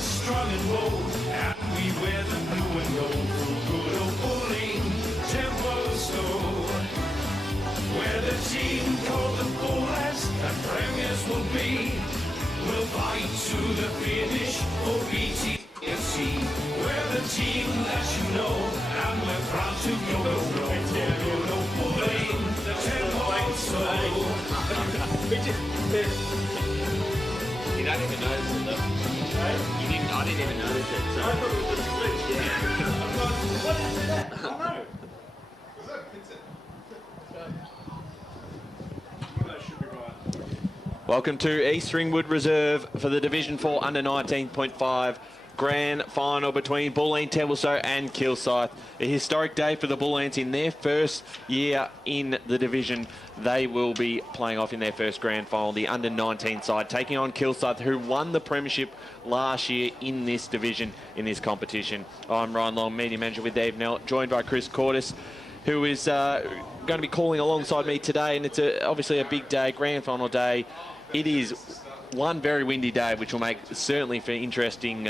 Strong and bold, and we wear the blue and gold from good old Bulleen Templestowe, where the team called the Bullets and premiers will be. We'll fight to the finish for BTFC. We're the team that you know, and we're proud to go good old Bulleen Templestowe. You don't even notice it though. I didn't even notice it. So. I thought it was just a glitch. Yeah. What is that? I don't know. Was that Vincent? Welcome to East Ringwood Reserve for the Division 4 under 19.5 Grand Final between Bulleen Templestowe and Kilsyth. A historic day for the Bulleens in their first year in the division. They will be playing off in their first Grand Final, the under 19 side, taking on Kilsyth, who won the premiership last year in this division, in this competition. I'm Ryan Long, Media Manager with EFNL, joined by Chris Cortis, who is going to be calling alongside me today. And it's obviously a big day, Grand Final day. It is one very windy day, which will make certainly for interesting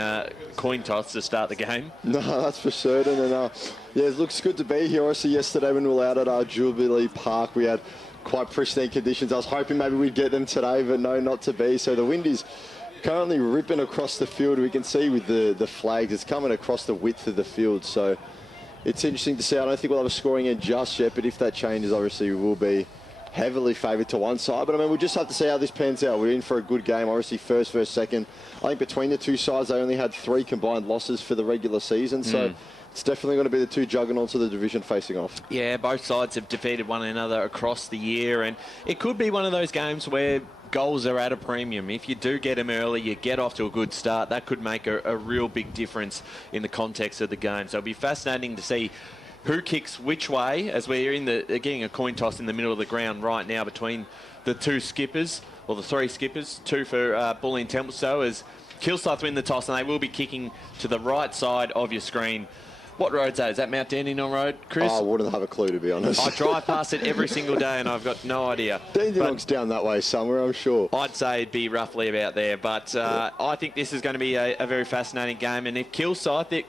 coin toss to start the game. No, that's for certain. And yeah, it looks good to be here. Obviously, yesterday when we were out at our Jubilee Park, we had quite pristine conditions. I was hoping maybe we'd get them today, but no, not to be. So the wind is currently ripping across the field. We can see with the flags, it's coming across the width of the field. So it's interesting to see. I don't think we'll have a scoring end just yet, but if that changes, obviously we will be heavily favoured to one side. But I mean, we'll just have to see how this pans out. We're in for a good game. Obviously, first, second. I think between the two sides, they only had 3 combined losses for the regular season. So it's definitely going to be the two juggernauts of the division facing off. Yeah, both sides have defeated one another across the year, and it could be one of those games where goals are at a premium. If you do get them early, you get off to a good start, that could make a real big difference in the context of the game. So it'll be fascinating to see who kicks which way, as we're getting a coin toss in the middle of the ground right now between the two skippers, or the 3 skippers, 2 for Bulleen Templestowe, as Kilsyth win the toss, and they will be kicking to the right side of your screen. What road's that? Is that Mount Dandenong Road, Chris? Oh, I wouldn't have a clue, to be honest. I drive past it every single day, and I've got no idea. Dandenong's down that way somewhere, I'm sure. I'd say it'd be roughly about there, but I think this is going to be a very fascinating game, and if Kilsyth,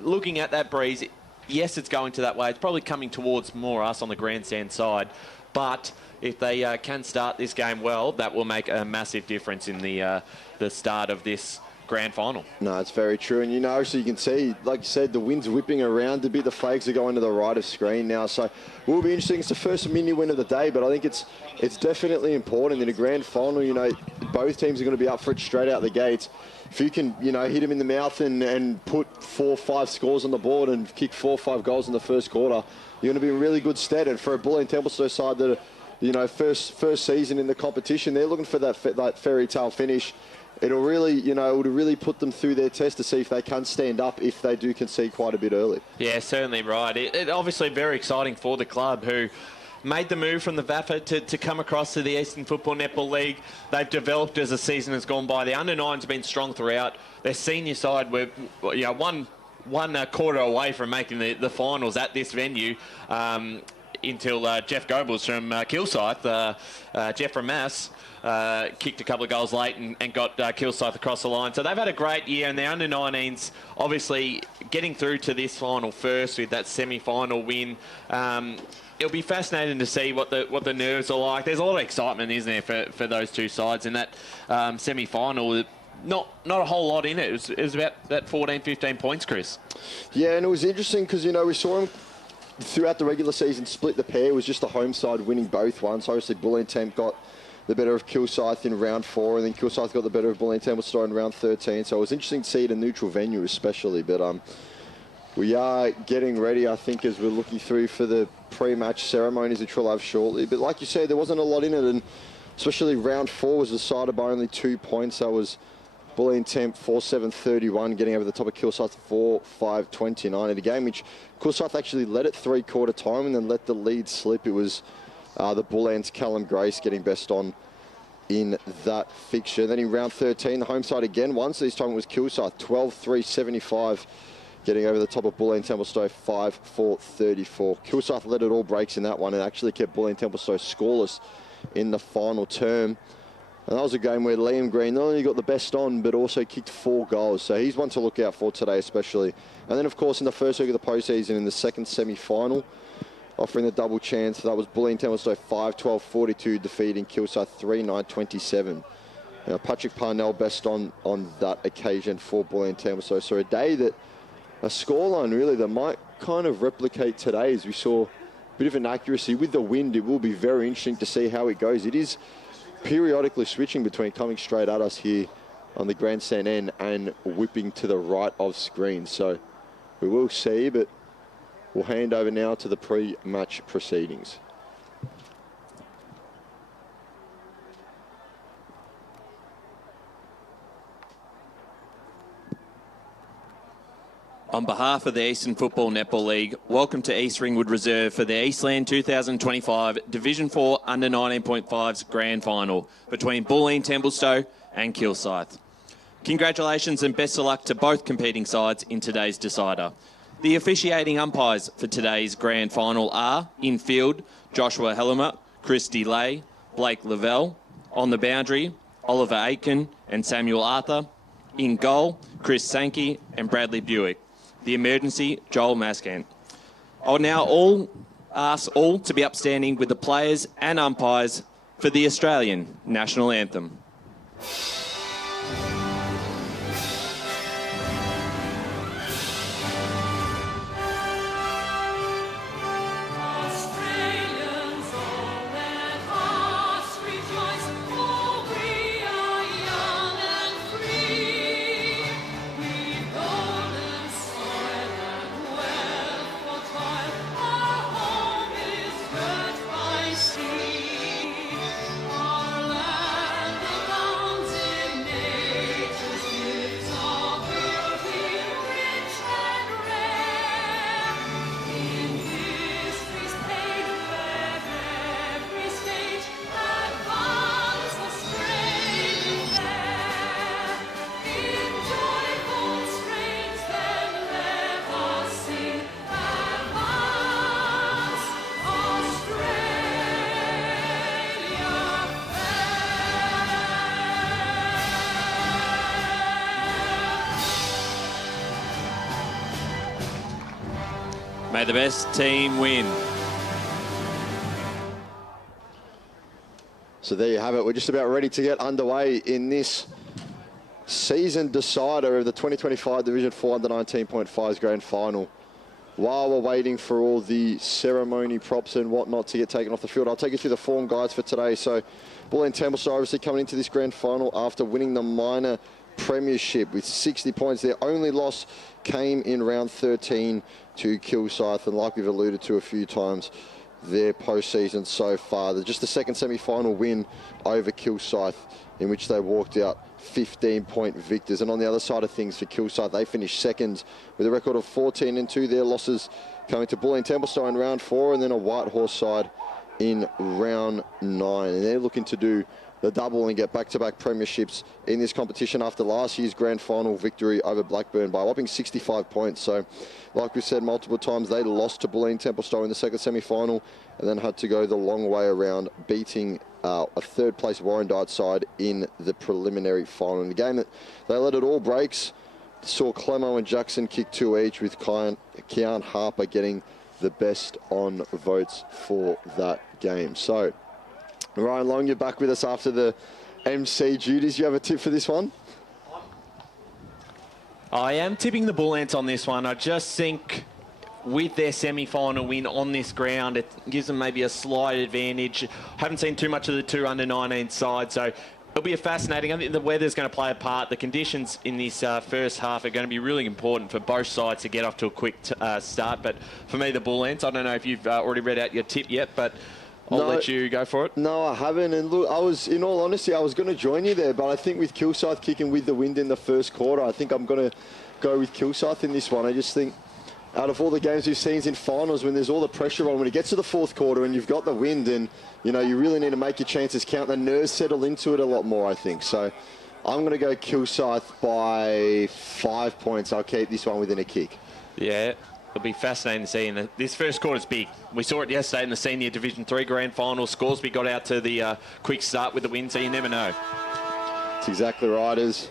looking at that breeze, yes, it's going to that way. It's probably coming towards more us on the grandstand side. But if they can start this game well, that will make a massive difference in the start of this Grand Final. No, it's very true. And, you know, so you can see, like you said, the wind's whipping around a bit. The flags are going to the right of screen now. So it will be interesting. It's the first mini win of the day, but I think it's definitely important in a Grand Final. You know, both teams are going to be up for it straight out the gates. If you can, you know, hit them in the mouth and put 4 or 5 scores on the board and kick 4 or 5 goals in the first quarter, you're going to be in really good stead. And for a Bulleen Templestowe side that, you know, first season in the competition, they're looking for that fairy tale finish. It'll really, you know, it would really put them through their test to see if they can stand up if they do concede quite a bit early. Yeah, certainly right. It obviously very exciting for the club, who made the move from the VAFA to come across to the Eastern Football Netball League. They've developed as the season has gone by. The under-9s have been strong throughout. Their senior side were, you know, one quarter away from making the finals at this venue until Jeff Goebbels from Kilsyth, Jeff from Mass, kicked a couple of goals late and got Kilsyth across the line. So they've had a great year, and the under-19s obviously getting through to this final first with that semi-final win. It'll be fascinating to see what the nerves are like. There's a lot of excitement, isn't there, for those two sides in that semi-final. Not a whole lot in it. It was about that 14, 15 points, Chris. Yeah, and it was interesting because, you know, we saw them throughout the regular season split the pair. It was just the home side winning both ones. Obviously, Bulleen Temp got the better of Kilsyth in round 4, and then Kilsyth got the better of Bulleen Templestowe in round 13. So it was interesting to see it in a neutral venue especially. But we are getting ready, I think, as we're looking through for the pre-match ceremonies, which we'll have shortly. But like you said, there wasn't a lot in it, and especially round 4 was decided by only 2 points. That was Bulleen Temp 4-7-31, getting over the top of Kilsyth 4-5-29 in a game which Kilsyth actually led at 3/4 time and then let the lead slip. It was the Bulleens' Callum Grace getting best on in that fixture. Then in round 13, the home side again won, so this time it was Kilsyth, 12-3-75, getting over the top of Bulleen Templestowe, 5-4-34. Kilsyth led it all breaks in that one and actually kept Bulleen Templestowe scoreless in the final term. And that was a game where Liam Green not only got the best on, but also kicked 4 goals. So he's one to look out for today especially. And then, of course, in the first week of the postseason, in the second semi-final, offering the double chance, that was Bulleen Templestowe 5-12-42, defeating Kilsyth 3-9-27. Now, Patrick Parnell best on that occasion for Bulleen Templestowe. So a day that, a scoreline really that might kind of replicate today's. We saw a bit of inaccuracy with the wind. It will be very interesting to see how it goes. It is periodically switching between coming straight at us here on the grandstand end and whipping to the right of screen. So we will see, but we'll hand over now to the pre-match proceedings. On behalf of the Eastern Football Netball League, welcome to East Ringwood Reserve for the Eastland 2025 Division 4 Under 19.5's Grand Final between Bulleen Templestowe and Kilsyth. Congratulations and best of luck to both competing sides in today's decider. The officiating umpires for today's Grand Final are, in field, Joshua Hellemer, Christy Lay, Blake Lavelle. On the boundary, Oliver Aitken and Samuel Arthur. In goal, Chris Sankey and Bradley Buick. The emergency, Joel Mascan. I'll now ask all to be upstanding with the players and umpires for the Australian National Anthem. May the best team win. So there you have it. We're just about ready to get underway in this season decider of the 2025 Division 4 Under 19.5's Grand Final. While we're waiting for all the ceremony props and whatnot to get taken off the field, I'll take you through the form guides for today. So Bulleen Templestowe obviously coming into this Grand Final after winning the minor premiership with 60 points. Their only loss came in round 13 to Kilsyth, and like we've alluded to a few times, their postseason so far. They're just the second semi-final win over Kilsyth, in which they walked out 15-point victors. And on the other side of things for Kilsyth, they finished second with a record of 14-2. Their losses coming to Bulleen Templestowe in round 4, and then a White Horse side in round 9. And they're looking to do the double and get back-to-back premierships in this competition after last year's grand final victory over Blackburn by a whopping 65 points. So, like we've said multiple times, they lost to Bulleen Templestowe in the second semi-final and then had to go the long way around, beating a third-place Warrandyte side in the preliminary final. In the game that they let it all breaks, saw Clemo and Jackson kick 2 each, with Kian Harper getting the best on votes for that game. So, Ryan Long, you're back with us after the MC duties. You have a tip for this one? I am tipping the Bull Ants on this one. I just think with their semi-final win on this ground, it gives them maybe a slight advantage. Haven't seen too much of the two under-19 sides, so it'll be a fascinating. I think the weather's going to play a part. The conditions in this first half are going to be really important for both sides to get off to a quick start. But for me, the Bull Ants, I don't know if you've already read out your tip yet, but I'll let you go for it. No, I haven't. And look, in all honesty, I was going to join you there, but I think with Kilsyth kicking with the wind in the first quarter, I think I'm going to go with Kilsyth in this one. I just think out of all the games we've seen in finals, when there's all the pressure on, when it gets to the fourth quarter and you've got the wind and, you know, you really need to make your chances count, the nerves settle into it a lot more, I think. So I'm going to go Kilsyth by 5 points. I'll keep this one within a kick. Yeah, it'll be fascinating to see. And this first quarter's big. We saw it yesterday in the Senior Division 3 Grand Final. Scoresby got out to the quick start with the win, so you never know. That's exactly right, as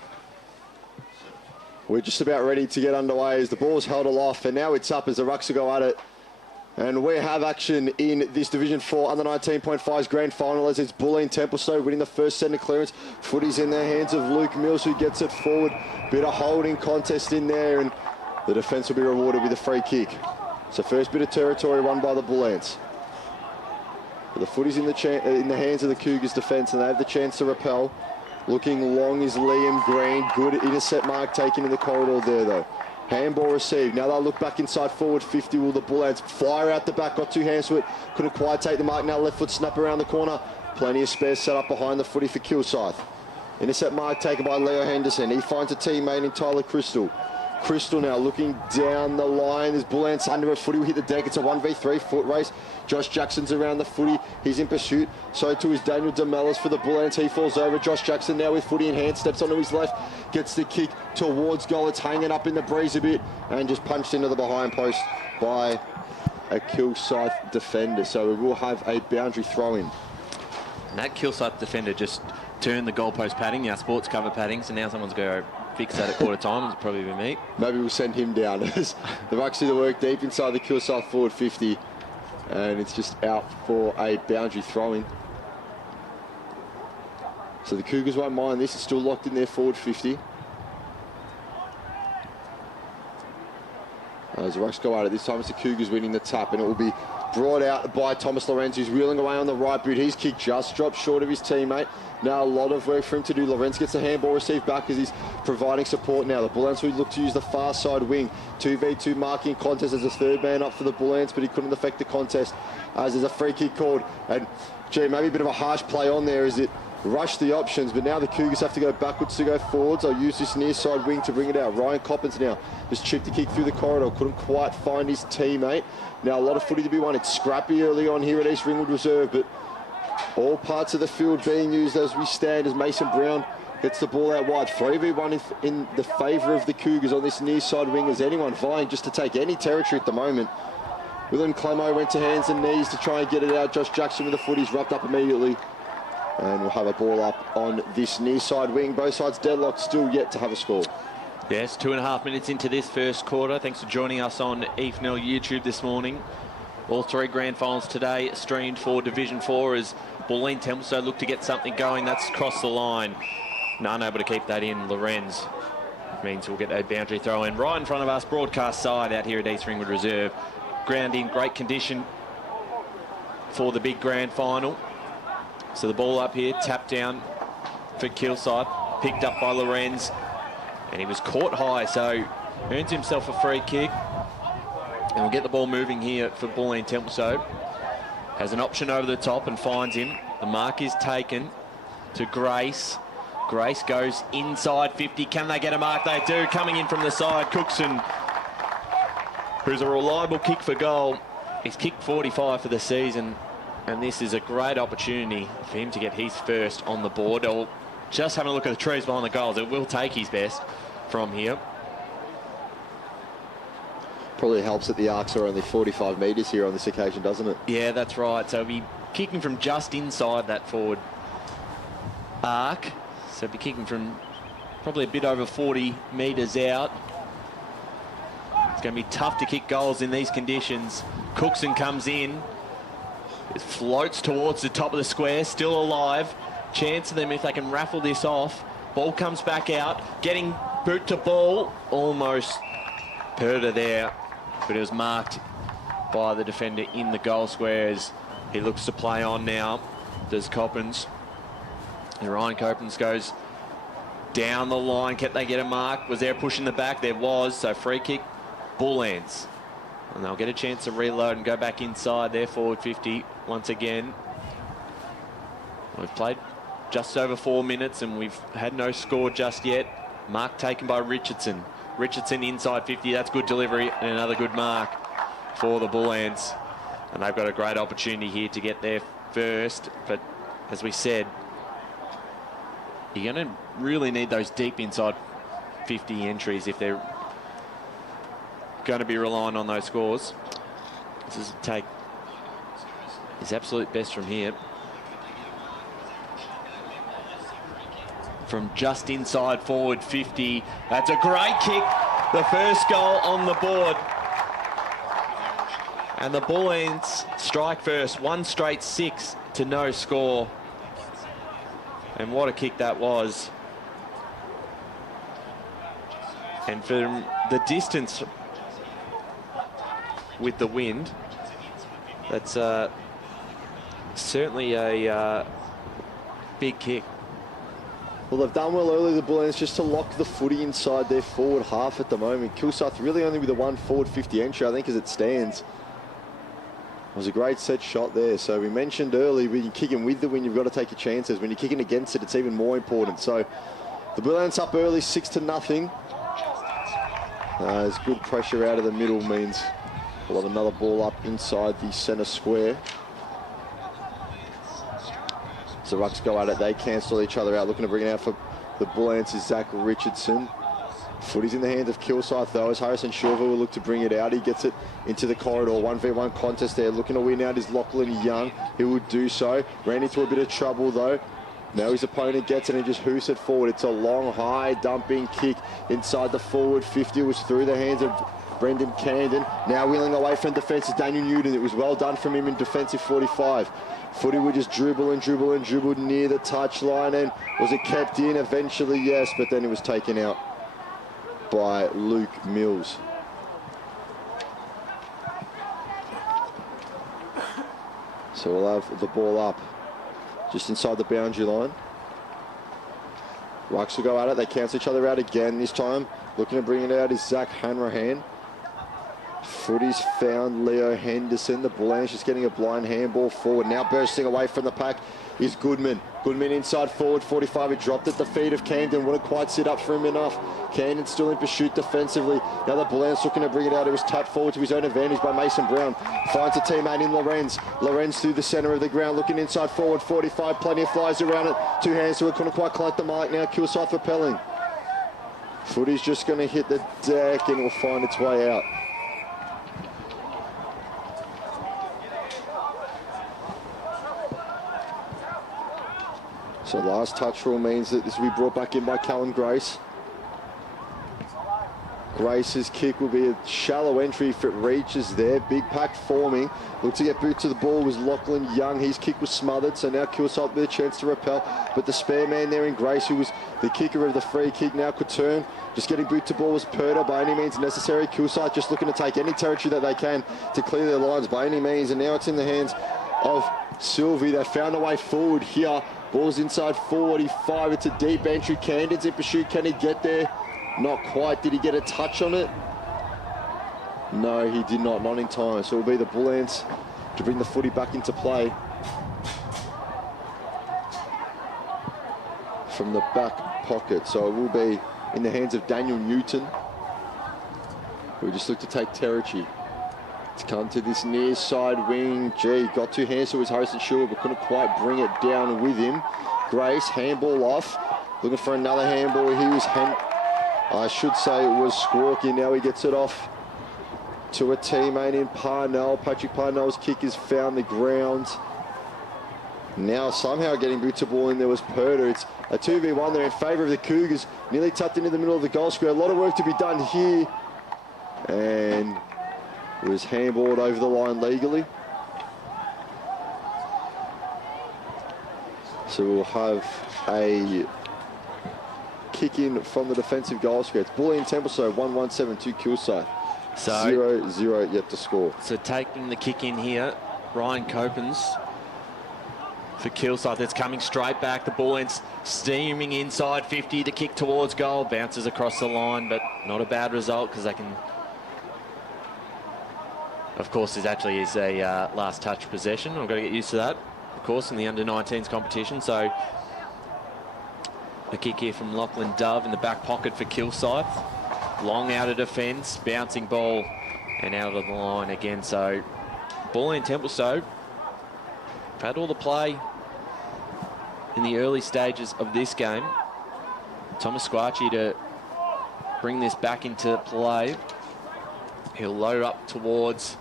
we're just about ready to get underway as the ball's held aloft, and now it's up as the Rucks will go at it. And we have action in this Division 4 under 19.5's Grand Final as it's Bulleen Templestowe winning the first centre clearance. Footy's in the hands of Luke Mills, who gets it forward. Bit of holding contest in there, and the defence will be rewarded with a free kick. So first bit of territory won by the Bulleens. But the footy's in the hands of the Cougars defence, and they have the chance to repel. Looking long is Liam Green. Good intercept mark taken in the corridor there, though. Handball received. Now they'll look back inside forward 50. Will the Bulleens fire out the back? Got two hands to it. Couldn't quite take the mark. Now left foot snap around the corner. Plenty of space set up behind the footy for Kilsyth. Intercept mark taken by Leo Henderson. He finds a teammate in Tyler Crystal. Crystal now looking down the line. There's Bulleens under a footy. We hit the deck. It's a 1v3 foot race. Josh Jackson's around the footy. He's in pursuit. So too is Daniel DeMellis for the Bulleens. He falls over. Josh Jackson now with footy in hand. Steps onto his left. Gets the kick towards goal. It's hanging up in the breeze a bit. And just punched into the behind post by a Kilsyth defender. So we will have a boundary throw in. And that Kilsyth defender just turned the goalpost padding, our sports cover padding. So now someone's going to fix that at quarter time. It'll probably be me. Maybe we'll send him down as the Rucks do the work deep inside the Kilsyth forward 50. And it's just out for a boundary throw-in. So the Cougars won't mind this. It's still locked in their forward 50. As the Rucks go at it, this time it's the Cougars winning the tap, and it will be brought out by Thomas Lorenz, who's wheeling away on the right boot. His kick just dropped short of his teammate. Now a lot of work for him to do. Lorenz gets the handball received back as he's providing support now. The Bulleens will look to use the far side wing. 2v2 marking contest as a third man up for the Bulleens, but he couldn't affect the contest as there's a free kick called. And gee, maybe a bit of a harsh play on there as it rushed the options, but now the Cougars have to go backwards to go forwards. They'll use this near side wing to bring it out. Ryan Coppins now just chipped the kick through the corridor, couldn't quite find his teammate. Now a lot of footy to be won. It's scrappy early on here at East Ringwood Reserve, but all parts of the field being used as we stand as Mason Brown gets the ball out wide. 3v1 in the favour of the Cougars on this near side wing, as anyone vying just to take any territory at the moment. Willem Clemo went to hands and knees to try and get it out. Josh Jackson with the footy's wrapped up immediately. And we'll have a ball up on this near side wing. Both sides deadlocked, still yet to have a score. Yes, 2.5 minutes into this first quarter. Thanks for joining us on EFNL YouTube this morning. All three grand finals today streamed for Division 4 as Bulleen Templestowe look to get something going. That's across the line. None able to keep that in. Lorenz means we'll get a boundary throw in right in front of us. Broadcast side out here at East Ringwood Reserve. Ground in great condition for the big grand final. So the ball up here, tapped down for Kilsyth, picked up by Lorenz, and he was caught high, so earns himself a free kick. And we'll get the ball moving here for Bulleen Templestowe. Has an option over the top and finds him. The mark is taken to Grace. Grace goes inside 50. Can they get a mark? They do. Coming in from the side, Cookson, who's a reliable kick for goal. He's kicked 45 for the season. And this is a great opportunity for him to get his first on the board. Or just having a look at the trees behind the goals, it will take his best from here. Probably helps that the arcs are only 45 metres here on this occasion, doesn't it? Yeah, that's right. So he'll be kicking from just inside that forward arc. So he'll be kicking from probably a bit over 40 metres out. It's going to be tough to kick goals in these conditions. Cookson comes in. It floats towards the top of the square, still alive. Chance of them if they can raffle this off. Ball comes back out, getting boot to ball. Almost Perda there, but it was marked by the defender in the goal square as he looks to play on now. Does Coppins. And Ryan Coppins goes down the line. Can they get a mark? Was there a push in the back? There was, so free kick, Bulleens. And they'll get a chance to reload and go back inside their forward 50 once again. We've played just over 4 minutes and we've had no score just yet. Mark taken by Richardson. Richardson inside 50. That's good delivery and another good mark for the Bulleens. And they've got a great opportunity here to get there first. But as we said, you're going to really need those deep inside 50 entries if they're going to be relying on those scores. This is take his absolute best from here. From just inside forward 50. That's a great kick. The first goal on the board. And the Bulleens strike first. One straight 6 to no score. And what a kick that was. And from the distance with the wind, that's certainly a big kick. Well, they've done well early, the Bulleens, just to lock the footy inside their forward half at the moment. Kilsyth really only with a 1 forward 50 entry, I think, as it stands. It was a great set shot there. So we mentioned early, when you're kicking with the wind, you've got to take your chances. When you're kicking against it, it's even more important. So the Bulleens up early, 6-0. There's good pressure out of the middle, means we'll have another ball up inside the centre square. So Rucks go at it, they cancel each other out. Looking to bring it out for the Bulleens is Zach Richardson. Footy's in the hands of Kilsyth though, as Harrison Shilver will look to bring it out. He gets it into the corridor, 1v1 contest there. Looking to win out is Lachlan Young. He would do so. Ran into a bit of trouble though. Now his opponent gets it and just hoofs it forward. It's a long, high dumping kick inside the forward 50. It was through the hands of Brendan Camden. Now wheeling away from defence is Daniel Newton. It was well done from him in defensive 45. Footy would just dribbled near the touchline, and was it kept in? Eventually, yes, but then it was taken out by Luke Mills. So we'll have the ball up just inside the boundary line. Rucks will go at it. They cancel each other out again this time. Looking to bring it out is Zach Hanrahan. Footy's found Leo Henderson. The Bulleens just getting a blind handball forward. Now bursting away from the pack is Goodman. Goodman inside forward 45. He dropped at the feet of Camden. Wouldn't quite sit up for him enough. Camden still in pursuit defensively. Now the Bulleens looking to bring it out. It was tapped forward to his own advantage by Mason Brown. Finds a teammate in Lorenz. Lorenz through the centre of the ground. Looking inside forward 45. Plenty of flies around it. Two hands to it. Couldn't quite collect the mark now. Kilsyth repelling. Footy's just going to hit the deck and it will find its way out. So last touch rule means that this will be brought back in by Callum Grace. Grace's kick will be a shallow entry if it reaches there. Big pack forming. Looked to get boot to the ball was Lachlan Young. His kick was smothered, so now Kilsyth with a chance to repel. But the spare man there in Grace, who was the kicker of the free kick, now could turn. Just getting boot to ball was Purder by any means necessary. Kilsyth just looking to take any territory that they can to clear their lines by any means. And now it's in the hands of Sylvie. They found a way forward here. Ball's inside 45. It's a deep entry. Camden's in pursuit. Can he get there? Not quite. Did he get a touch on it? No, he did not. Not in time. So it'll be the Bulleens to bring the footy back into play from the back pocket. So it will be in the hands of Daniel Newton, who just looked to take territory. To come to this near side wing. Gee, got two hands to his Harrison Shilver, but couldn't quite bring it down with him. Grace, handball off. Looking for another handball. He was I should say it was Squawky. Now he gets it off to a teammate in Parnell. Patrick Parnell's kick has found the ground. Now somehow getting boot to ball in there was Purder. It's a 2v1 there in favour of the Cougars. Nearly tucked into the middle of the goal square. A lot of work to be done here. And it was handballed over the line legally. So we'll have a kick in from the defensive goal square. It's Bulleen Templestowe 1-1-7 to Kilsyth. So 0-0 yet to score. So taking the kick in here, Ryan Copens for Kilsyth. It's coming straight back. The Bulleens steaming inside 50. The kick towards goal. Bounces across the line, but not a bad result because they can... Of course, this actually is a last touch possession. I've got to get used to that, of course, in the under-19s competition. So a kick here from Lachlan Dove in the back pocket for Kilsyth. Long out of defence, bouncing ball and out of the line again. So Bulleen Templestowe have had all the play in the early stages of this game. Thomas Squarchi to bring this back into play. He'll load up towards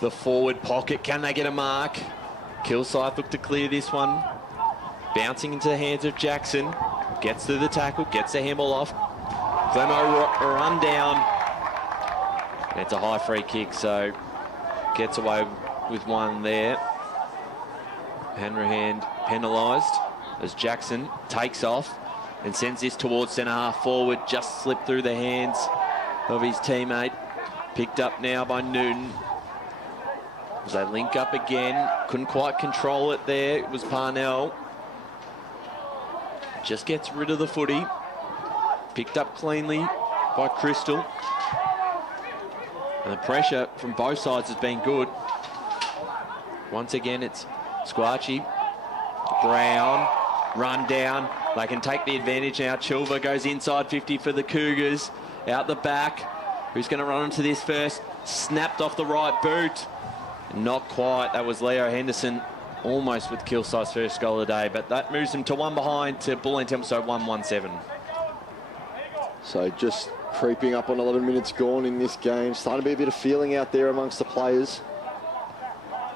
the forward pocket. Can they get a mark? Kilsyth look to clear this one. Bouncing into the hands of Jackson. Gets through the tackle, gets the handball off. Glemmo run down. And it's a high free kick, so gets away with one there. Hanrahan penalised as Jackson takes off and sends this towards centre half forward. Just slipped through the hands of his teammate. Picked up now by Newton. As they link up again, couldn't quite control it there. It was Parnell. Just gets rid of the footy. Picked up cleanly by Crystal. And the pressure from both sides has been good. Once again, it's Squarchi. Brown, run down. They can take the advantage now. Chilver goes inside 50 for the Cougars. Out the back. Who's going to run into this first? Snapped off the right boot. Not quite. That was Leo Henderson. Almost with Kilsyth's first goal of the day, but that moves them to one behind to Bulleen Templestowe 1-1-7. So just creeping up on 11 minutes gone in this game. Starting to be a bit of feeling out there amongst the players.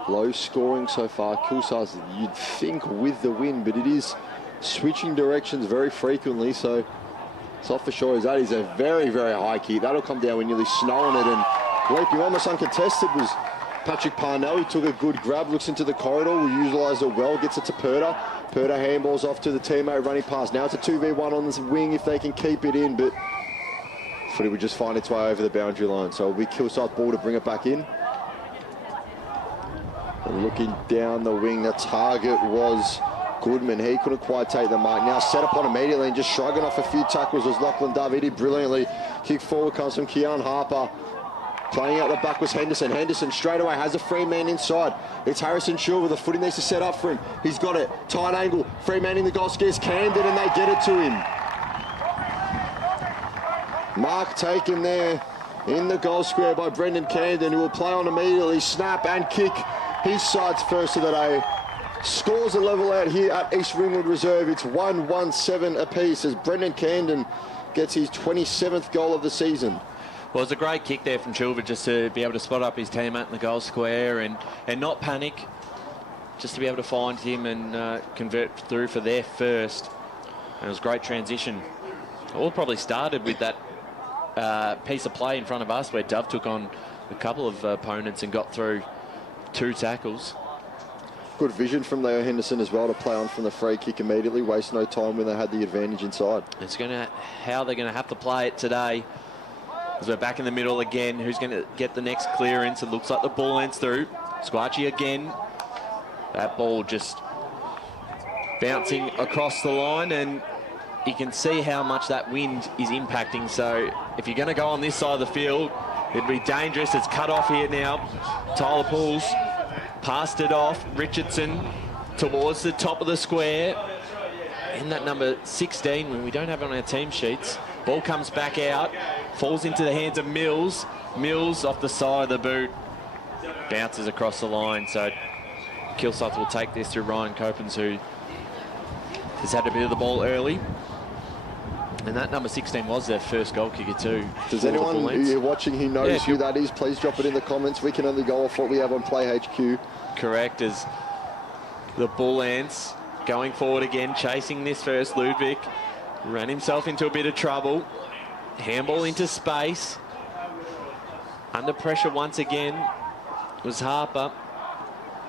Low scoring so far. Kilsyth, you'd think with the win, but it is switching directions very frequently, so it's off the shore. That is a very, very high kick. That'll come down with nearly snow on it, and leaping almost uncontested was Patrick Parnell. He took a good grab, looks into the corridor, will utilise it well, gets it to Purta. Purta handballs off to the teammate running past. Now it's a 2v1 on this wing if they can keep it in, but footy would just find its way over the boundary line. So it'll be Kilsyth ball to bring it back in. And looking down the wing, the target was Goodman. He couldn't quite take the mark. Now set upon immediately and just shrugging off a few tackles was Lachlan Dove. He did brilliantly. Kick forward comes from Keon Harper. Playing out the back was Henderson. Henderson straight away has a free man inside. It's Harrison Chilver. The footy needs to set up for him. He's got it. Tight angle. Free man in the goal scares Camden and they get it to him. Mark taken there in the goal square by Brendan Camden, who will play on immediately. Snap and kick. His side's first of the day. Scores a level out here at East Ringwood Reserve. It's 1-1-7 apiece as Brendan Camden gets his 27th goal of the season. Well, it's a great kick there from Chilver just to be able to spot up his teammate in the goal square and not panic, just to be able to find him and convert through for their first. And it was a great transition. It all probably started with that piece of play in front of us where Dove took on a couple of opponents and got through 2 tackles. Good vision from Leo Henderson as well to play on from the free kick immediately. Waste no time when they had the advantage inside. It's how they're going to have to play it today. As we're back in the middle again, who's going to get the next clearance? It looks like the ball ends through. Squarchi again. That ball just bouncing across the line, and you can see how much that wind is impacting. So if you're going to go on this side of the field, it'd be dangerous. It's cut off here now. Tyler Pools passed it off. Richardson towards the top of the square. In that number 16, when we don't have it on our team sheets. Ball comes back out, falls into the hands of Mills. Mills off the side of the boot, bounces across the line. So Kilsyth will take this through Ryan Copens, who has had a bit of the ball early. And that number 16 was their first goal kicker too. Does anyone who you're watching who knows who that is, please drop it in the comments. We can only go off what we have on Play HQ. Correct, as the Bull Ants going forward again, chasing this first. Ludwig ran himself into a bit of trouble. Handball into space. Under pressure once again was Harper.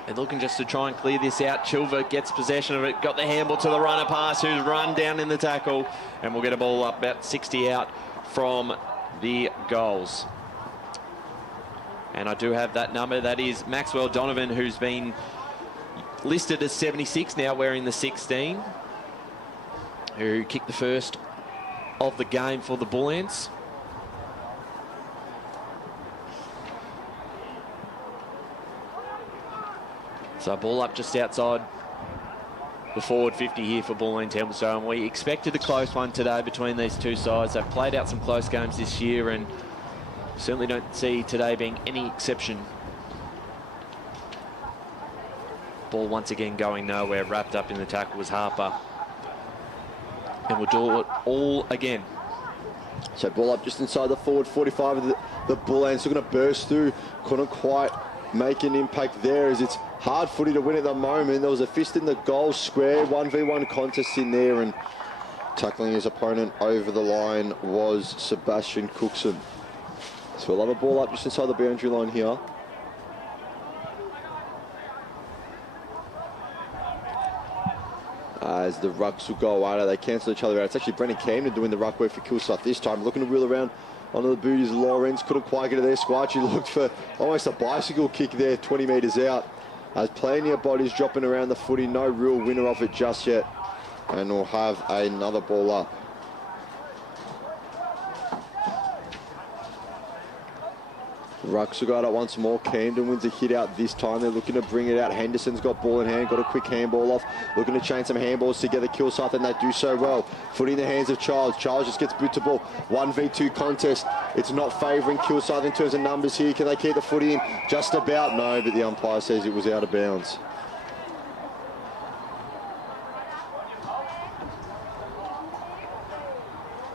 And looking just to try and clear this out. Chilver gets possession of it. Got the handball to the runner pass, who's run down in the tackle. And we'll get a ball up about 60 out from the goals. And I do have that number. That is Maxwell Donovan, who's been listed as 76, now wearing the 16. Who kicked the first of the game for the Bull Ants. So ball up just outside the forward 50 here for Bulleen Templestowe, and we expected a close one today between these two sides. They've played out some close games this year, and certainly don't see today being any exception. Ball once again going nowhere. Wrapped up in the tackle was Harper, and we'll do it all again. So ball up just inside the forward 45 of the Bulleen. Still going to burst through. Couldn't quite make an impact there, as it's hard footy to win at the moment. There was a fist in the goal square. 1v1 contest in there, and tackling his opponent over the line was Sebastian Cookson. So we'll have a ball up just inside the boundary line here. As the rucks will go out, they cancel each other out. It's actually Brendan Camden doing the ruck work for Kilsyth this time. Looking to wheel around onto the booties. Lawrence couldn't quite get it there. Squatchy looked for almost a bicycle kick there, 20 metres out. As plenty of bodies dropping around the footy. No real winner of it just yet. And we'll have another ball up. Rucks will go out once more. Camden wins a hit out this time. They're looking to bring it out. Henderson's got ball in hand, got a quick handball off. Looking to chain some handballs together. Kilsyth, and they do so well. Footy in the hands of Childs. Childs just gets boot to ball. 1v2 contest. It's not favouring Kilsyth in terms of numbers here. Can they keep the footy in? Just about. No, but the umpire says it was out of bounds.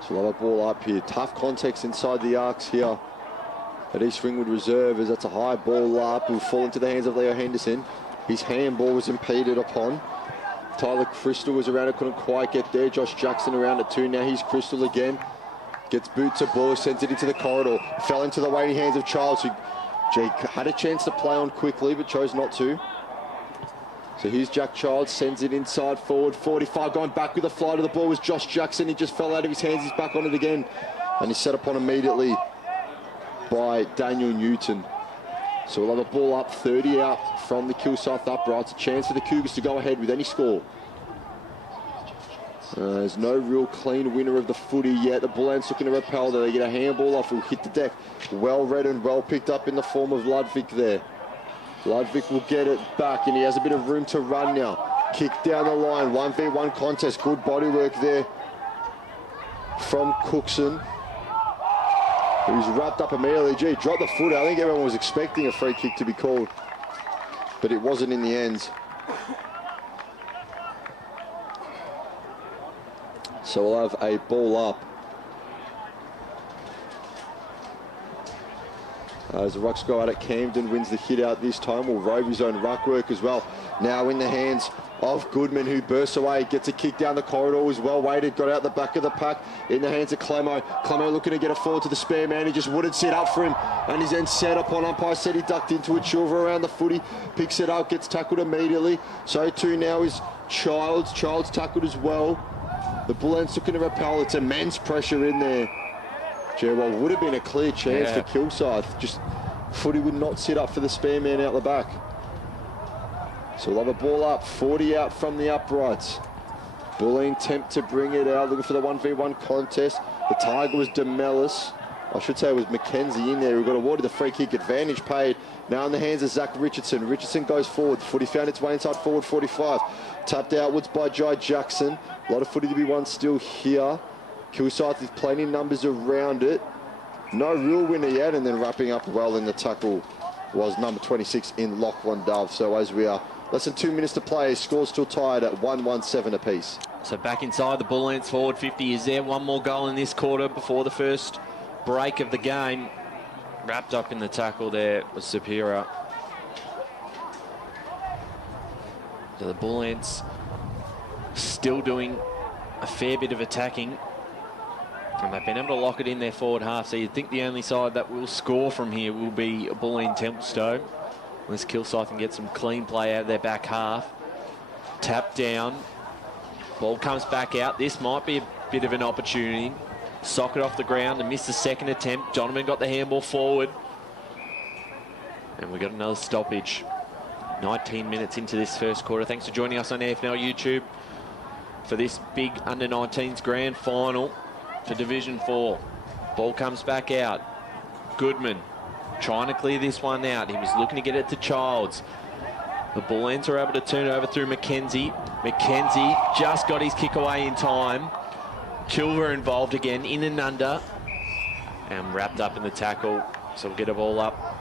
So we'll have a ball up here. Tough context inside the arcs here at East Ringwood Reserve, as that's a high ball up. Will fall into the hands of Leo Henderson. His handball was impeded upon. Tyler Crystal was around it, couldn't quite get there. Josh Jackson around it too. Now he's Crystal again. Gets boot to ball, sends it into the corridor. Fell into the waiting hands of Charles, who Jake had a chance to play on quickly, but chose not to. So here's Jack Childs, sends it inside forward. 45 going back with a fly to the ball was Josh Jackson. He just fell out of his hands. He's back on it again. And he's set upon immediately by Daniel Newton. So we'll have a ball up, 30 out from the Kilsyth uprights. A chance for the Cougars to go ahead with any score. There's no real clean winner of the footy yet. The Bulleen's looking to repel there. They get a handball off, will hit the deck. Well read and well picked up in the form of Ludwig there. Ludwig will get it back, and he has a bit of room to run now. Kick down the line, 1v1 contest. Good body work there from Cookson, who's wrapped up immediately. Gee, dropped the foot. I think everyone was expecting a free kick to be called, but it wasn't in the end. So we'll have a ball up. As the rucks go out at Camden, wins the hit out this time. Will rove his own ruck work as well. Now in the hands of Goodman, who bursts away, gets a kick down the corridor, was well weighted, got out the back of the pack. In the hands of Clemo. Clemo looking to get a forward to the spare man. He just wouldn't set up for him, and he's then set upon umpire. Said he ducked into it. Silver around the footy, picks it up, gets tackled immediately. So too now is Childs. Childs tackled as well. The Bulleen's looking to repel. It's immense pressure in there. Well, would have been a clear chance for Kilsyth. Just footy would not sit up for the spare man out the back. So we'll have a ball up, 40 out from the uprights. Bulleen Temp to bring it out, looking for the 1v1 contest. The target was DeMellis. I should say it was Mackenzie in there, who got awarded the free kick. Advantage paid. Now in the hands of Zach Richardson. Richardson goes forward. Footy found its way inside forward 45. Tapped outwards by Jai Jackson. A lot of footy to be won still here. Kilsyth with plenty of numbers around it. No real winner yet, and then wrapping up well in the tackle was number 26 in Lachlan Dove. So as we are less than 2 minutes to play, score's still tied at 1-1-7 apiece. So back inside the Bulleen's forward 50 is there. One more goal in this quarter before the first break of the game. Wrapped up in the tackle there was Superior. So the Bulleen's still doing a fair bit of attacking, and they've been able to lock it in their forward half. So you'd think the only side that will score from here will be Bulleen Templestowe, unless Kilsyth can get some clean play out of their back half. Tap down. Ball comes back out. This might be a bit of an opportunity. Sock it off the ground and miss the second attempt. Donovan got the handball forward. And we got another stoppage. 19 minutes into this first quarter. Thanks for joining us on EFNL YouTube for this big under-19s grand final for Division 4. Ball comes back out. Goodman trying to clear this one out. He was looking to get it to Childs. The Bulleens are able to turn over through Mackenzie. McKenzie just got his kick away in time. Chilver involved again, in and under. And wrapped up in the tackle. So we'll get a ball up.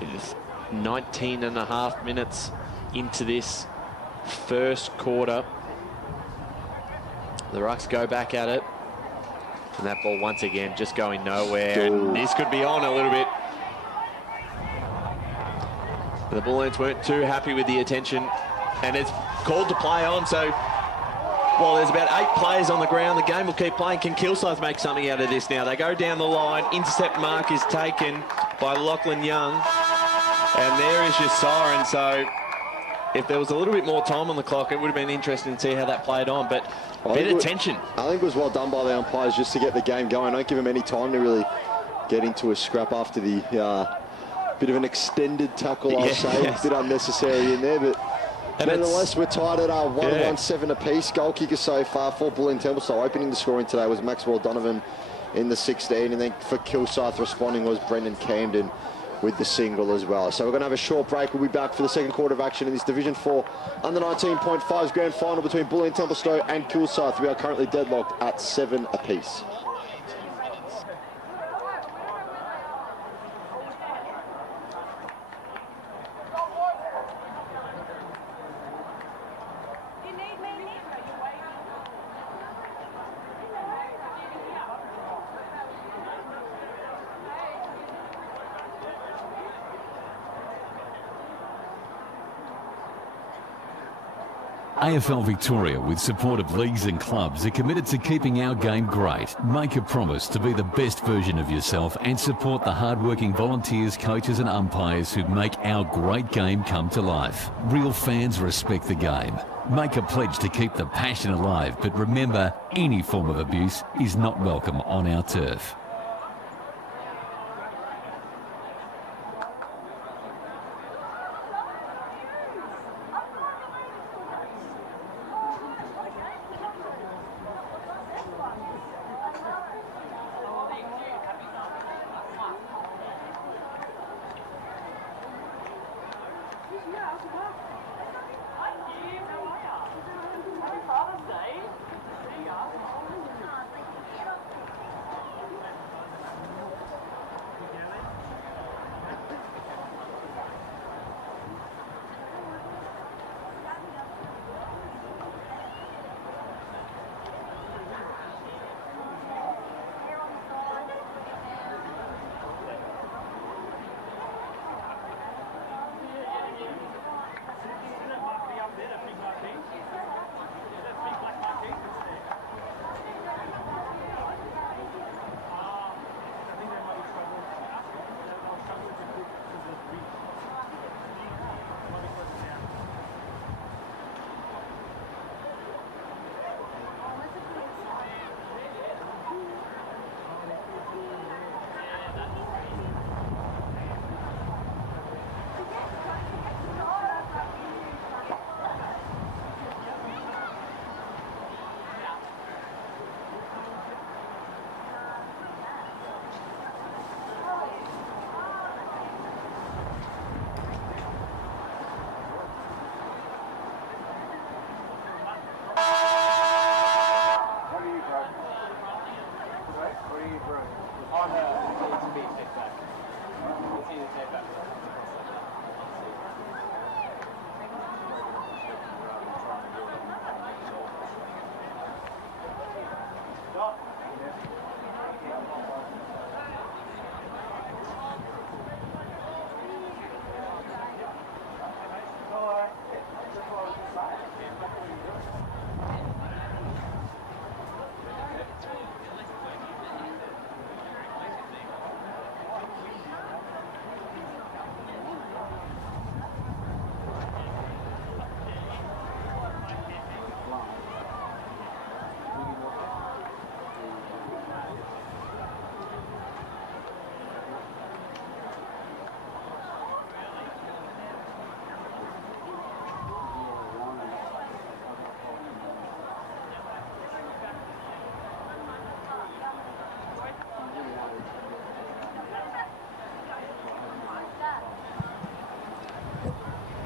It is 19.5 minutes into this first quarter. The Rucks go back at it. And that ball once again just going nowhere. And this could be on a little bit. The Bulleens weren't too happy with the attention. And it's called to play on. So while there's about 8 players on the ground, the game will keep playing. Can Kilsyth make something out of this now? They go down the line. Intercept mark is taken by Lachlan Young. And there is your siren. So if there was a little bit more time on the clock, it would have been interesting to see how that played on. But a bit of tension. I think it was well done by the umpires just to get the game going. Don't give them any time to really get into a scrap after the bit of an extended tackle, I'll say. A bit unnecessary in there, but nevertheless, we're tied at 1-1-7 apiece. Goal kicker so far for Bulleen Templestowe. Opening the scoring today was Maxwell Donovan in the 16, and then for Kilsyth responding was Brendan Camden with the single as well. So we're going to have a short break. We'll be back for the second quarter of action in this Division 4 under 19.5's grand final between Bulleen Templestowe and Kilsyth. We are currently deadlocked at 7 apiece. AFL Victoria, with support of leagues and clubs, are committed to keeping our game great. Make a promise to be the best version of yourself and support the hard-working volunteers, coaches and umpires who make our great game come to life. Real fans respect the game. Make a pledge to keep the passion alive, but remember, any form of abuse is not welcome on our turf.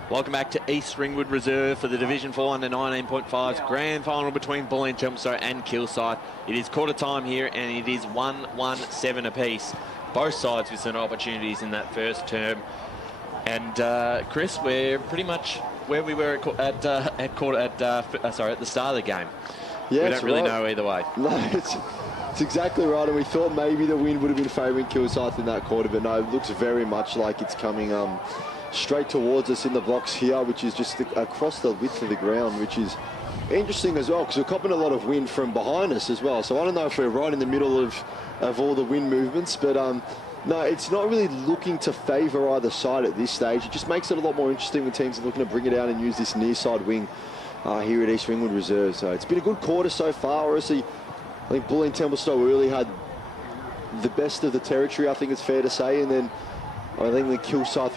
Welcome back to East Ringwood Reserve for the Division 4 under 19.5's Grand Final between Bulleen Templestowe and Kilsyth. It is quarter time here and it is 1-1-7 apiece. Both sides with some opportunities in that first term. And Chris, we're pretty much where we were at the start of the game. Yeah, we don't really right. know either way. No, it's exactly right. And we thought maybe the wind would have been favouring Kilsyth in that quarter, but no, it looks very much like it's coming straight towards us in the blocks here, which is just across the width of the ground, which is interesting as well, because we're copping a lot of wind from behind us as well. So I don't know if we're right in the middle of all the wind movements, but no, it's not really looking to favour either side at this stage. It just makes it a lot more interesting when teams are looking to bring it out and use this near side wing here at East Ringwood Reserve. So it's been a good quarter so far. Obviously, I think Bulleen Templestowe really had the best of the territory, I think it's fair to say, and then I think the Kilsyth,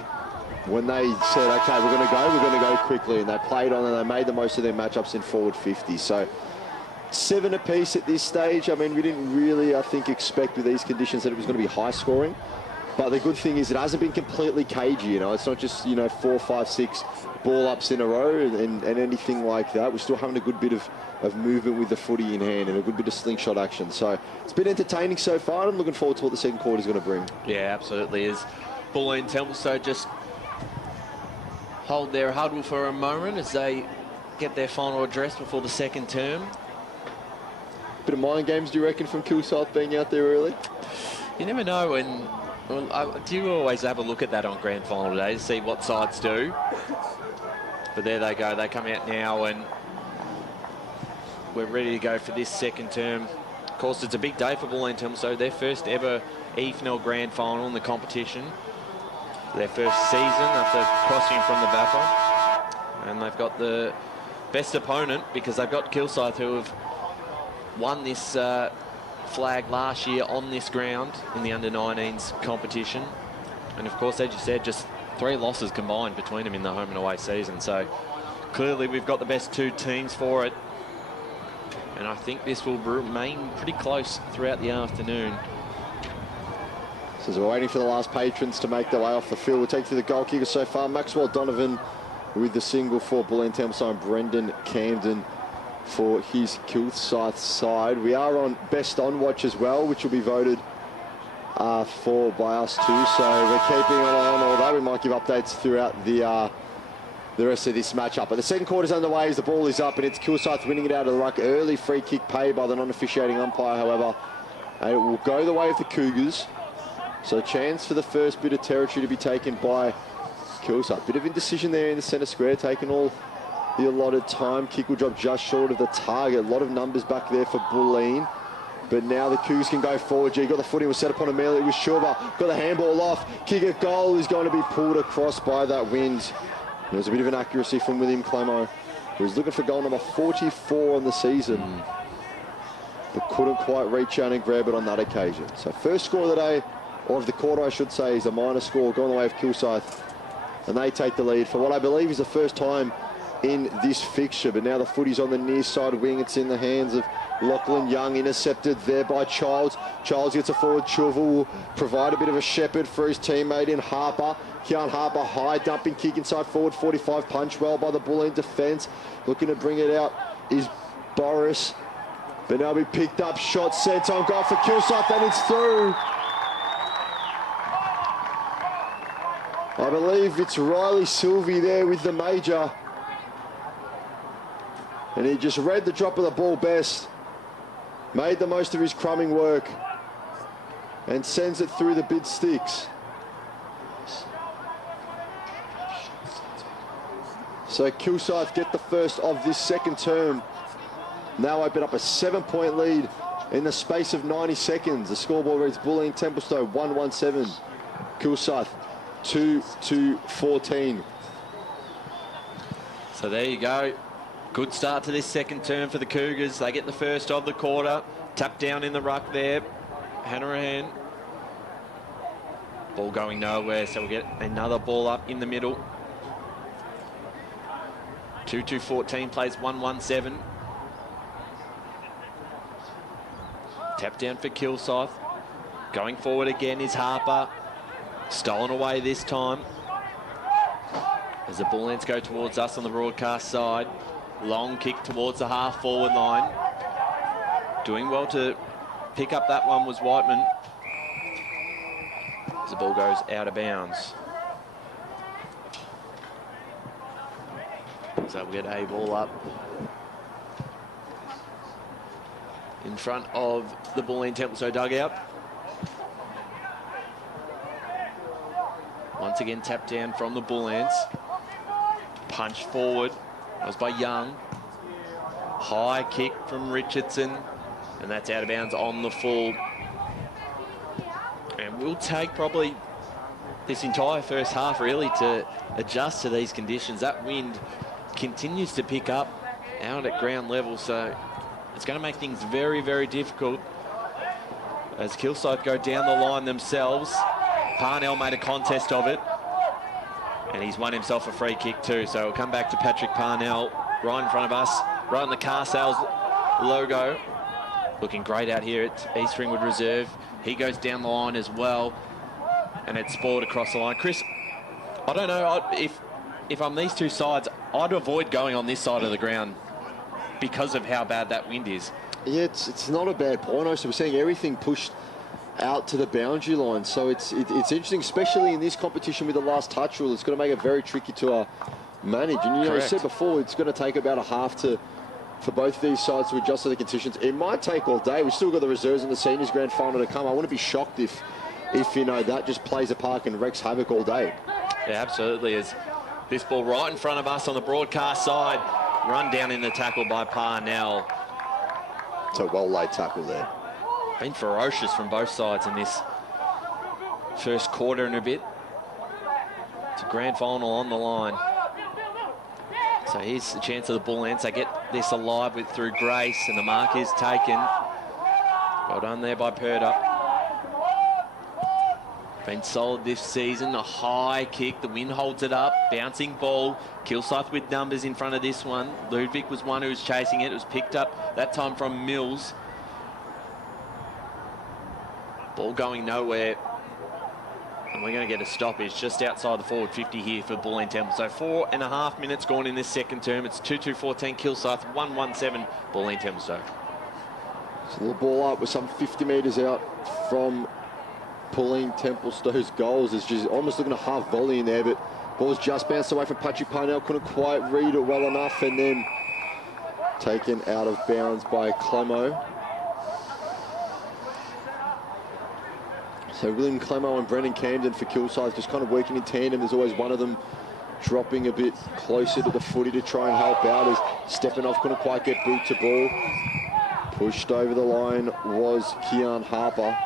when they said, okay, we're going to go quickly, and they played on and they made the most of their matchups in forward 50. So 7 apiece at this stage. I mean, we didn't really, I think, expect with these conditions that it was going to be high scoring. But the good thing is it hasn't been completely cagey, you know. It's not just, 4, 5, 6 ball ups in a row and anything like that. We're still having a good bit of movement with the footy in hand and a good bit of slingshot action. So it's been entertaining so far. I'm looking forward to what the second quarter is going to bring. Yeah, absolutely is. Bulleen Templestowe just hold their huddle for a moment as they get their final address before the second term. Bit of mind games, do you reckon, from Kilsyth being out there early? You never know, and I do always have a look at that on Grand Final day to see what sides do. But there they go, they come out now and we're ready to go for this second term. Of course, it's a big day for Bulleen Templestowe, their first ever EFNL Grand Final in the competition. Their first season after crossing from the VAFA. And they've got the best opponent because they've got Kilsyth, who have won this flag last year on this ground in the under-19s competition. And of course, as you said, just 3 losses combined between them in the home and away season. So clearly we've got the best 2 teams for it. And I think this will remain pretty close throughout the afternoon. So as we're waiting for the last patrons to make their way off the field, we'll take through the goal kicker so far. Maxwell Donovan with the single for Bulleen Templestowe and Brendan Camden for his Kilsyth side. We are on best on watch as well, which will be voted for by us too. So we're keeping an eye on all that. We might give updates throughout the rest of this matchup. But the second quarter's underway as the ball is up and it's Kilsyth winning it out of the ruck. Early free kick paid by the non-officiating umpire, however. And it will go the way of the Cougars. So a chance for the first bit of territory to be taken by Kilsyth. Bit of indecision there in the centre square, taking all the allotted time. Kick will drop just short of the target. A lot of numbers back there for Bulleen. But now the Cougars can go forward. Got the footing, was set upon immediately with Schuber. Got the handball off. Kick at goal is going to be pulled across by that wind. There was a bit of inaccuracy from William Clemo, who was looking for goal number 44 on the season. But couldn't quite reach out and grab it on that occasion. So first score of the day, or of the quarter I should say, is a minor score going the way of Kilsyth. And they take the lead for what I believe is the first time in this fixture. But now the footy's on the near side wing. It's in the hands of Lachlan Young, intercepted there by Childs. Childs gets a forward. Chilvell will provide a bit of a shepherd for his teammate in Harper. Keon Harper, high dumping kick inside forward 45, punch well by the Bulleen defence. Looking to bring it out is Boris. But now be picked up, shot sent on goal for Kilsyth, and it's through. I believe it's Riley Sylvie there with the major. And he just read the drop of the ball best. Made the most of his crumbing work. And sends it through the bid sticks. So Kilsyth get the first of this second term. Now open up a 7-point lead in the space of 90 seconds. The scoreboard reads Bulleen Templestowe 1-1-7. Kilsyth 2-14. So there you go. Good start to this second term for the Cougars. They get the first of the quarter. Tap down in the ruck there. Hanrahan. Ball going nowhere, so we'll get another ball up in the middle. 2-2-14 plays 1-1-7. Tap down for Kilsyth. Going forward again is Harper. Stolen away this time. As the Bulleens go towards us on the broadcast side. Long kick towards the half-forward line. Doing well to pick up that one was Whiteman. As the ball goes out of bounds. So we get a ball up in front of the Bulleen Templestowe dugout. Once again tapped down from the Bulleens. Punch forward. That was by Young. High kick from Richardson. And that's out of bounds on the full. And we'll take probably this entire first half really to adjust to these conditions. That wind continues to pick up out at ground level, so it's going to make things very, very difficult as Kilsyth go down the line themselves. Parnell made a contest of it, and he's won himself a free kick too, so it'll come back to Patrick Parnell right in front of us, right on the car sales logo. Looking great out here at East Ringwood Reserve. He goes down the line as well, and it's spoiled across the line. Chris, I don't know if I'm these two sides, I'd avoid going on this side of the ground because of how bad that wind is. Yeah, it's not a bad point. So we're seeing everything pushed out to the boundary line. So it's interesting, especially in this competition with the last touch rule. It's going to make it very tricky to manage. And you know, I said before, it's going to take about a half for both of these sides to adjust to the conditions. It might take all day. We've still got the reserves and the seniors grand final to come. I wouldn't be shocked if you know, that just plays a part and wreaks havoc all day. Yeah, absolutely. As this ball right in front of us on the broadcast side, run down in the tackle by Parnell. It's a well-laid tackle there. Been ferocious from both sides in this first quarter and a bit. It's a grand final on the line. So here's the chance of the Bulleens. They get this alive through Grace, and the mark is taken. Well done there by Purdup. Been solid this season. A high kick. The wind holds it up. Bouncing ball. Kilsyth with numbers in front of this one. Ludwig was one who was chasing it. It was picked up that time from Mills. Ball going nowhere. And we're going to get a stoppage just outside the forward 50 here for Bulleen Templestowe. So 4.5 minutes gone in this second term. It's 2-2-14 Kilsyth, 1-1-7 Bulleen Templestowe. So a little ball up with some 50 metres out from Bulleen Templestowe's goals. It's just almost looking a half volley in there, but ball's just bounced away from Patrick Parnell. Couldn't quite read it well enough, and then taken out of bounds by Clemo. So William Clemo and Brendan Camden for Kilsyth just kind of working in tandem. There's always one of them dropping a bit closer to the footy to try and help out, as Stepanov couldn't quite get boot to ball. Pushed over the line was Keon Harper.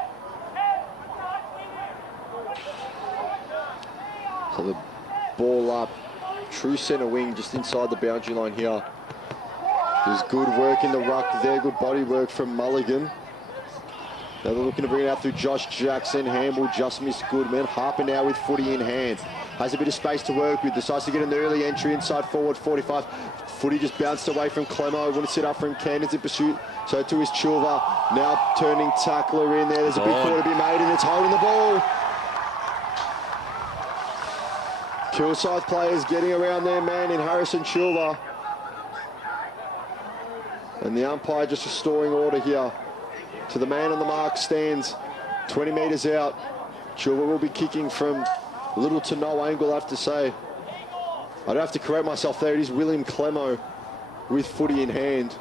So the ball up, true centre wing just inside the boundary line here. There's good work in the ruck there, good body work from Mulligan. Now they're looking to bring it out through Josh Jackson. Handball just missed Goodman. Harper now with footy in hand. Has a bit of space to work with. Decides to get an early entry inside forward 45. Footy just bounced away from Clemo. Wouldn't sit up from Cannons in pursuit. So to his Chilva. Now turning tackler in there. There's a big call to be made, and it's holding the ball. Kilsyth players getting around their man in Harrison Chilva. And the umpire just restoring order here to the man on the mark. Stands 20 metres out. Chilva will be kicking from little to no angle, I have to say. I don't have to correct myself there. It is William Clemo with footy in hand.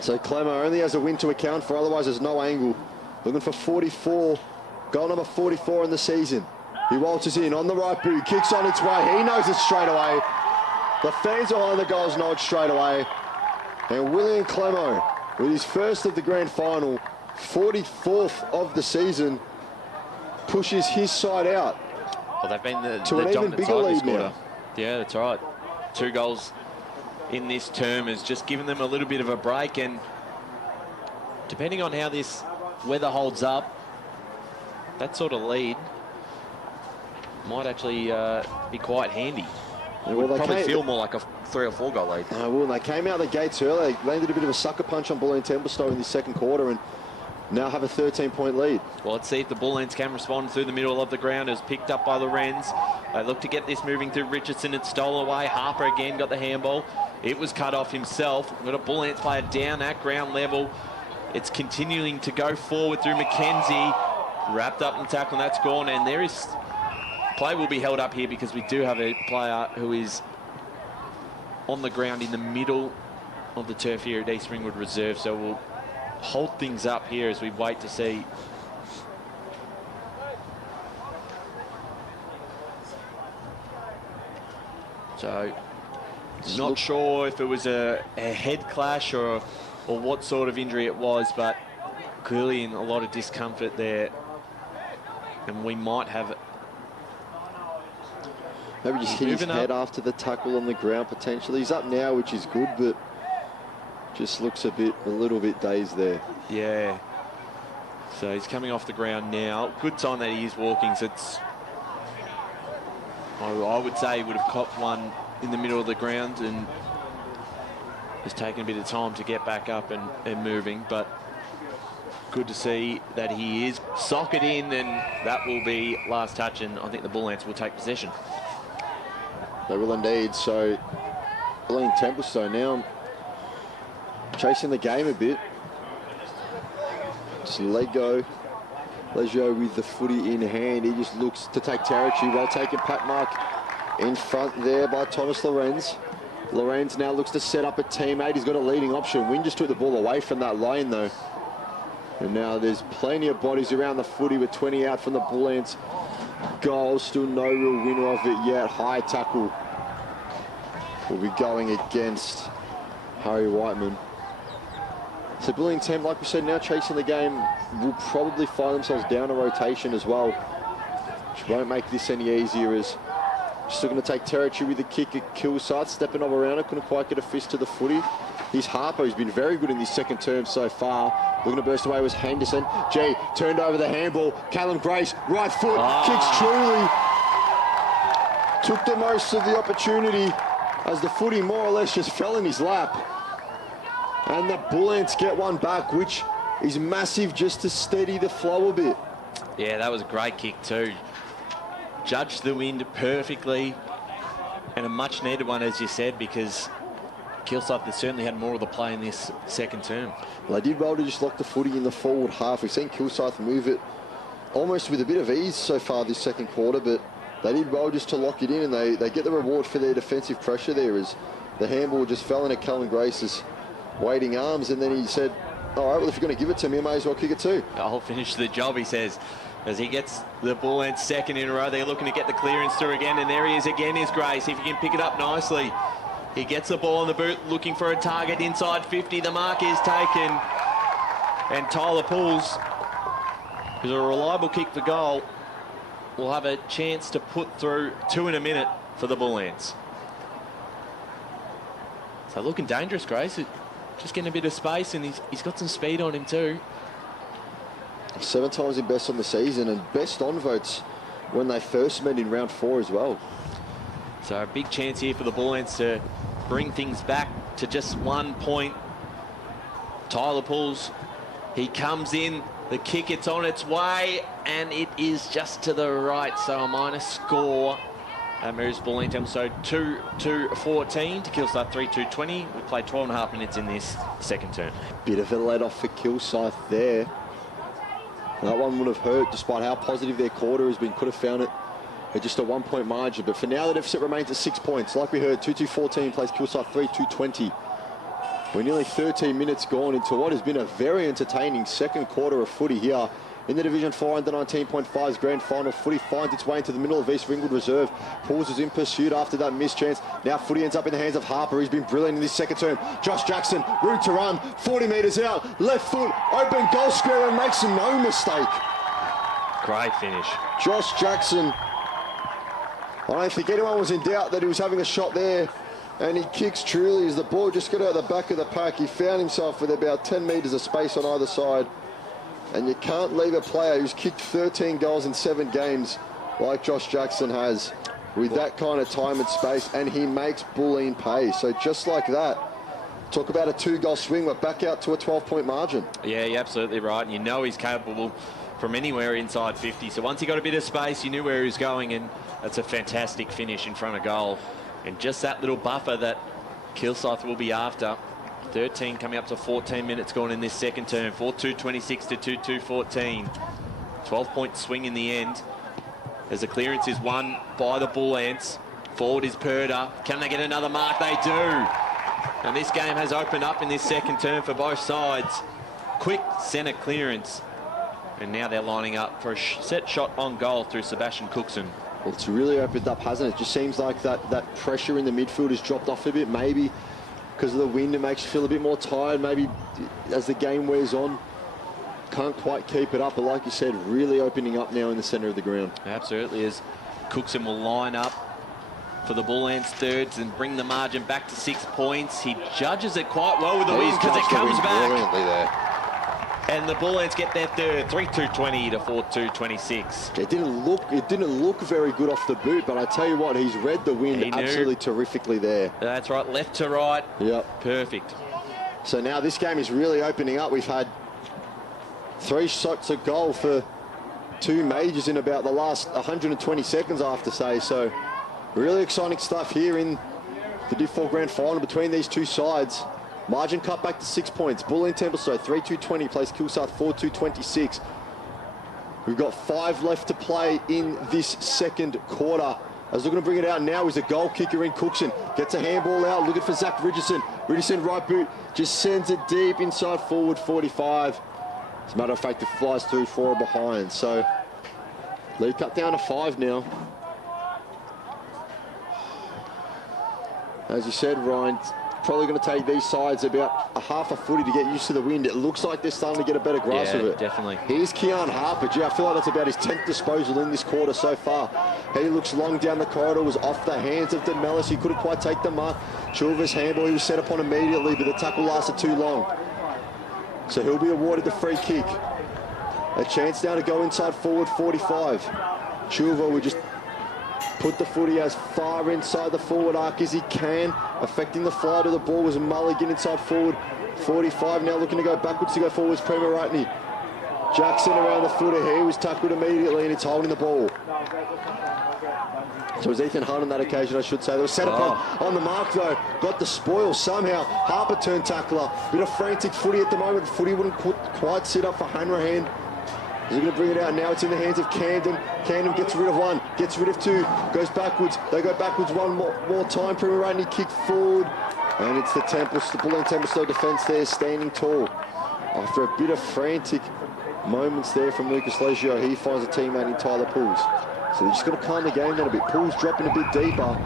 So Clemo only has a win to account for, otherwise there's no angle. Looking for 44, goal number 44 in the season. He waltzes in on the right boot, kicks on its way. He knows it straight away. The fans behind the goals know it straight away. And William Clemo, with his first of the grand final, 44th of the season, pushes his side out. Well, they've been the to an even bigger lead now. Yeah, that's right. 2 goals in this term has just given them a little bit of a break, and depending on how this weather holds up, that sort of lead might actually be quite handy. It would probably feel more like a 3 or 4 goal lead. Well, they came out the gates early. They landed a bit of a sucker punch on Bulleen Templestowe in the second quarter, and now have a 13-point lead. Well, let's see if the Bulleens can respond through the middle of the ground. It was picked up by Lorenz. They look to get this moving through Richardson. It stole away. Harper again got the handball. It was cut off himself. We've got a Bulleens player down at ground level. It's continuing to go forward through Mackenzie. Wrapped up in the tackle, and that's gone. And there is... Play will be held up here because we do have a player who is on the ground in the middle of the turf here at East Ringwood Reserve. So we'll hold things up here as we wait to see. So, not sure if it was a head clash or what sort of injury it was, but clearly in a lot of discomfort there. And we might have... Maybe just hit his head after the tackle on the ground, potentially. He's up now, which is good, but just looks a little bit dazed there. Yeah. So he's coming off the ground now. Good sign that he is walking. So it's... I would say he would have copped one in the middle of the ground and has taken a bit of time to get back up and moving, but good to see that he is socket in, and that will be last touch, and I think the Bulleens will take possession. They will indeed. So Bulleen Templestowe now chasing the game a bit. Just Leggio with the footy in hand. He just looks to take territory. Well taken, Pat Mark in front there by Thomas Lorenz. Lorenz now looks to set up a teammate. He's got a leading option. Wynn just took the ball away from that lane though. And now there's plenty of bodies around the footy with 20 out from the Bulleens. Goal, still no real winner of it yet. High tackle will be going against Harry Whiteman. So Bulleen Temp, like we said, now chasing the game, will probably find themselves down a rotation as well, which won't make this any easier, as still going to take territory with the kick at Kilsyth, stepping up around it, couldn't quite get a fist to the footy. He's Harper, who's been very good in this second term so far. Looking to burst away was Henderson. G turned over the handball. Callum Grace, right foot, kicks truly. Took the most of the opportunity as the footy more or less just fell in his lap. And the Bulleens get one back, which is massive just to steady the flow a bit. Yeah, that was a great kick too. Judged the wind perfectly, and a much needed one, as you said, because Kilsyth has certainly had more of the play in this second term. Well, they did well to just lock the footy in the forward half. We've seen Kilsyth move it almost with a bit of ease so far this second quarter, but they did well just to lock it in, and they get the reward for their defensive pressure there, as the handball just fell into Callum Grace's waiting arms, and then he said, all right, well, if you're going to give it to me, I may as well kick it too. I'll finish the job, he says, as he gets the Bulleens second in a row. They're looking to get the clearance through again, and there he is again, is Grace. If he can pick it up nicely. He gets the ball in the boot, looking for a target inside 50. The mark is taken, and Tyler Pools, who's a reliable kick for goal, will have a chance to put through 2 in a minute for the Bulleens. So looking dangerous, Grace. Just getting a bit of space, and he's got some speed on him too. 7 times in best on the season, and best on votes when they first met in round 4 as well. So a big chance here for the Bulleens to bring things back to just 1 point. Tyler Pools, he comes in, the kick, it's on its way, and it is just to the right, so a minus score. That moves Bulleen Templestowe 2-14 to Kilsyth 3-2-20. We played 12.5 minutes in this second term. Bit of a let-off for Kilsyth there. That one would have hurt, despite how positive their quarter has been. Could have found it at just a 1 point margin. But for now, the deficit remains at 6 points. Like we heard, 2-2-14 plays Kilsyth 3-2-20. We're nearly 13 minutes gone into what has been a very entertaining second quarter of footy here in the Division 4 under 19.5's Grand Final. Footy finds its way into the middle of East Ringwood Reserve. Pools is in pursuit after that missed chance. Now footy ends up in the hands of Harper. He's been brilliant in this second term. Josh Jackson, room to run, 40 metres out, left foot, open goal square, and makes no mistake. Great finish. Josh Jackson, I don't think anyone was in doubt that he was having a shot there, and he kicks truly as the ball just got out the back of the pack. He found himself with about 10 metres of space on either side. And you can't leave a player who's kicked 13 goals in 7 games like Josh Jackson has with that kind of time and space, and he makes Bulleen pay. So just like that, talk about a 2-goal swing. We're back out to a 12-point margin. Yeah, you're absolutely right. And you know he's capable from anywhere inside 50. So once he got a bit of space, you knew where he was going, and that's a fantastic finish in front of goal. And just that little buffer that Kilsyth will be after. 13 coming up to 14 minutes gone in this second term. 4-2-26 to 2-2-14. 12-point swing in the end. As the clearance is won by the Bull Ants. Forward is Purder. Can they get another mark? They do. And this game has opened up in this second term for both sides. Quick centre clearance. And now they're lining up for a set shot on goal through Sebastian Cookson. Well, it's really opened up, hasn't it? Just seems like that pressure in the midfield has dropped off a bit. Maybe because of the wind, it makes you feel a bit more tired. Maybe as the game wears on, can't quite keep it up. But like you said, really opening up now in the centre of the ground. Absolutely, as Cookson will line up for the Bull Ants thirds and bring the margin back to 6 points. He judges it quite well with the wind because it comes back. Brilliantly there. And the Bull Ants get their third, 3-2-20 to 4-2-26. It didn't look very good off the boot, but I tell you what, he's read the wind absolutely terrifically there. That's right, left to right. Yep. Perfect. So now this game is really opening up. We've had 3 shots at goal for 2 majors in about the last 120 seconds, I have to say. So really exciting stuff here in the Div 4 Grand Final between these two sides. Margin cut back to 6 points. Bulleen Templestowe 3-2-20 plays Kilsyth 4-2-26. We've got 5 left to play in this second quarter. As looking to bring it out now is a goal kicker in Cookson. Gets a handball out, looking for Zach Richardson. Richardson right boot, just sends it deep inside forward 45. As a matter of fact, it flies through 4 behind. So lead cut down to 5 now. As you said, Ryan, probably going to take these sides about a half a footy to get used to the wind. It looks like they're starting to get a better grasp of it. Definitely. Here's Keon Harper. Gee, I feel like that's about his 10th disposal in this quarter so far. He looks long down the corridor, was off the hands of DeMellis. He couldn't quite take the mark. Chilver's handball, he was set upon immediately, but the tackle lasted too long. So he'll be awarded the free kick. A chance now to go inside forward 45. Chilver will just put the footy as far inside the forward arc as he can. Affecting the fly to the ball was Mulligan inside forward 45. Now looking to go backwards to go forwards, Premaratney. Jackson around the footer. He was tackled immediately and it's holding the ball. So it was Ethan Hunt on that occasion, I should say. They were set up on the mark though. Got the spoil somehow. Harper turned tackler. Bit of frantic footy at the moment. The footy wouldn't quite sit up for Hanrahan. He's going to bring it out now. It's in the hands of Camden. Camden gets rid of 1, gets rid of 2, goes backwards. They go backwards one more time. Premaratney kick forward. And it's the Bulleen Templestowe defence there standing tall. After a bit of frantic moments there from Lucas Legio, he finds a teammate in Tyler Pools. So they're just going to calm the game down a bit. Pools dropping a bit deeper.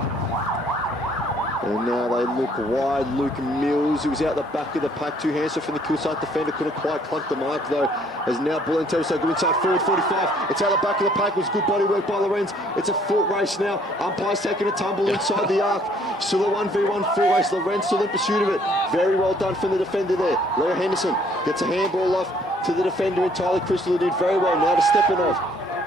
And now they look wide. Luke Mills, who was out the back of the pack, 2 hands off from the Kilsyth defender, couldn't quite clunk the mark though. As now Bulleen Templestowe go inside forward 45. It's out the back of the pack. It was good body work by Lorenz. It's a foot race now. Umpire's taking a tumble inside the arc. Still a 1v1 full race. Lorenz still in pursuit of it. Very well done from the defender there. Leo Henderson gets a handball off to the defender and Tyler Crystal, who did very well now to Stepanov.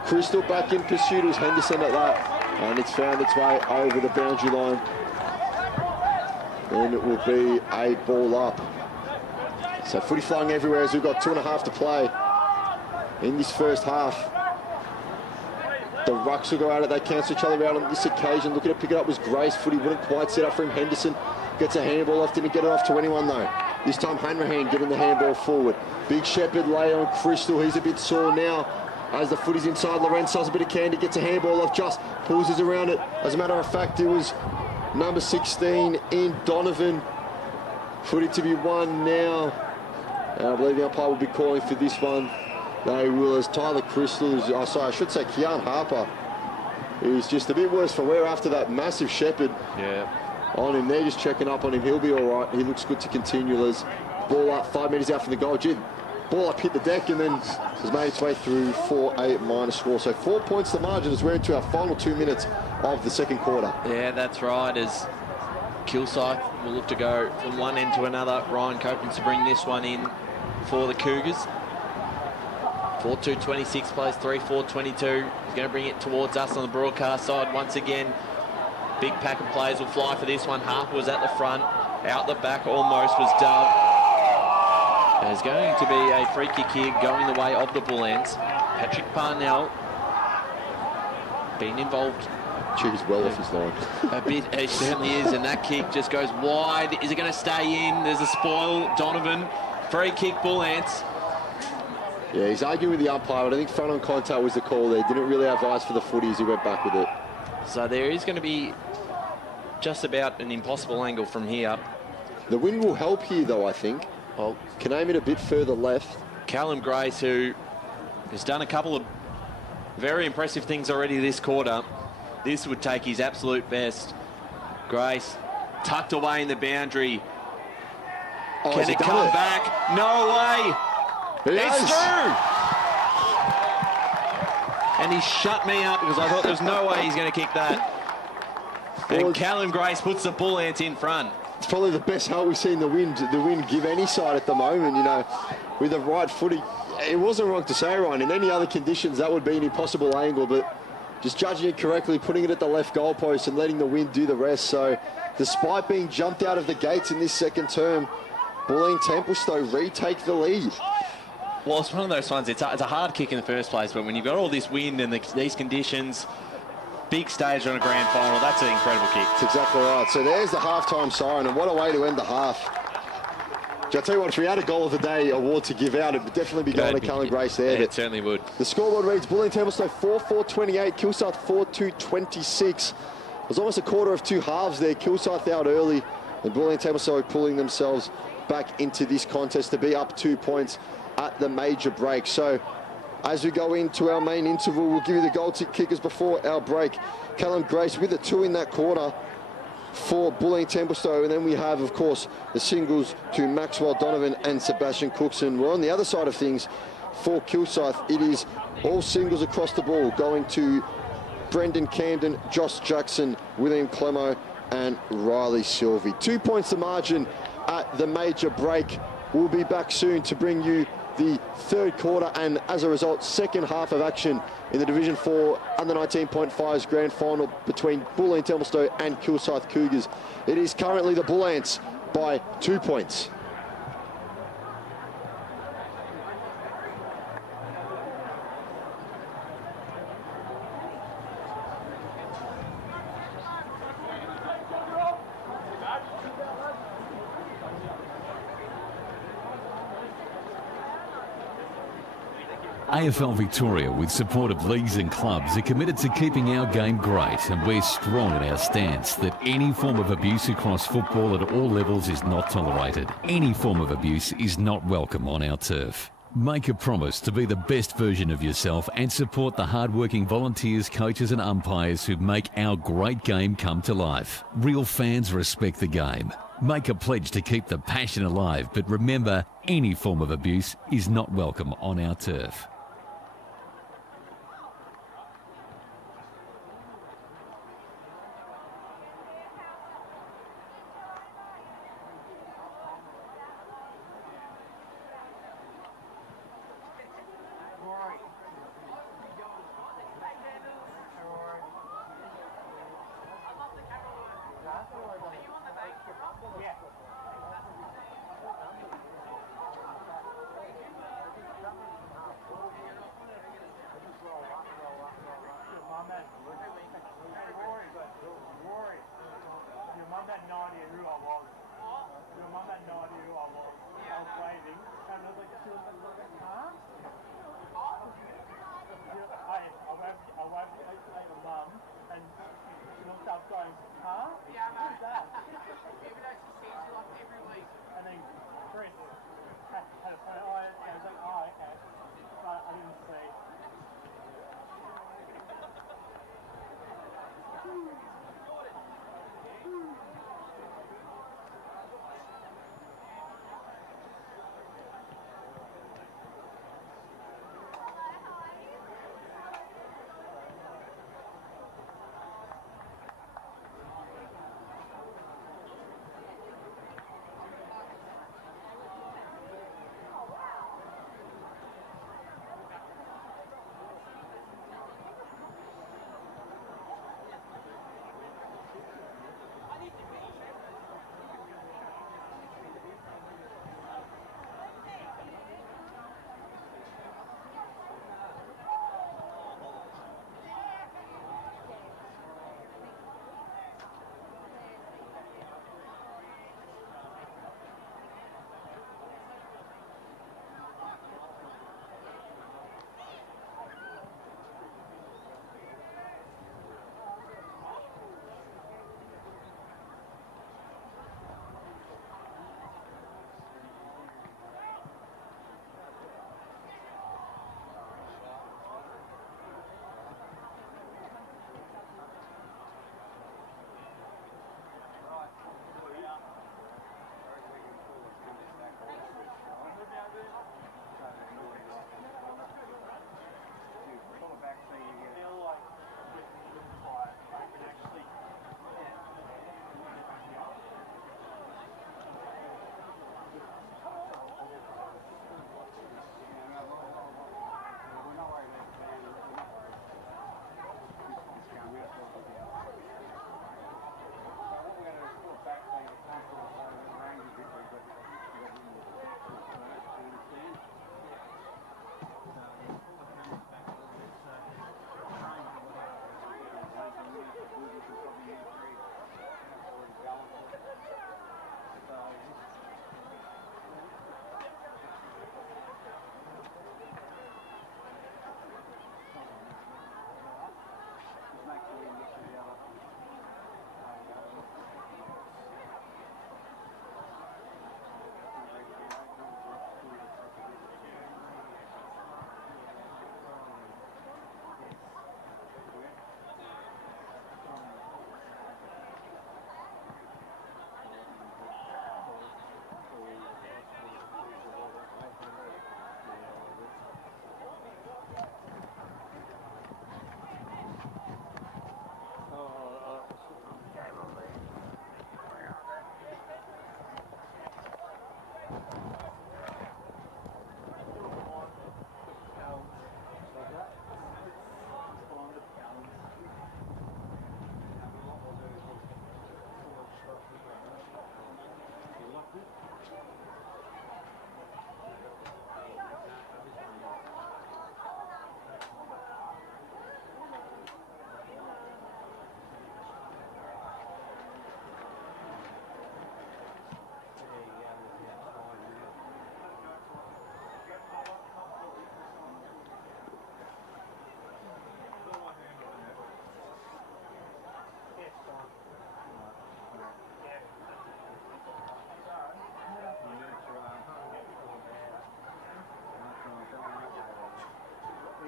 Crystal back in pursuit. It was Henderson at that. And it's found its way over the boundary line. And it will be a ball up. So footy flying everywhere as we've got 2.5 to play in this first half. The rucks will go at it. They cancel each other out on this occasion. Looking to pick it up was Grace. Footy wouldn't quite set up for him. Henderson gets a handball off. Didn't get it off to anyone though. This time Hanrahan getting the handball forward. Big Shepherd lay on Crystal. He's a bit sore now. As the footy's inside, Lorenz does a bit of candy. Gets a handball off. Just pauses around it. As a matter of fact, it was number 16 in Donovan. Footy to be won now. And I believe the umpire will be calling for this one. They will, as Tyler Crystal, I should say Keon Harper, is just a bit worse for wear after that massive Shepherd on him. They're just checking up on him. He'll be all right. He looks good to continue. As ball up 5 metres out from the goal. Ball up hit the deck and then has made its way through for a minor score. So 4 points the margin as we're into our final 2 minutes of the second quarter. Yeah, that's right. As Kilsyth will look to go from one end to another. Ryan Copens to bring this one in for the Cougars. 4-2-26 plays 3-4-22. He's going to bring it towards us on the broadcast side once again. Big pack of players will fly for this one. Harper was at the front. Out the back almost was Dove. There's going to be a free kick here going the way of the Bulleens. Patrick Parnell being involved He's well off his line. a bit. It certainly is, and that kick just goes wide. Is it going to stay in? There's a spoil. Donovan, free kick, Bulleens. Yeah, he's arguing with the umpire, but I think front on contact was the call there. Didn't really have eyes for the footy as he went back with it. So there is going to be just about an impossible angle from here. The wind will help here, though, I think. Well, Can aim it a bit further left. Callum Grace, who has done a couple of very impressive things already this quarter. This would take his absolute best. Grace tucked away in the boundary. Oh, Can has he it done come it? back? No way. It's through. And he shut me up because I thought there was no way he's going to kick that. And Callum Grace puts the Bulleens in front. It's probably the best help we've seen the wind give any side at the moment, you know, with the right footy. It wasn't wrong to say, Ryan. In any other conditions, that would be an impossible angle, but just judging it correctly, putting it at the left goalpost and letting the wind do the rest. So, despite being jumped out of the gates in this second term, Bulleen Templestowe retake the lead. Well, it's one of those ones, it's a hard kick in the first place, but when you've got all this wind and these conditions, big stage on a grand final, that's an incredible kick. That's exactly right. So there's the halftime siren, and what a way to end the half. I'll tell you what, if we had a goal of the day award to give out, it would definitely be going to Callum Grace there. It certainly would. The scoreboard reads Bulleen Templestowe 4-4-28, Kilsyth 4-2-26. It was almost a quarter of two halves there. Kilsyth out early, and Bulleen Templestowe pulling themselves back into this contest to be up 2 points at the major break. So as we go into our main interval, we'll give you the goal kickers before our break. Callum Grace with a 2 in that quarter for Bulleen Templestowe, and then we have, of course, the singles to Maxwell Donovan and Sebastian Cookson. We're on the other side of things for Kilsyth. It is all singles across the ball going to Brendan Camden, Josh Jackson, William Clemo and Riley Sylvie. 2 points the margin at the major break. We'll be back soon to bring you the third quarter and, as a result, second half of action in the Division 4 under 19.5's grand final between Bulleen Templestowe and Kilsyth Cougars. It is currently the Bulleens by 2 points. AFL Victoria, with support of leagues and clubs, are committed to keeping our game great, and we're strong in our stance that any form of abuse across football at all levels is not tolerated. Any form of abuse is not welcome on our turf. Make a promise to be the best version of yourself and support the hard-working volunteers, coaches and umpires who make our great game come to life. Real fans respect the game. Make a pledge to keep the passion alive, but remember, any form of abuse is not welcome on our turf.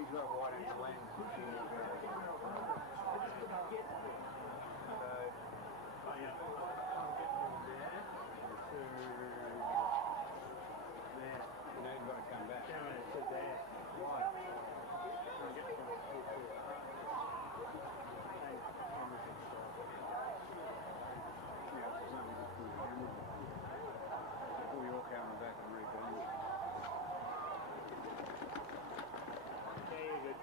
He's got a wide angle lens. Now you've got to come back. Pull your camera back and reblend. Yeah, you're good.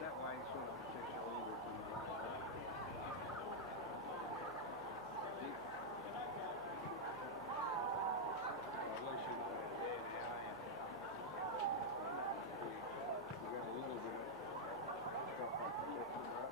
That way sort of protects your longer from the right. At least you're not out there now, are you? You got a little bit of stuff like protection, right?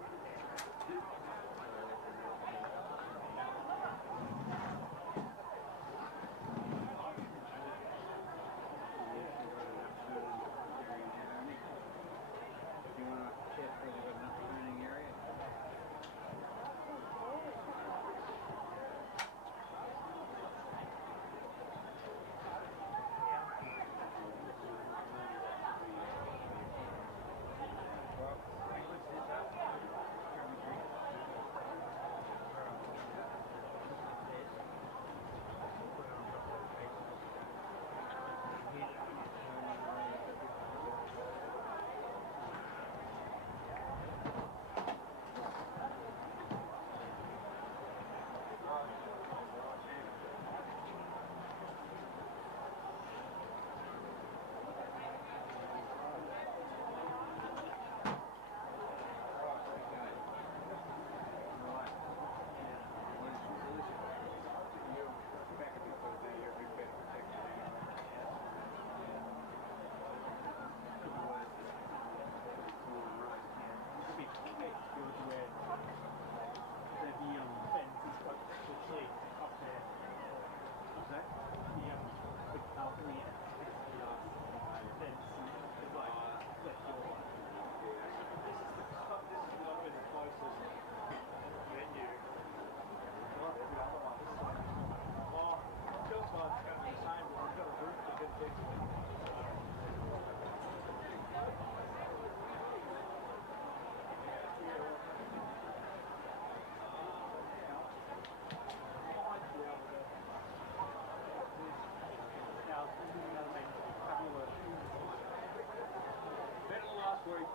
Better than last week.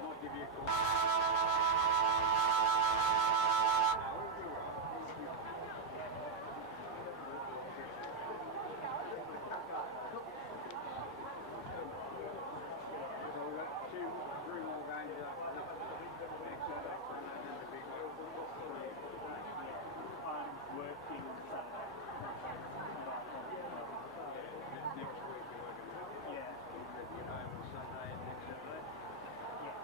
I'll give you a call. So we've got 3 more games after this. Next Saturday, Sunday, and then the big one. I'm working Saturday. Next week you're working. Yeah. You're home on Sunday and next Saturday. Yeah.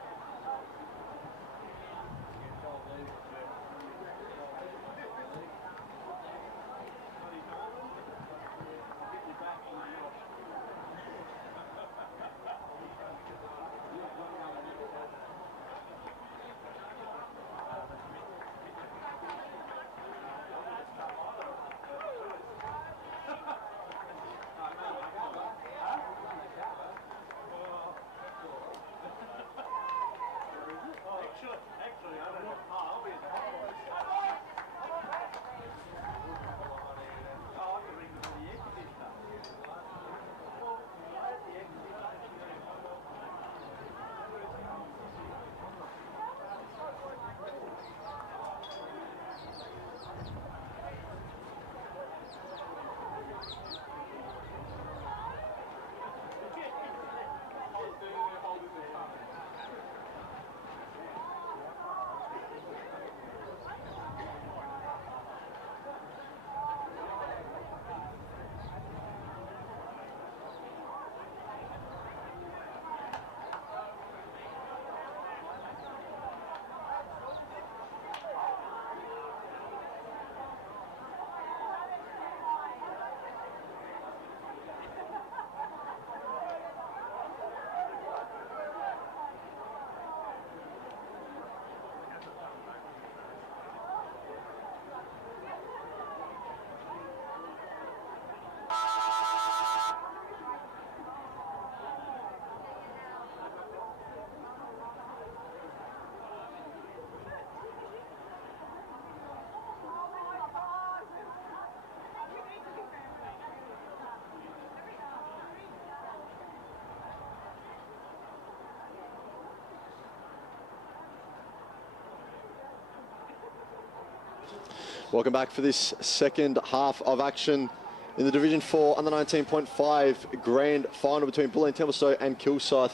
Welcome back for this second half of action in the Division 4 under 19.5 Grand Final between Bulleen Templestowe and Kilsyth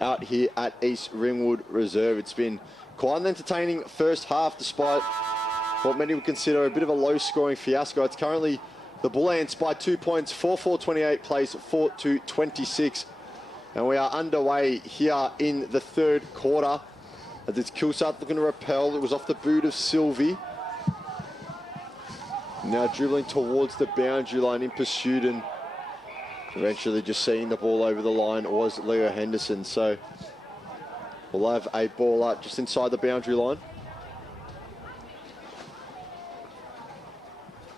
out here at East Ringwood Reserve. It's been quite an entertaining first half despite what many would consider a bit of a low-scoring fiasco. It's currently the Bulleens by 2 points, 4-4-28 plays 4-26. And we are underway here in the third quarter as it's Kilsyth looking to repel. It was off the boot of Sylvie. Now dribbling towards the boundary line in pursuit, and eventually just seeing the ball over the line was Leo Henderson. So we'll have a ball up just inside the boundary line.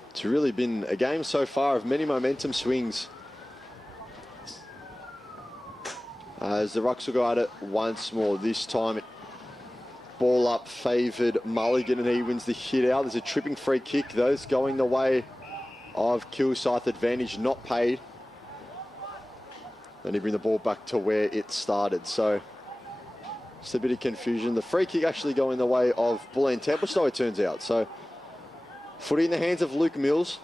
It's really been a game so far of many momentum swings. As the Rucks will go at it once more. This time, ball up favoured Mulligan, and he wins the hit out. There's a tripping free kick, though. It's going the way of Kilsyth. Advantage not paid. Then he bring the ball back to where it started. So just a bit of confusion. The free kick actually going the way of Bulleen Templestowe, it turns out. So footy in the hands of Luke Mills.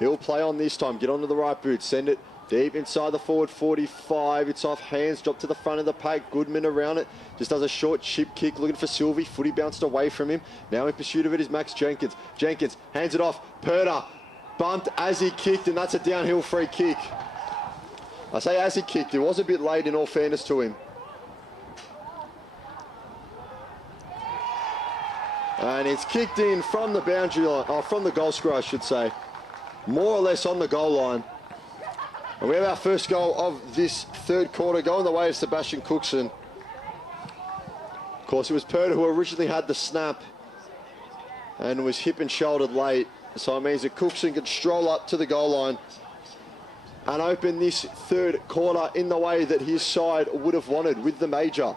He'll play on this time. Get onto the right boot. Send it deep inside the forward 45. It's off hands. Drop to the front of the pack. Goodman around it. Just does a short chip kick looking for Sylvie. Footy bounced away from him. Now in pursuit of it is Max Jenkins. Jenkins hands it off. Purder bumped as he kicked, and that's a downhill free kick. I say as he kicked. It was a bit late in all fairness to him. And it's kicked in from the boundary line, or from the goal square, I should say. More or less on the goal line. And we have our first goal of this third quarter going the way of Sebastian Cookson. Of course, it was Purder who originally had the snap and was hip and shouldered late. So it means that Cookson can stroll up to the goal line and open this third quarter in the way that his side would have wanted with the major.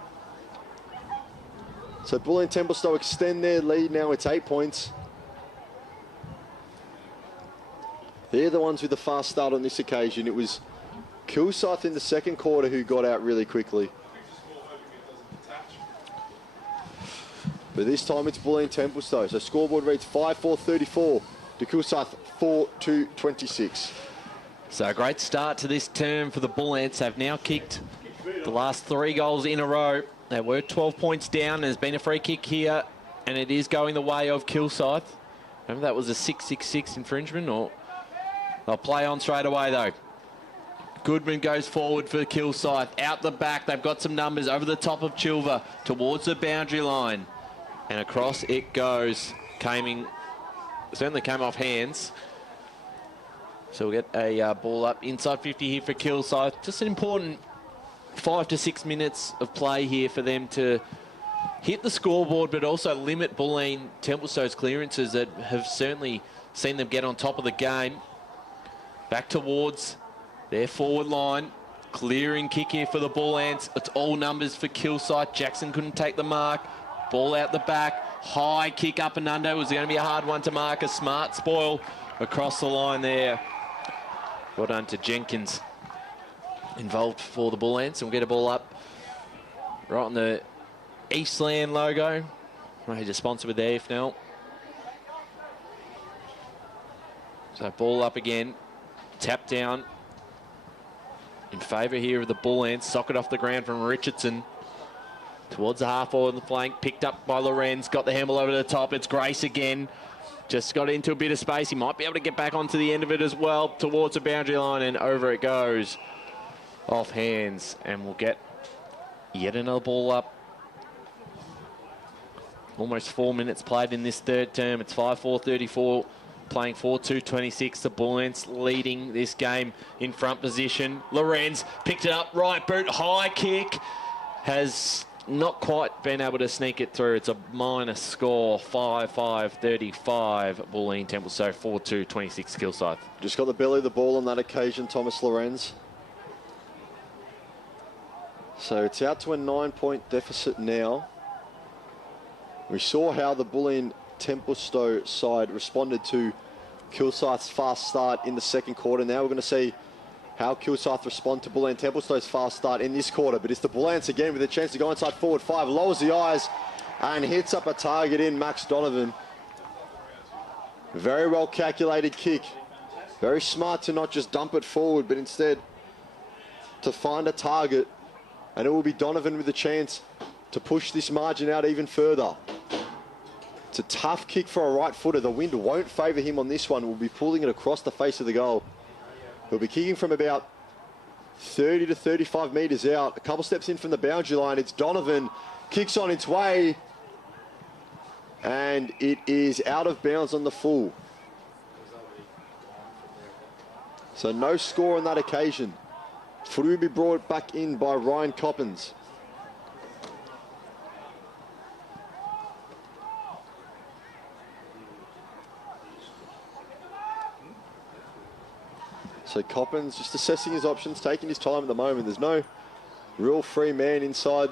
So Bulleen Templestowe extend their lead now. It's 8 points. They're the ones with the fast start on this occasion. It was Kilsyth in the second quarter who got out really quickly. But this time it's Bulleen Templestowe. So scoreboard reads 5-4-34 to Kilsyth 4-2-26. So a great start to this term for the Bulleens. They've now kicked the last 3 goals in a row. They were 12 points down. There's been a free kick here, and it is going the way of Kilsyth. Remember that was a 666 infringement, or they'll play on straight away though. Goodman goes forward for Kilsyth. Out the back, they've got some numbers over the top of Chilver towards the boundary line. And across it goes. Certainly came off hands. So we'll get a ball up inside 50 here for Kilsyth. Just an important 5 to 6 minutes of play here for them to hit the scoreboard, but also limit Bulleen Templestowe's clearances that have certainly seen them get on top of the game. Back towards their forward line. Clearing kick here for the Bulleens. It's all numbers for Kilsyth. Jackson couldn't take the mark. Ball out the back. High kick up and under. It was going to be a hard one to mark. A smart spoil across the line there. Well done to Jenkins. Involved for the Bulleens. And we'll get a ball up right on the Eastland logo. Major sponsor with the EFNL. So ball up again. Tap down in favour here of the Bulleens. Socket off the ground from Richardson. Towards the half forward on the flank. Picked up by Lorenz. Got the handle over the top. It's Grace again. Just got into a bit of space. He might be able to get back onto the end of it as well. Towards the boundary line, and over it goes. Off hands, and we'll get yet another ball up. Almost 4 minutes played in this third term. It's 5-4-34, playing 4-2-26. The Bulleens leading this game in front position. Lorenz picked it up, right boot, high kick. Has not quite been able to sneak it through. It's a minus score, 5-5-35. Bulleen Templestowe 4-2-26 Kilsyth. Just got the belly of the ball on that occasion, Thomas Lorenz. So it's out to a 9-point deficit now. We saw how the Bulleen Templestowe side responded to Kilsyth's fast start in the second quarter. Now we're going to see how Kilsyth respond to Bulleen Templestowe's fast start in this quarter. But it's the Bulleens again with a chance to go inside forward 5. Lowers the eyes and hits up a target in Max Donovan. Very well calculated kick. Very smart to not just dump it forward, but instead to find a target. And it will be Donovan with a chance to push this margin out even further. It's a tough kick for a right footer. The wind won't favour him on this one. We'll be pulling it across the face of the goal. He'll be kicking from about 30 to 35 metres out. A couple steps in from the boundary line. It's Donovan. Kicks on its way. And it is out of bounds on the full. So no score on that occasion. Footy will be brought back in by Ryan Coppins. So Coppins just assessing his options, taking his time at the moment. There's no real free man inside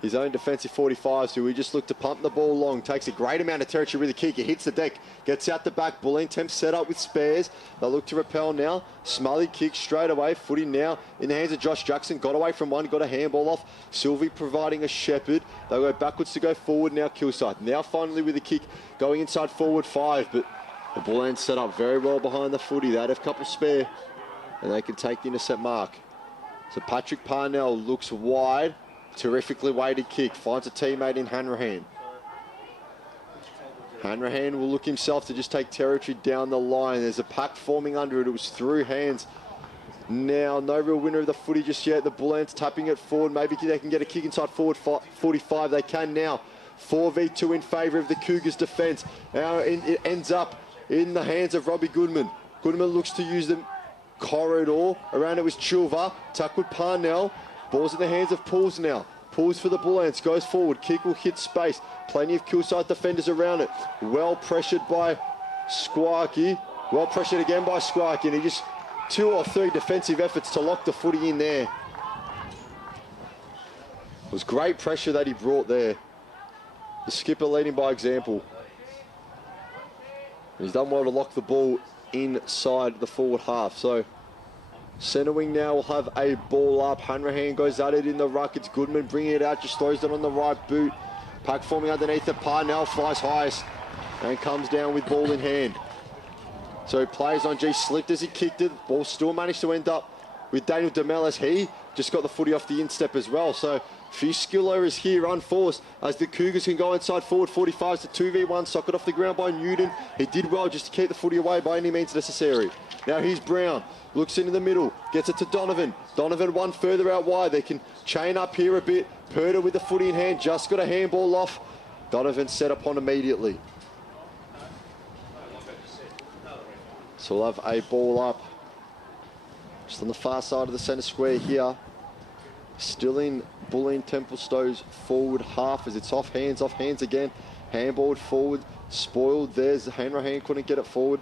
his own defensive 45, so we just look to pump the ball long. Takes a great amount of territory with a kick. It hits the deck, gets out the back. Bulleen Temp set up with spares. They'll look to repel now. Smully kicks straight away. Footy now in the hands of Josh Jackson. Got away from one, got a handball off. Sylvie providing a shepherd. They'll go backwards to go forward now. Kilsyth now finally with a kick going inside forward 5, but the Bulleen set up very well behind the footy. They had a couple spare and they can take the intercept mark. So Patrick Parnell looks wide. Terrifically weighted kick. Finds a teammate in Hanrahan. Hanrahan will look himself to just take territory down the line. There's a pack forming under it. It was through hands. Now, no real winner of the footy just yet. The Bulleen's tapping it forward. Maybe they can get a kick inside forward 45. They can now. 4v2 in favour of the Cougars' defence. Now it ends up in the hands of Robbie Goodman. Goodman looks to use the corridor. Around it was Chilva. Tuck with Parnell. Ball's in the hands of Pools now. Pools for the Bulleens. Goes forward. Kick will hit space. Plenty of Kilsyth defenders around it. Well pressured by Squarky. Well pressured again by Squarky. And he just 2 or 3 defensive efforts to lock the footy in there. It was great pressure that he brought there. The skipper leading by example. He's done well to lock the ball inside the forward half. So centre wing now will have a ball up. Hanrahan goes at it in the ruck. It's Goodman bringing it out, just throws it on the right boot. Pack forming underneath it. Parnell flies highest and comes down with ball in hand. So he plays on G, slipped as he kicked it. Ball still managed to end up with Daniel Demelis. He just got the footy off the instep as well. So a few skill errors here unforced as the Cougars can go inside forward 45 to 2v1. Socket off the ground by Newton. He did well just to keep the footy away by any means necessary. Now here's Brown. Looks into the middle, gets it to Donovan. Donovan one further out wide. They can chain up here a bit. Purder with the footy in hand, just got a handball off. Donovan set upon immediately. So we'll have a ball up just on the far side of the centre square here. Still in Bulleen Templestowe's forward half as it's off hands again. Handballed forward, spoiled. There's the Hanrahan, couldn't get it forward.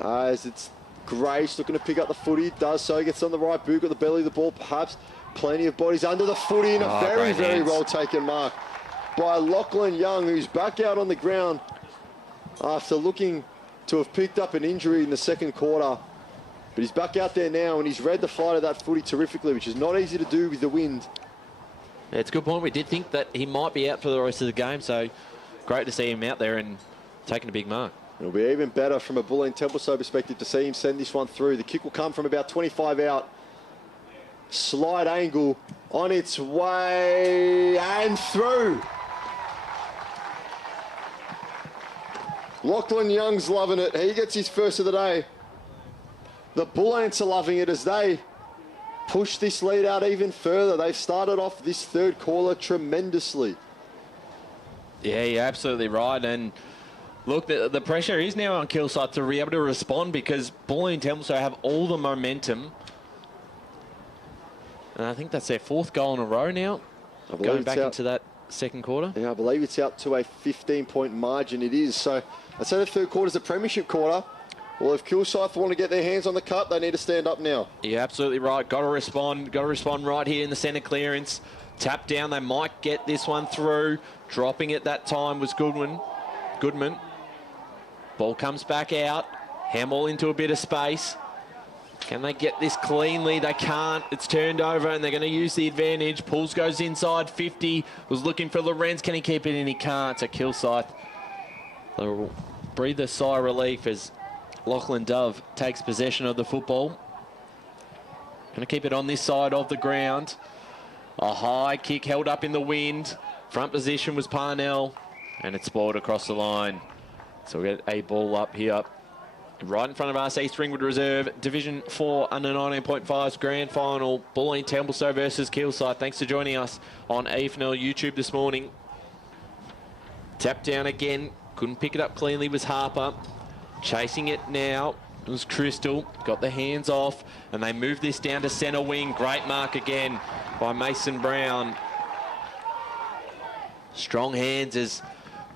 As it's Grace looking to pick up the footy, does so, gets on the right boot, got the belly of the ball perhaps. Plenty of bodies under the footy and a very well taken mark by Lachlan Young, who's back out on the ground after looking to have picked up an injury in the second quarter. But he's back out there now and he's read the flight of that footy terrifically, which is not easy to do with the wind. Yeah, it's a good point. We did think that he might be out for the rest of the game, so great to see him out there and taking a big mark. It'll be even better from a Bulleen Templestowe perspective to see him send this one through. The kick will come from about 25 out. Slide angle on its way and through. Lachlan Young's loving it. He gets his first of the day. The Bulleens are loving it as they push this lead out even further. They've started off this third quarter tremendously. Yeah, you're absolutely right. And look, the pressure is now on Kilsyth to be able to respond because Bulleen Templestowe have all the momentum. And I think that's their 4th goal in a row now, going back into that second quarter. Yeah, I believe it's out to a 15-point margin. It is. So I'd say the third quarter is a premiership quarter. Well, if Kilsyth want to get their hands on the cup, they need to stand up now. Yeah, absolutely right. Got to respond right here in the centre clearance. Tap down. They might get this one through. Dropping it that time was Goodman. Ball comes back out. Handball into a bit of space. Can they get this cleanly? They can't. It's turned over and they're going to use the advantage. Pools goes inside 50. Was looking for Lorenz. Can he keep it in? He can't. So Kilsyth. They'll breathe a sigh of relief as Lachlan Dove takes possession of the football. Going to keep it on this side of the ground. A high kick held up in the wind. Front position was Parnell, and it's spoiled across the line. So we get a ball up here. Right in front of us, East Ringwood Reserve, Division 4 under 19.5's Grand Final, Bulleen Templestowe versus Kilsyth. Thanks for joining us on EFNL YouTube this morning. Tap down again, couldn't pick it up cleanly, was Harper. Chasing it now, it was Crystal, got the hands off, and they move this down to centre wing. Great mark again by Mason Brown. Strong hands as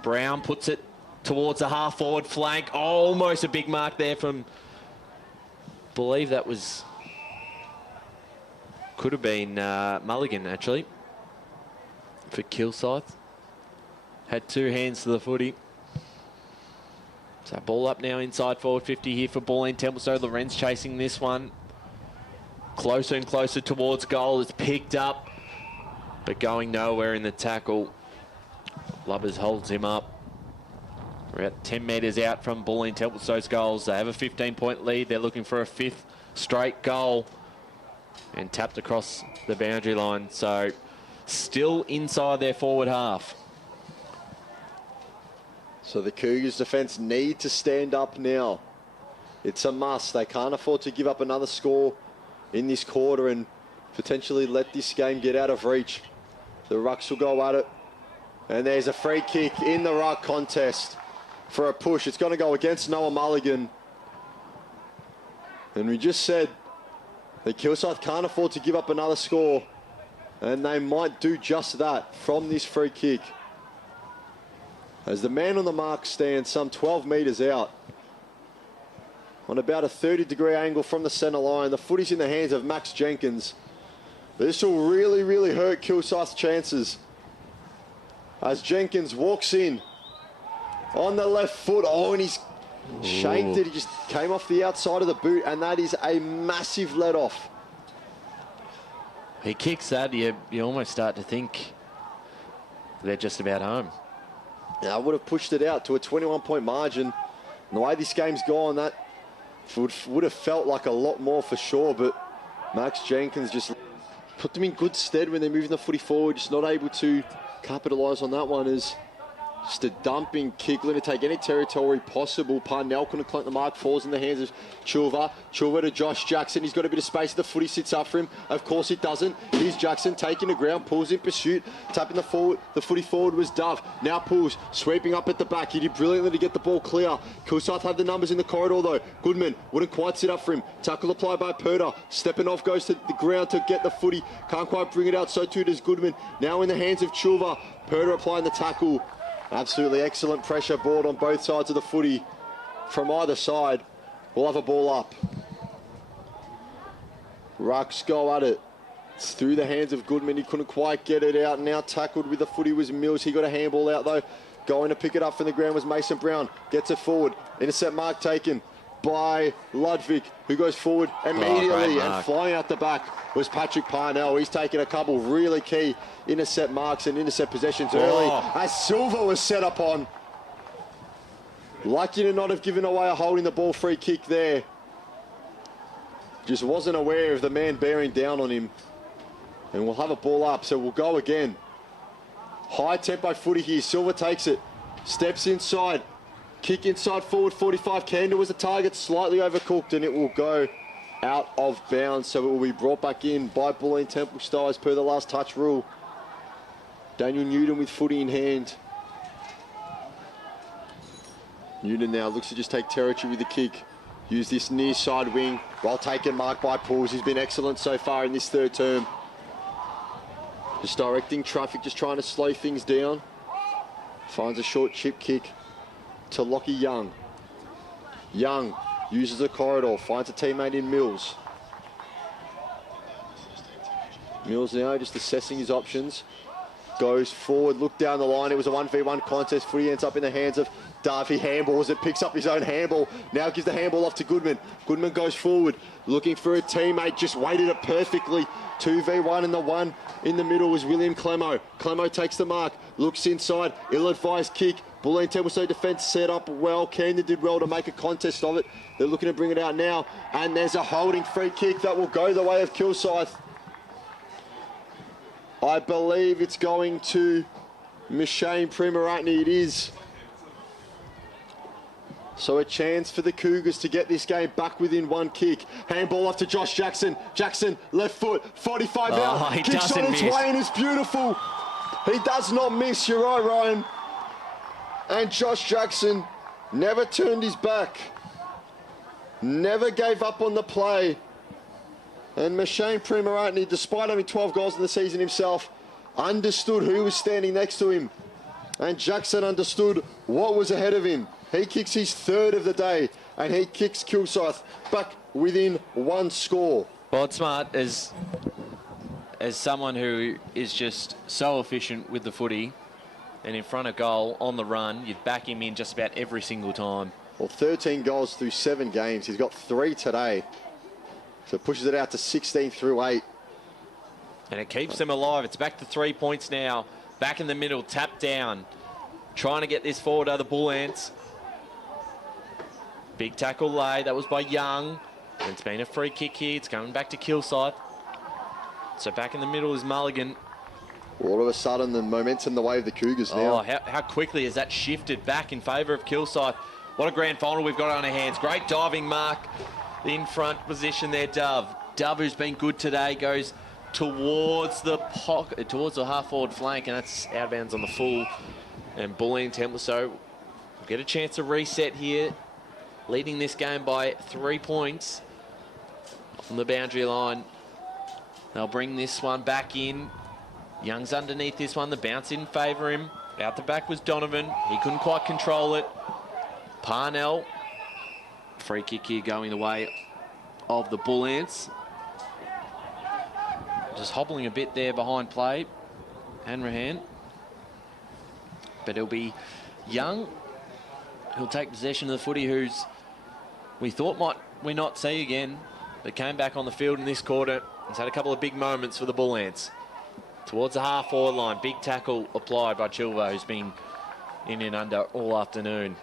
Brown puts it towards the half-forward flank. Almost a big mark there from, believe that was, could have been Mulligan, actually, for Kilsyth. Had two hands to the footy. So ball up now inside forward 50 here for Bulleen Templestowe. Lorenz chasing this one. Closer and closer towards goal. It's picked up, but going nowhere in the tackle. Lubbers holds him up. We're at 10 metres out from Bulleen Templestowe's goals. They have a 15-point lead. They're looking for a 5th straight goal. And tapped across the boundary line. So still inside their forward half. So the Cougars defence need to stand up now. It's a must. They can't afford to give up another score in this quarter and potentially let this game get out of reach. The Rucks will go at it. And there's a free kick in the ruck contest for a push. It's going to go against Noah Mulligan. And we just said that Kilsyth can't afford to give up another score. And they might do just that from this free kick. As the man on the mark stands some 12 metres out. On about a 30-degree angle from the centre line. The footy's in the hands of Max Jenkins. This will really, really hurt Kilsyth's chances. As Jenkins walks in on the left foot. Oh, and he's shanked it. He just came off the outside of the boot, and that is a massive let-off. He kicks that, you almost start to think they're just about home. Now, I would have pushed it out to a 21-point margin. And the way this game's gone, that would have felt like a lot more for sure, but Max Jenkins just put them in good stead when they're moving the footy forward, just not able to capitalise on that one. As just a dumping kick, going to take any territory possible. Parnell couldn't collect the mark, falls in the hands of Chilva. Chilva to Josh Jackson. He's got a bit of space. The footy sits up for him. Of course it doesn't. Here's Jackson taking the ground, pulls in pursuit, tapping the footy forward was Dove. Now pulls, sweeping up at the back. He did brilliantly to get the ball clear. Kilsyth had the numbers in the corridor though. Goodman wouldn't quite sit up for him. Tackle applied by Purder. Stepping off, goes to the ground to get the footy. Can't quite bring it out, so too does Goodman. Now in the hands of Chilva. Purder applying the tackle. Absolutely excellent pressure board on both sides of the footy from either side. We'll have a ball up. Rucks go at it. It's through the hands of Goodman. He couldn't quite get it out. Now tackled with the footy was Mills. He got a handball out though. Going to pick it up from the ground was Mason Brown. Gets it forward. Intercept mark taken by Ludwig, who goes forward immediately, and flying out the back was Patrick Parnell. He's taken a couple really key intercept marks and intercept possessions early as Silva was set up on. Lucky to not have given away a holding the ball free kick there. Just wasn't aware of the man bearing down on him. And we'll have a ball up, so we'll go again. High tempo footy here. Silva takes it, steps inside. Kick inside forward 45. Candle was the target, slightly overcooked, and it will go out of bounds. So it will be brought back in by Bulleen Templestowe as per the last touch rule. Daniel Newton with footy in hand. Newton now looks to just take territory with the kick. Use this near side wing. Well taken mark by Pools. He's been excellent so far in this third term. Just directing traffic, just trying to slow things down. Finds a short chip kick to Lockie Young. Young uses a corridor, finds a teammate in Mills. Mills now just assessing his options. Goes forward, look down the line. It was a 1v1 contest. Footy ends up in the hands of Darby. Handballs it, picks up his own handball. Now gives the handball off to Goodman. Goodman goes forward, looking for a teammate. Just weighted it perfectly. 2v1, and the one in the middle was William Clemo. Clemo takes the mark, looks inside. Ill-advised kick. Bulleen Templestowe defence set up well. Camden did well to make a contest of it. They're looking to bring it out now. And there's a holding free kick that will go the way of Kilsyth. I believe it's going to Mishane Primaratni. It is. So a chance for the Cougars to get this game back within one kick. Handball off to Josh Jackson. Jackson, left foot, 45 out. He Kicks on its way and it's beautiful. He does not miss, you're right, Ryan. And Josh Jackson never turned his back. Never gave up on the play. And Mishane Primaratni, despite having 12 goals in the season himself, understood who was standing next to him. And Jackson understood what was ahead of him. He kicks his third of the day, and he kicks Kilsyth back within one score. Well, it's smart as someone who is just so efficient with the footy and in front of goal on the run, you'd back him in just about every single time. Well, 13 goals through 7 games. He's got 3 today. So it pushes it out to 16 through 8. And it keeps them alive. It's back to 3 points now. Back in the middle, tap down. Trying to get this forward are the Bull Ants. Big tackle lay. That was by Young. And it's been a free kick here. It's coming back to Kilsyth. So back in the middle is Mulligan. All of a sudden, the momentum the way of the Cougars now. Oh, how quickly has that shifted back in favour of Kilsyth. What a grand final we've got on our hands. Great diving mark in front position there, Dove. Dove, who's been good today, goes towards the pocket, towards the half-forward flank, and that's out of bounds on the full. And Bulleen Templestowe will get a chance to reset here, leading this game by 3 points on the boundary line. They'll bring this one back in. Young's underneath this one. The bounce didn't favour him. Out the back was Donovan. He couldn't quite control it. Parnell. Free kick here going the way of the Bull Ants. Just hobbling a bit there behind play. Hanrahan. But it'll be Young who'll take possession of the footy, who's we thought might we not see again, but came back on the field in this quarter. He's had a couple of big moments for the Bull Ants. Towards the half-forward line, big tackle applied by Chilva, who's been in and under all afternoon.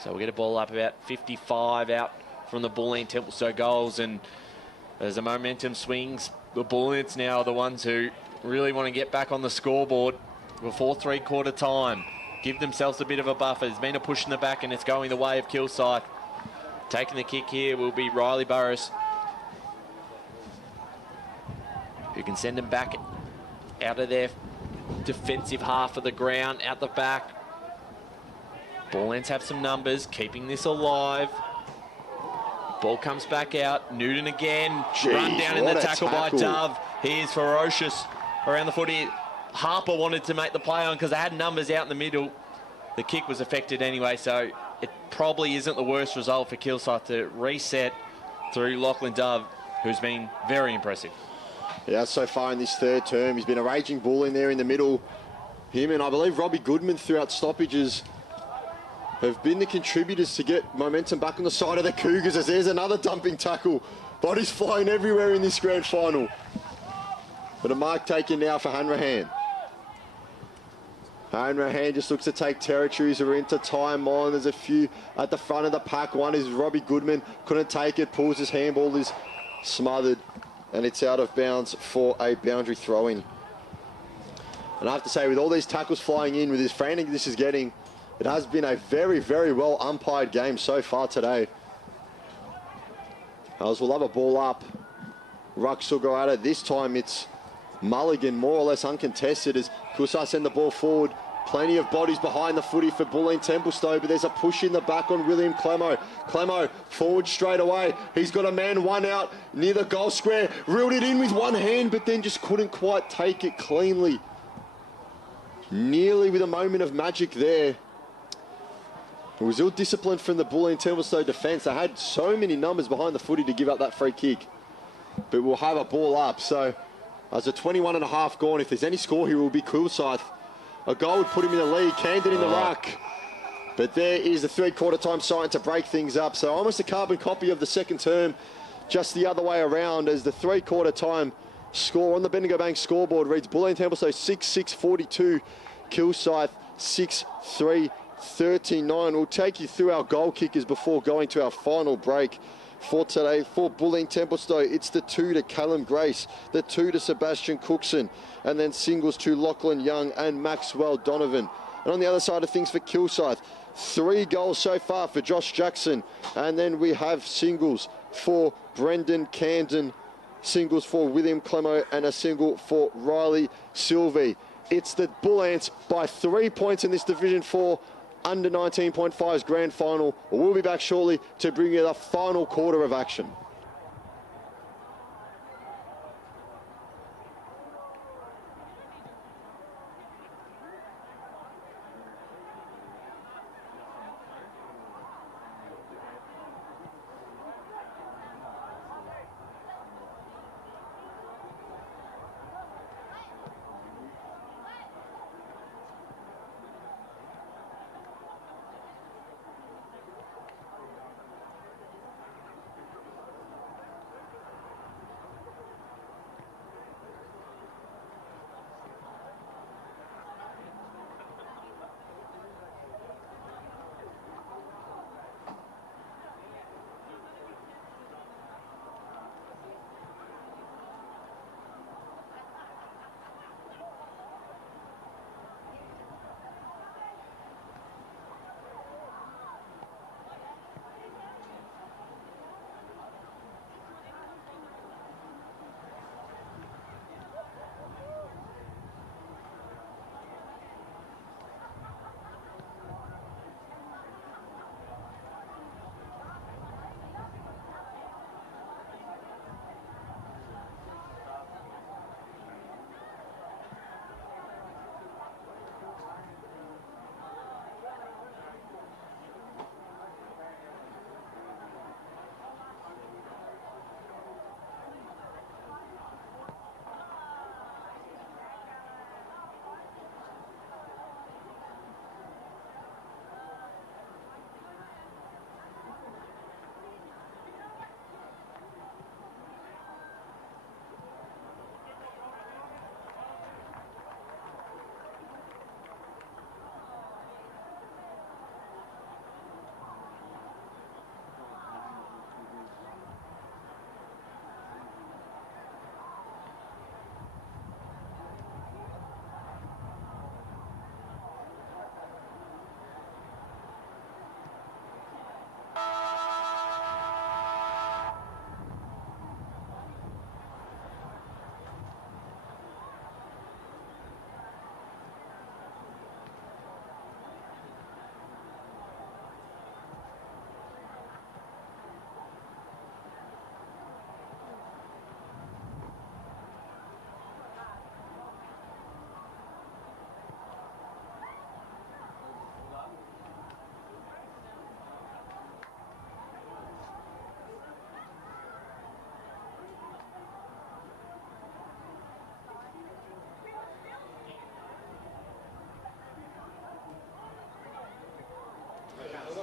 So we'll get a ball up about 55 out from the Bulleen Templestowe goals, and as the momentum swings, the Bull Ants now are the ones who really want to get back on the scoreboard before three-quarter time. Give themselves a bit of a buffer. There's been a push in the back, and it's going the way of Kilsyth. Taking the kick here will be Riley Burris, who can send them back out of their defensive half of the ground, out the back. Bull Ants have some numbers, keeping this alive. Ball comes back out. Newton again. Jeez, run down in the tackle by tackle. Dove. He is ferocious around the footy. Harper wanted to make the play on because they had numbers out in the middle. The kick was affected anyway, so it probably isn't the worst result for Kilsyth to reset through Lachlan Dove, who's been very impressive. Yeah, so far in this third term, he's been a raging bull in there in the middle. Him and I believe Robbie Goodman throughout stoppages have been the contributors to get momentum back on the side of the Cougars, as there's another dumping tackle. Bodies flying everywhere in this grand final. But a mark taken now for Hanrahan. Hanrahan just looks to take territories. We're into time on. There's a few at the front of the pack. One is Robbie Goodman. Couldn't take it. Pulls his handball, is smothered. And it's out of bounds for a boundary throw-in. And I have to say, with all these tackles flying in, with his frantic this is getting, it has been a very, very well umpired game so far today. As we'll have a ball up. Rucks will go at it. This time it's Mulligan, more or less uncontested, as Kilsyth send the ball forward. Plenty of bodies behind the footy for Bulleen Templestowe, but there's a push in the back on William Clemo. Clemo forward straight away. He's got a man one out near the goal square. Reeled it in with one hand, but then just couldn't quite take it cleanly. Nearly with a moment of magic there. It was ill-disciplined from the Bulleen Templestowe defence. They had so many numbers behind the footy to give up that free kick. But we'll have a ball up. So as a 21.5 gone, if there's any score here, it will be Kilsyth. A goal would put him in the lead. Camden in the ruck. But there is the three-quarter time sign to break things up. So almost a carbon copy of the second term, just the other way around, as the three-quarter time score on the Bendigo Bank scoreboard reads Bulleen Templestowe 6-6-42. Kilsyth 6-3-39. We'll take you through our goal kickers before going to our final break for today. For Bulleen Templestowe, it's the 2 to Callum Grace, the 2 to Sebastian Cookson, and then singles to Lachlan Young and Maxwell Donovan. And on the other side of things for Kilsyth, 3 goals so far for Josh Jackson, and then we have singles for Brendan Camden, singles for William Clemo, and a single for Riley Sylvie. It's the Bull Ants by 3 points in this Division 4 under 19.5's grand final. We'll be back shortly to bring you the final quarter of action.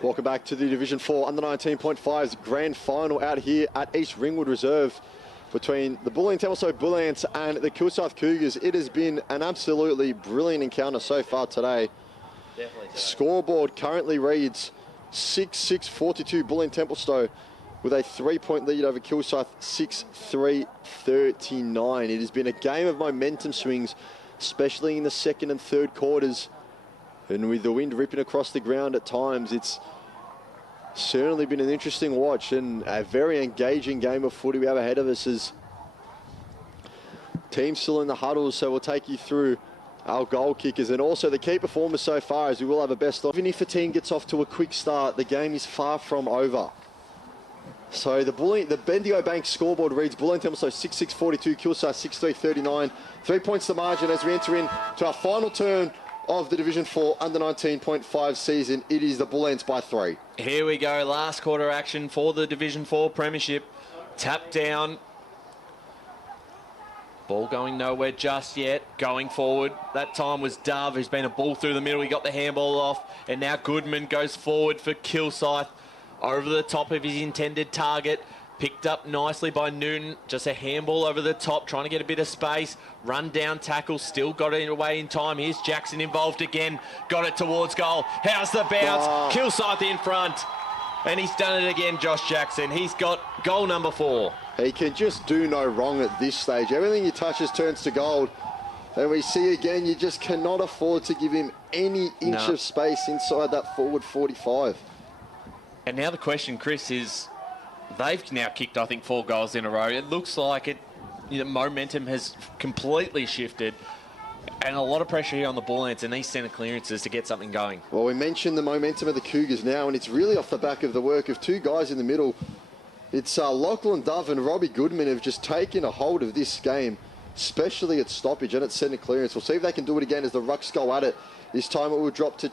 Welcome back to the Division 4 under 19.5's grand final out here at East Ringwood Reserve between the Bulleen Templestowe Bull Ants and the Kilsyth Cougars. It has been an absolutely brilliant encounter so far today. Definitely. Scoreboard currently reads 6-6-42 Bulleen Templestowe with a 3-point lead over Kilsyth, 6-3-39. It has been a game of momentum swings, especially in the second and third quarters. And with the wind ripping across the ground at times, it's certainly been an interesting watch and a very engaging game of footy we have ahead of us as teams still in the huddles. So we'll take you through our goal kickers and also the key performers so far, as we will have a best of. Even if a team gets off to a quick start, the game is far from over. So the Bendigo Bank scoreboard reads Bulleen Templestowe 6-6-42, Kilsyth 6-3-39. 3 points to margin as we enter into our final turn of the Division 4 under 19.5 season. It is the Bull Ants by 3. Here we go, last quarter action for the Division 4 Premiership. Tap down. Ball going nowhere just yet. Going forward. That time was Dove, who's been a ball through the middle. He got the handball off. And now Goodman goes forward for Kilsyth. Over the top of his intended target. Picked up nicely by Newton. Just a handball over the top, trying to get a bit of space. Run down tackle, still got it away in time. Here's Jackson involved again. Got it towards goal. How's the bounce? Kilsyth in front. And he's done it again, Josh Jackson. He's got goal number 4. He can just do no wrong at this stage. Everything he touches turns to gold. And we see again, you just cannot afford to give him any inch of space inside that forward 45. And now the question, Chris, is they've now kicked, I think, 4 goals in a row. It looks like momentum has completely shifted. And a lot of pressure here on the ball ends and these centre clearances to get something going. Well, we mentioned the momentum of the Cougars now, and it's really off the back of the work of 2 guys in the middle. It's Lachlan Dove and Robbie Goodman have just taken a hold of this game, especially at stoppage and at centre clearance. We'll see if they can do it again as the Rucks go at it. This time it will drop to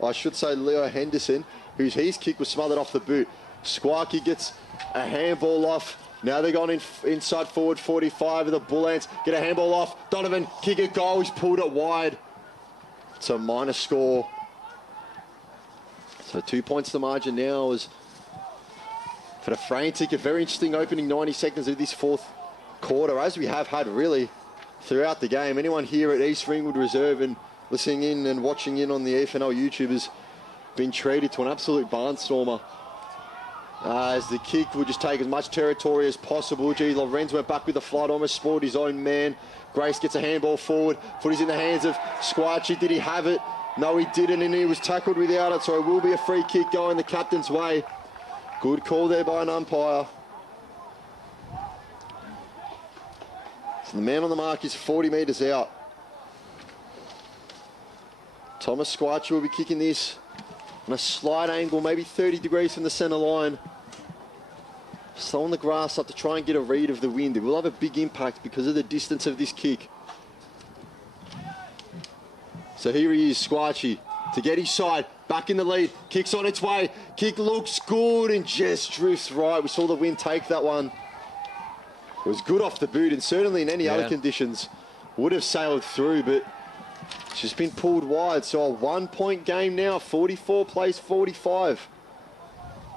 Leo Henderson, his kick was smothered off the boot. Squarky gets a handball off. Now they're going inside forward 45 of the Bulleens. Get a handball off. Donovan, kick a goal. He's pulled it wide. It's a minor score. So 2 points the margin now is for the frantic. A very interesting opening 90 seconds of this 4th quarter, as we have had really throughout the game. Anyone here at East Ringwood Reserve and listening in and watching in on the EFNL YouTube has been treated to an absolute barnstormer. As the kick will just take as much territory as possible. Gee, Lorenz went back with the flight, almost spoiled his own man. Grace gets a handball forward. Footy's in the hands of Squarchi. Did he have it? No, he didn't, and he was tackled without it, so it will be a free kick going the captain's way. Good call there by an umpire. So the man on the mark is 40 metres out. Thomas Squarchi will be kicking this on a slight angle, maybe 30 degrees from the centre line. So on the grass up to try and get a read of the wind. It will have a big impact because of the distance of this kick. So here he is, Squarchi, to get his side, back in the lead, kicks on its way, kick looks good and just drifts right. We saw the wind take that one. It was good off the boot, and certainly in any other conditions would have sailed through, but it's just been pulled wide. So a 1 point game now, 44 plays 45.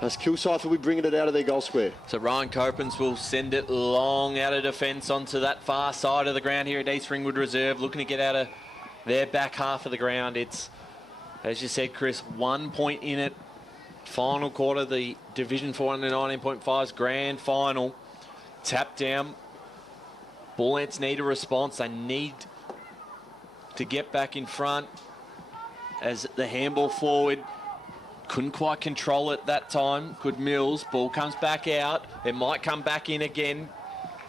As Kilsyth will be bringing it out of their goal square. So Ryan Copens will send it long out of defence onto that far side of the ground here at East Ringwood Reserve, looking to get out of their back half of the ground. It's, as you said, Chris, 1 point in it. Final quarter, the Division 4 under 19.5's Grand Final. Tap down. Bulleens need a response. They need to get back in front as the handball forward. Couldn't quite control it that time. Good Mills. Ball comes back out. It might come back in again.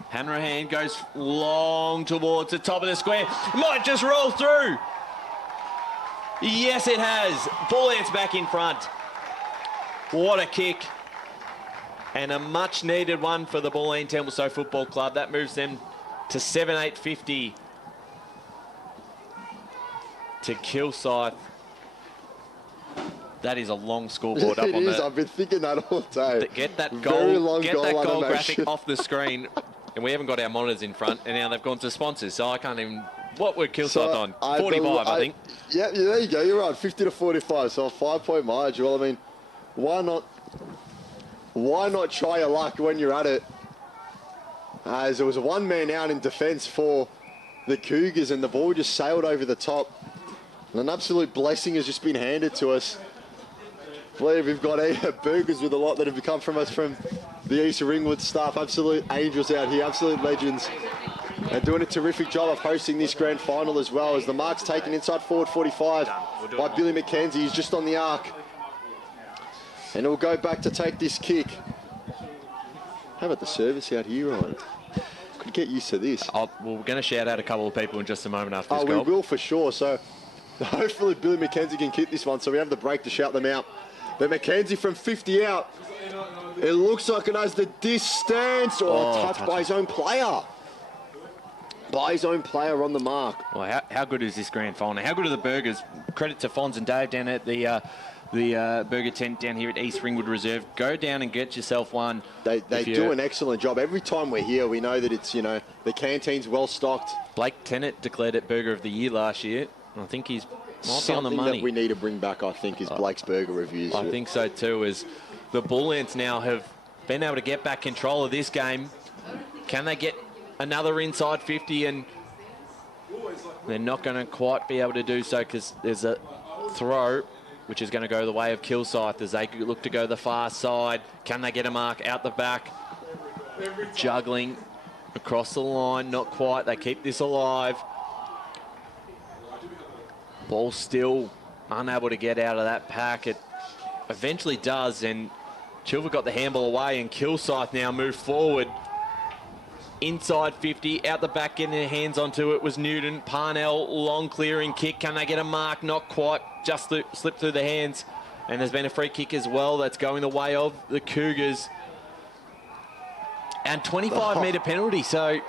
Hanrahan goes long towards the top of the square. Might just roll through. Yes, it has. Bulleens back in front. What a kick. And a much needed one for the Bulleen Templestowe Football Club. That moves them to 7-8-50 to Kilsyth. That is a long scoreboard up on It is. that. I've been thinking that all day. Get that Very goal, long get that goal animation. graphic off the screen. And we haven't got our monitors in front, and now they've gone to sponsors, so I can't even... What were Kilsyth on? 45, I think. Yeah, there you go. You're right. 50 to 45. So a 5 point margin. Well, I mean, why not try your luck when you're at it? As there was a one man out in defence for the Cougars, and the ball just sailed over the top. And an absolute blessing has just been handed to us. I believe we've got burgers with a lot that have come from us from the East Ringwood staff. Absolute angels out here, absolute legends. And doing a terrific job of hosting this grand final as well, as the mark's taken inside forward 45 by Billy McKenzie. He's just on the arc. And he'll go back to take this kick. How about the service out here, Ryan? Could get used to this. Well, we're going to shout out a couple of people in just a moment after this goal. goal. We will for sure. So hopefully Billy McKenzie can kick this one, so we have the break to shout them out. But McKenzie from 50 out. It looks like it has the distance. Touched by his own player. By his own player on the mark. Well, how good is this grand final? How good are the burgers? Credit to Fonz and Dave down at the burger tent down here at East Ringwood Reserve. Go down and get yourself one. They do an excellent job. Every time we're here, we know that it's, the canteen's well stocked. Blake Tennant declared it Burger of the Year last year. I think he's might be on the money. Something that we need to bring back, I think, is Blake's burger reviews. I think so too, as the Bulleens now have been able to get back control of this game. Can they get another inside 50? And they're not going to quite be able to do so because there's a throw which is going to go the way of Kilsyth as they look to go the far side. Can they get a mark out the back? Juggling across the line, not quite. They keep this alive. Ball still unable to get out of that pack. It eventually does, and Chilver got the handball away, and Kilsyth now move forward. Inside 50, out the back, getting their hands onto it was Newton. Parnell, long clearing kick. Can they get a mark? Not quite, just slipped through the hands. And there's been a free kick as well that's going the way of the Cougars. And 25-metre penalty, so...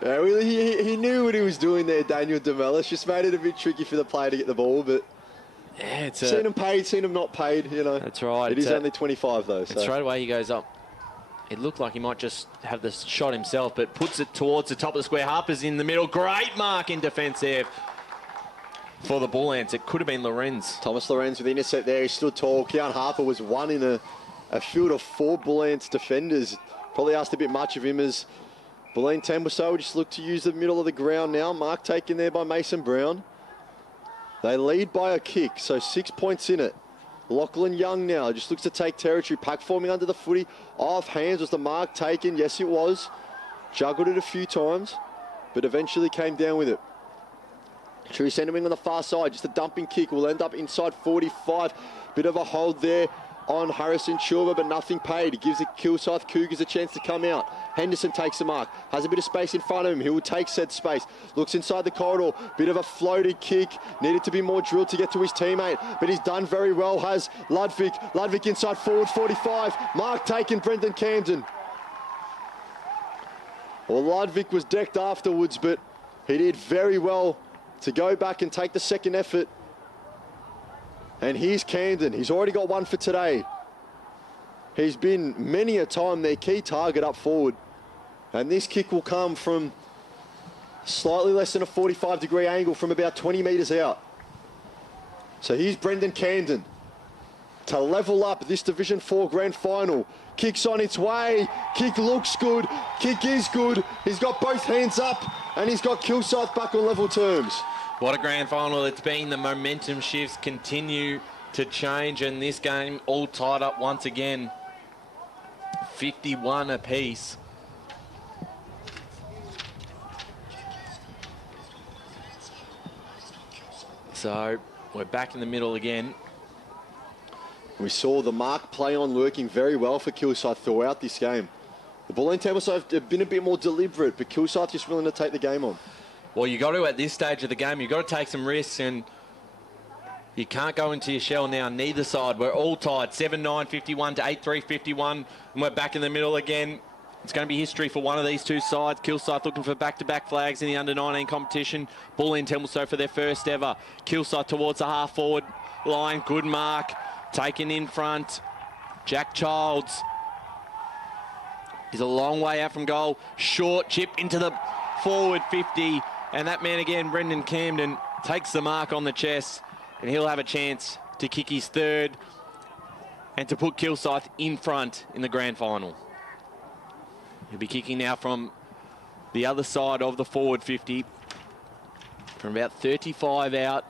Yeah, well, he knew what he was doing there, Daniel DeMellis. Just made it a bit tricky for the player to get the ball, but... Yeah, it's seen him paid, seen him not paid, you know. That's right. It is only 25, though. So. Straight away he goes up. It looked like he might just have the shot himself, but puts it towards the top of the square. Harper's in the middle. Great mark in defence there for the Bulleens. It could have been Lorenz. Thomas Lorenz with the intercept there. He stood tall. Keon Harper was one in a field of 4 Bulleens defenders. Probably asked a bit much of him as Bulleen Templestowe just looked to use the middle of the ground now. Mark taken there by Mason Brown. They lead by a kick, so 6 points in it. Lachlan Young now just looks to take territory. Pack forming under the footy. Off hands. Was the mark taken? Yes, it was. Juggled it a few times, but eventually came down with it. True centre wing on the far side. Just a dumping kick. Will end up inside 45. Bit of a hold there on Harrison Chilver, but nothing paid. He gives the Kilsyth Cougars a chance to come out. Henderson takes the mark. Has a bit of space in front of him. He will take said space. Looks inside the corridor. Bit of a floated kick. Needed to be more drilled to get to his teammate, but he's done very well. Has Ludwig. Ludwig inside forward 45. Mark taken, Brendan Camden. Well, Ludwig was decked afterwards, but he did very well to go back and take the second effort. And here's Camden. He's already got one for today. He's been many a time their key target up forward. And this kick will come from slightly less than a 45-degree angle from about 20 metres out. So here's Brendan Camden to level up this Division 4 Grand Final. Kick's on its way. Kick looks good. Kick is good. He's got both hands up and he's got Kilsyth back on level terms. What a grand final it's been. The momentum shifts continue to change, and this game all tied up once again. 51 apiece. So we're back in the middle again. We saw the mark play on working very well for Kilsyth throughout this game. The Bulleen Templestowe have been a bit more deliberate, but Kilsyth just willing to take the game on. Well, you got to, at this stage of the game, you've got to take some risks, and you can't go into your shell now, neither side. We're all tied, 7-9-51 to 8-3-51, and we're back in the middle again. It's going to be history for one of these two sides. Kilsyth looking for back-to-back flags in the under-19 competition. Bulleen Templestowe for their first ever. Kilsyth towards the half-forward line. Good mark. Taken in front. Jack Childs is a long way out from goal. Short chip into the forward 50. And that man again, Brendan Camden, takes the mark on the chest, and he'll have a chance to kick his third and to put Kilsyth in front in the grand final. He'll be kicking now from the other side of the forward 50, from about 35 out.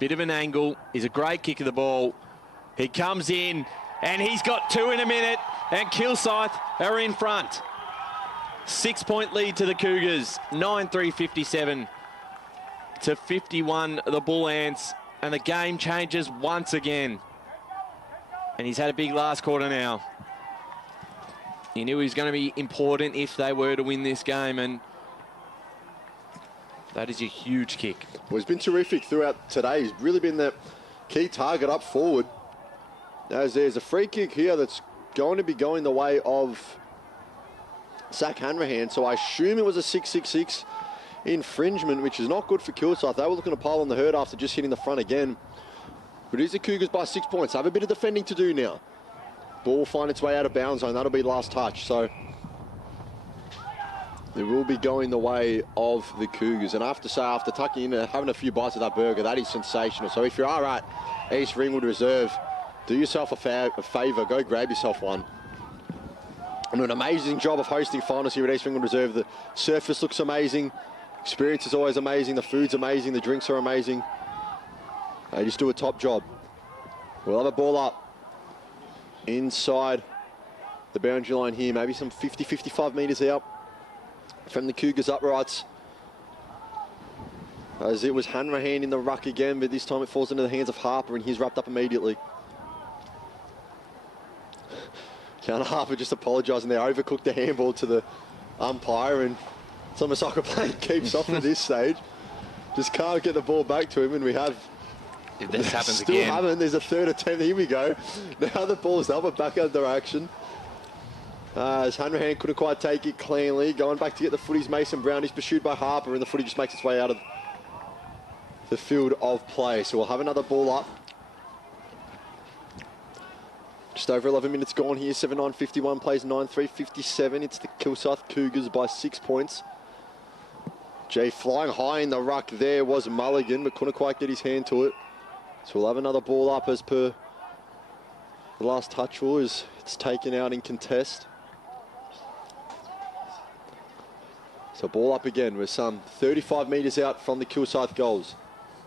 Bit of an angle. Is a great kick of the ball. He comes in, and he's got 2 in a minute, and Kilsyth are in front. 6-point lead to the Cougars, 9-3-57 to 51 the Bulleens, and the game changes once again. And he's had a big last quarter now. He knew he was going to be important if they were to win this game, and that is a huge kick. Well, he's been terrific throughout today. He's really been the key target up forward. As there's a free kick here that's going to be going the way of Zach Hanrahan, so I assume it was a 666 infringement, which is not good for Kilsyth. They were looking to pile on the herd after just hitting the front again. But it is the Cougars by 6 points. They have a bit of defending to do now. Ball will find its way out of bounds zone. That'll be last touch. So it will be going the way of the Cougars. And I have to say, after tucking in, having a few bites of that burger, that is sensational. So if you are at East Ringwood Reserve do yourself a favour. Go grab yourself one. And an amazing job of hosting finals here at East England Reserve. The surface looks amazing. Experience is always amazing. The food's amazing. The drinks are amazing. They just do a top job. We'll have a ball up inside the boundary line here. Maybe some 50, 55 metres out from the Cougars uprights. As it was Hanrahan in the ruck again, but this time it falls into the hands of Harper, and he's wrapped up immediately. Counter Harper just apologising. They overcooked the handball to the umpire, and it's almost like a plane keeps off at this stage. Just can't get the ball back to him, and we have... If this happens still again... haven't. There's a third attempt. Here we go. Now the ball's up and back under action. As Hanrahan couldn't quite take it cleanly. Going back to get the footies, Mason Brown. He's pursued by Harper, and the footy just makes its way out of the field of play. So we'll have another ball up. Just over 11 minutes gone here. 7-9-51 plays 9-3-57. It's the Kilsyth Cougars by 6 points. Jay flying high in the ruck there was Mulligan, but couldn't quite get his hand to it. So we'll have another ball up as per the last touch rule as it's taken out in contest. So ball up again. We're some 35 metres out from the Kilsyth goals.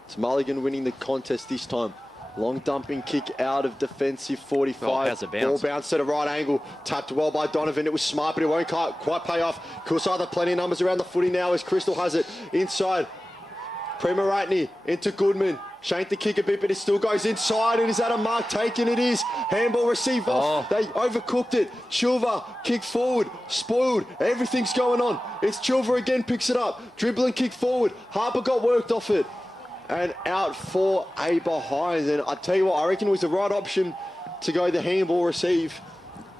It's Mulligan winning the contest this time. Long dumping kick out of defensive 45. Oh, how's it bounce? Ball bounced at a right angle. Tapped well by Donovan. It was smart, but it won't quite pay off. Kilsyth have plenty of numbers around the footy now as Crystal has it inside. Premaratney into Goodman. Shanked the kick a bit, but it still goes inside. And is that a mark taken? It is. Handball received off. They overcooked it. Chilver, kick forward. Spoiled. Everything's going on. It's Chilver again, picks it up. Dribbling kick forward. Harper got worked off it. And out for a behind. And I tell you what, I reckon it was the right option to go the handball receive.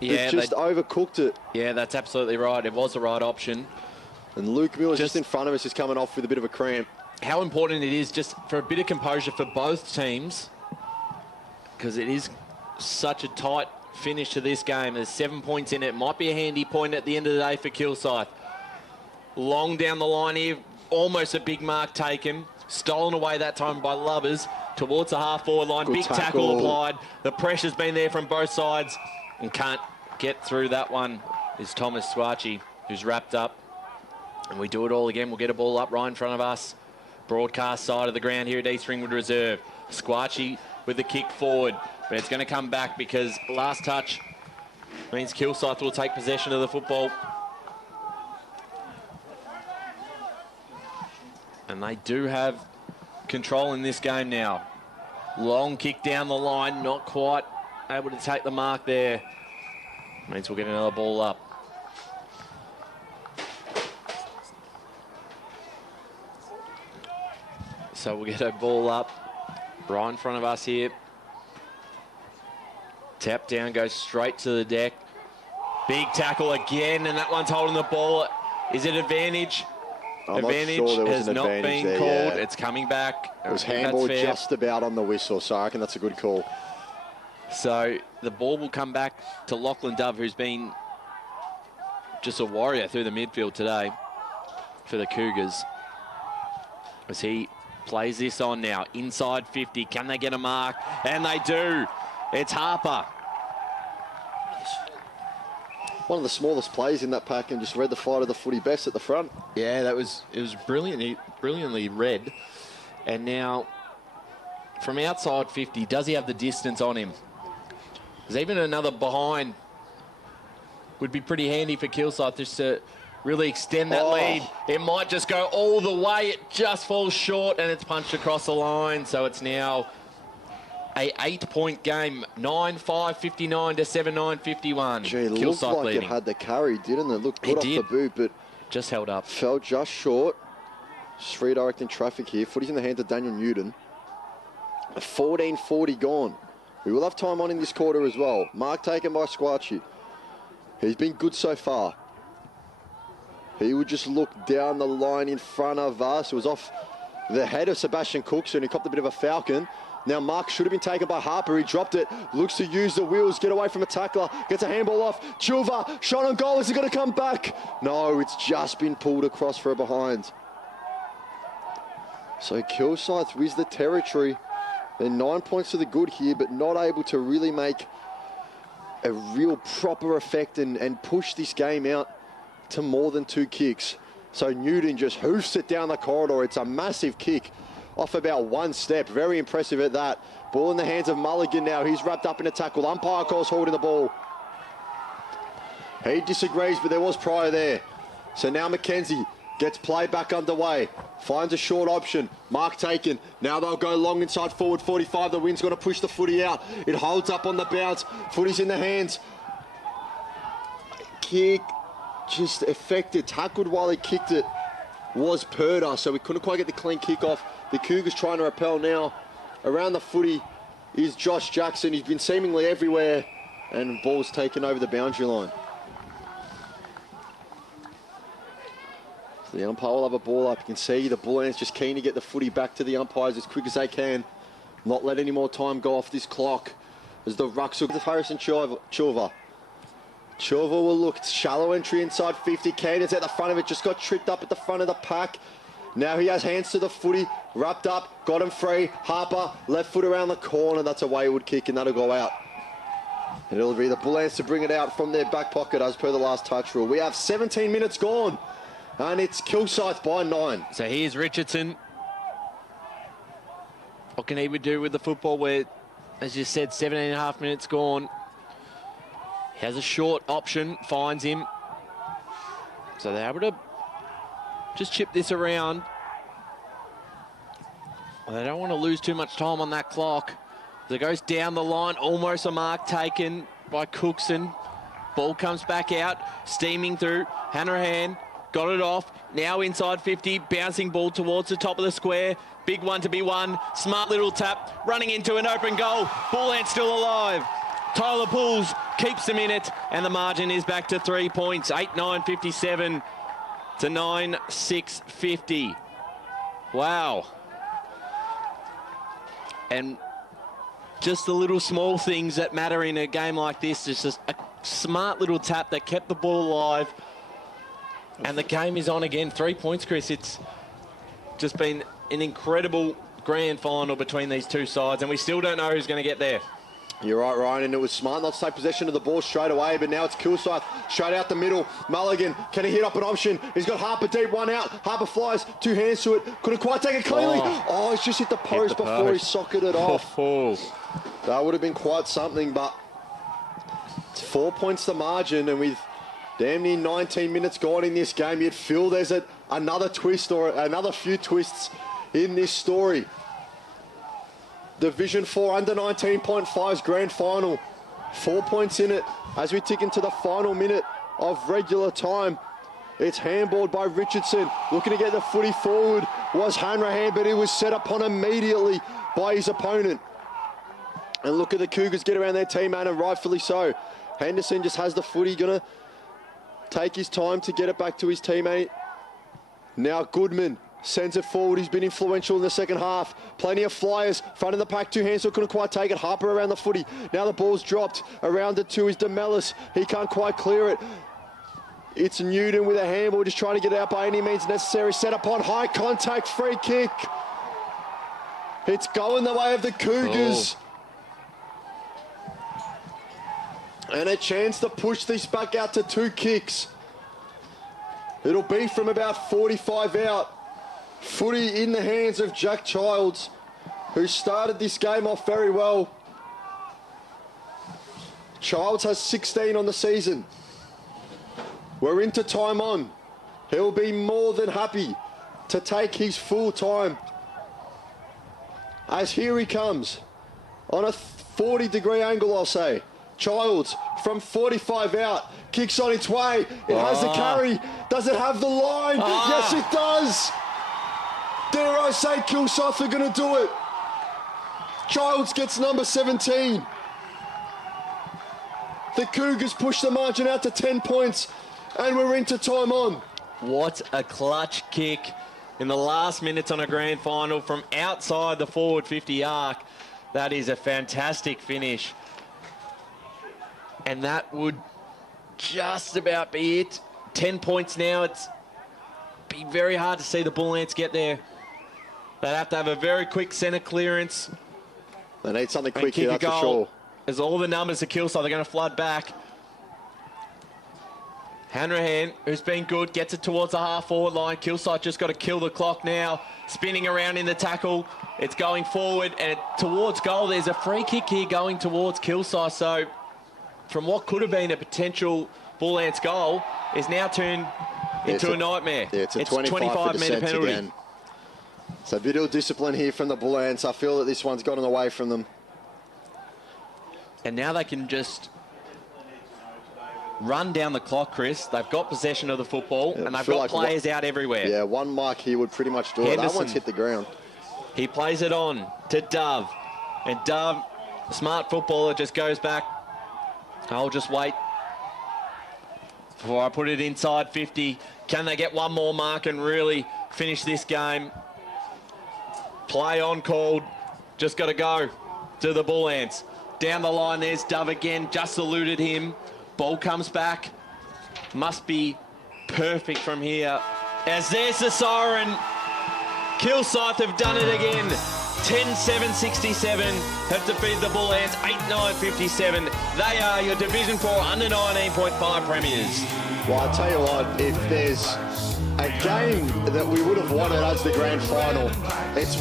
Yeah, it just overcooked it. Yeah, that's absolutely right. It was the right option. And Luke Miller's just in front of us is coming off with a bit of a cramp. How important it is just for a bit of composure for both teams, because it is such a tight finish to this game. There's 7 points in it. Might be a handy point at the end of the day for Kilsyth. Long down the line here, almost a big mark taken. Stolen away that time by Lubbers towards the half-forward line. Good Big tackle applied. The pressure's been there from both sides and can't get through that one is Thomas Squatchy, who's wrapped up. And we do it all again. We'll get a ball up right in front of us. Broadcast side of the ground here at East Ringwood Reserve. Squatchy with the kick forward, but it's going to come back because last touch means Kilsyth will take possession of the football. And they do have control in this game now. Long kick down the line, not quite able to take the mark there. Means we'll get another ball up. So we'll get a ball up right in front of us here. Tap down, goes straight to the deck. Big tackle again, and that one's holding the ball. Is it advantage? Advantage has not been called. It's coming back. It was handball just about on the whistle, so I reckon that's a good call. So the ball will come back to Lachlan Dove, who's been just a warrior through the midfield today for the Cougars. As he plays this on now, inside 50. Can they get a mark? And they do. It's Harper. One of the smallest plays in that pack and just read the fight of the footy best at the front. Yeah, it was brilliantly read. And now, from outside 50, does he have the distance on him? There's even another behind. Would be pretty handy for Kilsyth just to really extend that lead. It might just go all the way. It just falls short and it's punched across the line. So it's now a 8-point game, 9-5-59 to 7-9-51. Gee, it looked like leading. It had the carry, didn't it? Looked good off the boot, but just held up. Fell just short. Just redirecting traffic here. Footy's in the hands of Daniel Newton. 14:40 gone. We will have time on in this quarter as well. Mark taken by Squatchy. He's been good so far. He would just look down the line in front of us. It was off the head of Sebastian Cookson, who copped a bit of a falcon. Now Mark should have been taken by Harper. He dropped it. Looks to use the wheels, get away from a tackler. Gets a handball off. Chilver, shot on goal. Is it going to come back? No, it's just been pulled across for a behind. So Kilsyth with the territory. They're 9 points to the good here, but not able to really make a real proper effect and push this game out to more than 2 kicks. So Newton just hoofs it down the corridor. It's a massive kick off about 1 step. Very impressive at that. Ball in the hands of Mulligan now. He's wrapped up in a tackle. Umpire calls holding the ball. He disagrees, but there was prior there. So now Mackenzie gets play back underway. Finds a short option. Mark taken. Now they'll go long inside forward 45. The wind's going to push the footy out. It holds up on the bounce. Footy's in the hands. Kick just effective. Tackled while he kicked it was Purda, so we couldn't quite get the clean kick off. The Cougars trying to repel now. Around the footy is Josh Jackson. He's been seemingly everywhere, and ball's taken over the boundary line. So the umpire will have a ball up. You can see the Bulleens just keen to get the footy back to the umpires as quick as they can. Not let any more time go off this clock as the rucks will Harrison Chilva. Chilva will look. Shallow entry inside 50. Cadence at the front of it. Just got tripped up at the front of the pack. Now he has hands to the footy. Wrapped up. Got him free. Harper. Left foot around the corner. That's a wayward kick and that'll go out. And it'll be the Bulleens to bring it out from their back pocket as per the last touch rule. We have 17 minutes gone. And it's Kilsyth by 9. So here's Richardson. What can he do with the football where, as you said, 17.5 minutes gone? He has a short option, finds him. So they're able to just chip this around. They don't want to lose too much time on that clock. As it goes down the line, almost a mark taken by Cookson. Ball comes back out, steaming through. Hanrahan got it off. Now inside 50, bouncing ball towards the top of the square. Big one to be won. Smart little tap, running into an open goal. Bulleen still alive. Tyler Pools keeps them in it, and the margin is back to 3 points. 8-9-57 to 9-6-50. Wow. And just the little small things that matter in a game like this. It's just a smart little tap that kept the ball alive. And the game is on again. 3 points, Chris. It's just been an incredible grand final between these two sides, and we still don't know who's going to get there. You're right, Ryan, and it was smart not to take possession of the ball straight away, but now it's Kilsyth straight out the middle. Mulligan, can he hit up an option? He's got Harper deep, one out. Harper flies, 2 hands to it. Couldn't quite take it cleanly. Oh, he's just hit the post before he socketed off. That would have been quite something, but it's 4 points the margin, and with damn near 19 minutes gone in this game, you'd feel there's another twist or another few twists in this story. Division 4 under 19.5's grand final. 4 points in it as we tick into the final minute of regular time. It's handballed by Richardson. Looking to get the footy forward was Hanrahan, but he was set upon immediately by his opponent. And look at the Cougars get around their teammate, and rightfully so. Henderson just has the footy, gonna take his time to get it back to his teammate. Now Goodman sends it forward. He's been influential in the second half. Plenty of flyers. Front of the pack, 2 hands, so couldn't quite take it. Harper around the footy. Now the ball's dropped. Around it too is DeMellis. He can't quite clear it. It's Newton with a handball, just trying to get it out by any means necessary. Set upon high contact, free kick. It's going the way of the Cougars. And a chance to push this back out to 2 kicks. It'll be from about 45 out. Footy in the hands of Jack Childs, who started this game off very well. Childs has 16 on the season. We're into time on. He'll be more than happy to take his full time. As here he comes on a 40-degree angle, I'll say. Childs from 45 out, kicks on its way. It has the carry. Does it have the line? Yes, it does. Dare I say Kilsyth are going to do it. Childs gets number 17. The Cougars push the margin out to 10 points, and we're into time on. What a clutch kick in the last minutes on a grand final from outside the forward 50 arc. That is a fantastic finish. And that would just about be it. 10 points now. It's be very hard to see the Bulleens get there. They'd have to have a very quick centre clearance. They need something And quick kick here, a that's for goal. sure. As all the numbers of Kilsyth are going to flood back. Hanrahan, who's been good, gets it towards the half-forward line. Kilsyth just got to kill the clock now. Spinning around in the tackle. It's going forward and towards goal. There's a free kick here going towards Kilsyth. So from what could have been a potential Bulleen goal is now turned into a nightmare. Yeah, it's a 25-metre penalty. Again. So a bit of discipline here from the Bulleen. I feel that this one's gotten away from them. And now they can just run down the clock, Chris. They've got possession of the football, and they've got players out everywhere. Yeah, one mark here would pretty much do it. That one's hit the ground. He plays it on to Dove. And Dove, smart footballer, just goes back. I'll just wait before I put it inside 50. Can they get one more mark and really finish this game? Play on called. Just got to go to the Bulleen. Down the line, there's Dove again. Just eluded him. Ball comes back. Must be perfect from here. As there's the siren. Kilsyth have done it again. 10-7-67 have defeated the Bulleen 8-9-57. They are your Division 4 under 19.5 premiers. Well, I tell you what, if there's a game that we would have wanted as the grand final, it's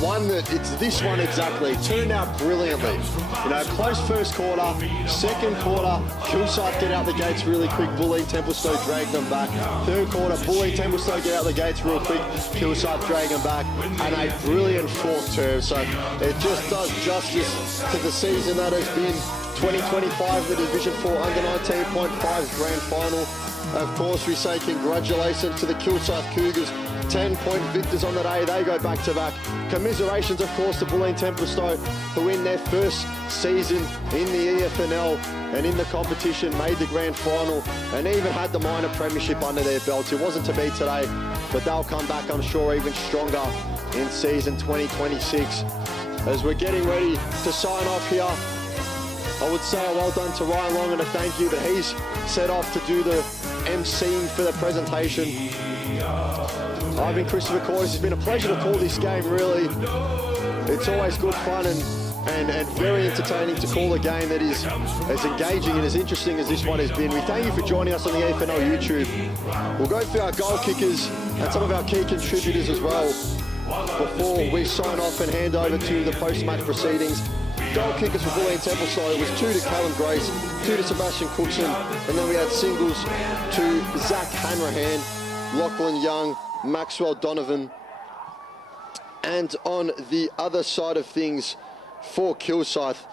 this one exactly. It turned out brilliantly. You know, close first quarter, second quarter, Kilsyth get out the gates really quick, Bulleen Templestowe drag them back. Third quarter, Bulleen Templestowe get out the gates real quick, Kilsyth drag them back, and a brilliant fourth term. So it just does justice to the season that has been 2025, the Division 4 under 19.5's grand final. Of course, we say congratulations to the Kilsyth Cougars, 10-point victors on the day. They go back-to-back. Commiserations, of course, to Bulleen Templestowe, who in their first season in the EFNL and in the competition made the grand final and even had the minor premiership under their belts. It wasn't to be today, but they'll come back, I'm sure, even stronger in season 2026. As we're getting ready to sign off here, I would say a well done to Ryan Long and a thank you that he's set off to do the emceeing for the presentation. I've been Christopher Cordes. It's been a pleasure to call this game, really. It's always good fun and very entertaining to call a game that is as engaging and as interesting as this one has been. We thank you for joining us on the EFNL YouTube. We'll go through our goal kickers and some of our key contributors as well before we sign off and hand over to the post-match proceedings. Goal kickers for Bulleen Templestowe was 2 to Callum Grace, 2 to Sebastian Cookson, and then we had singles to Zach Hanrahan, Lachlan Young, Maxwell Donovan. And on the other side of things for Kilsyth,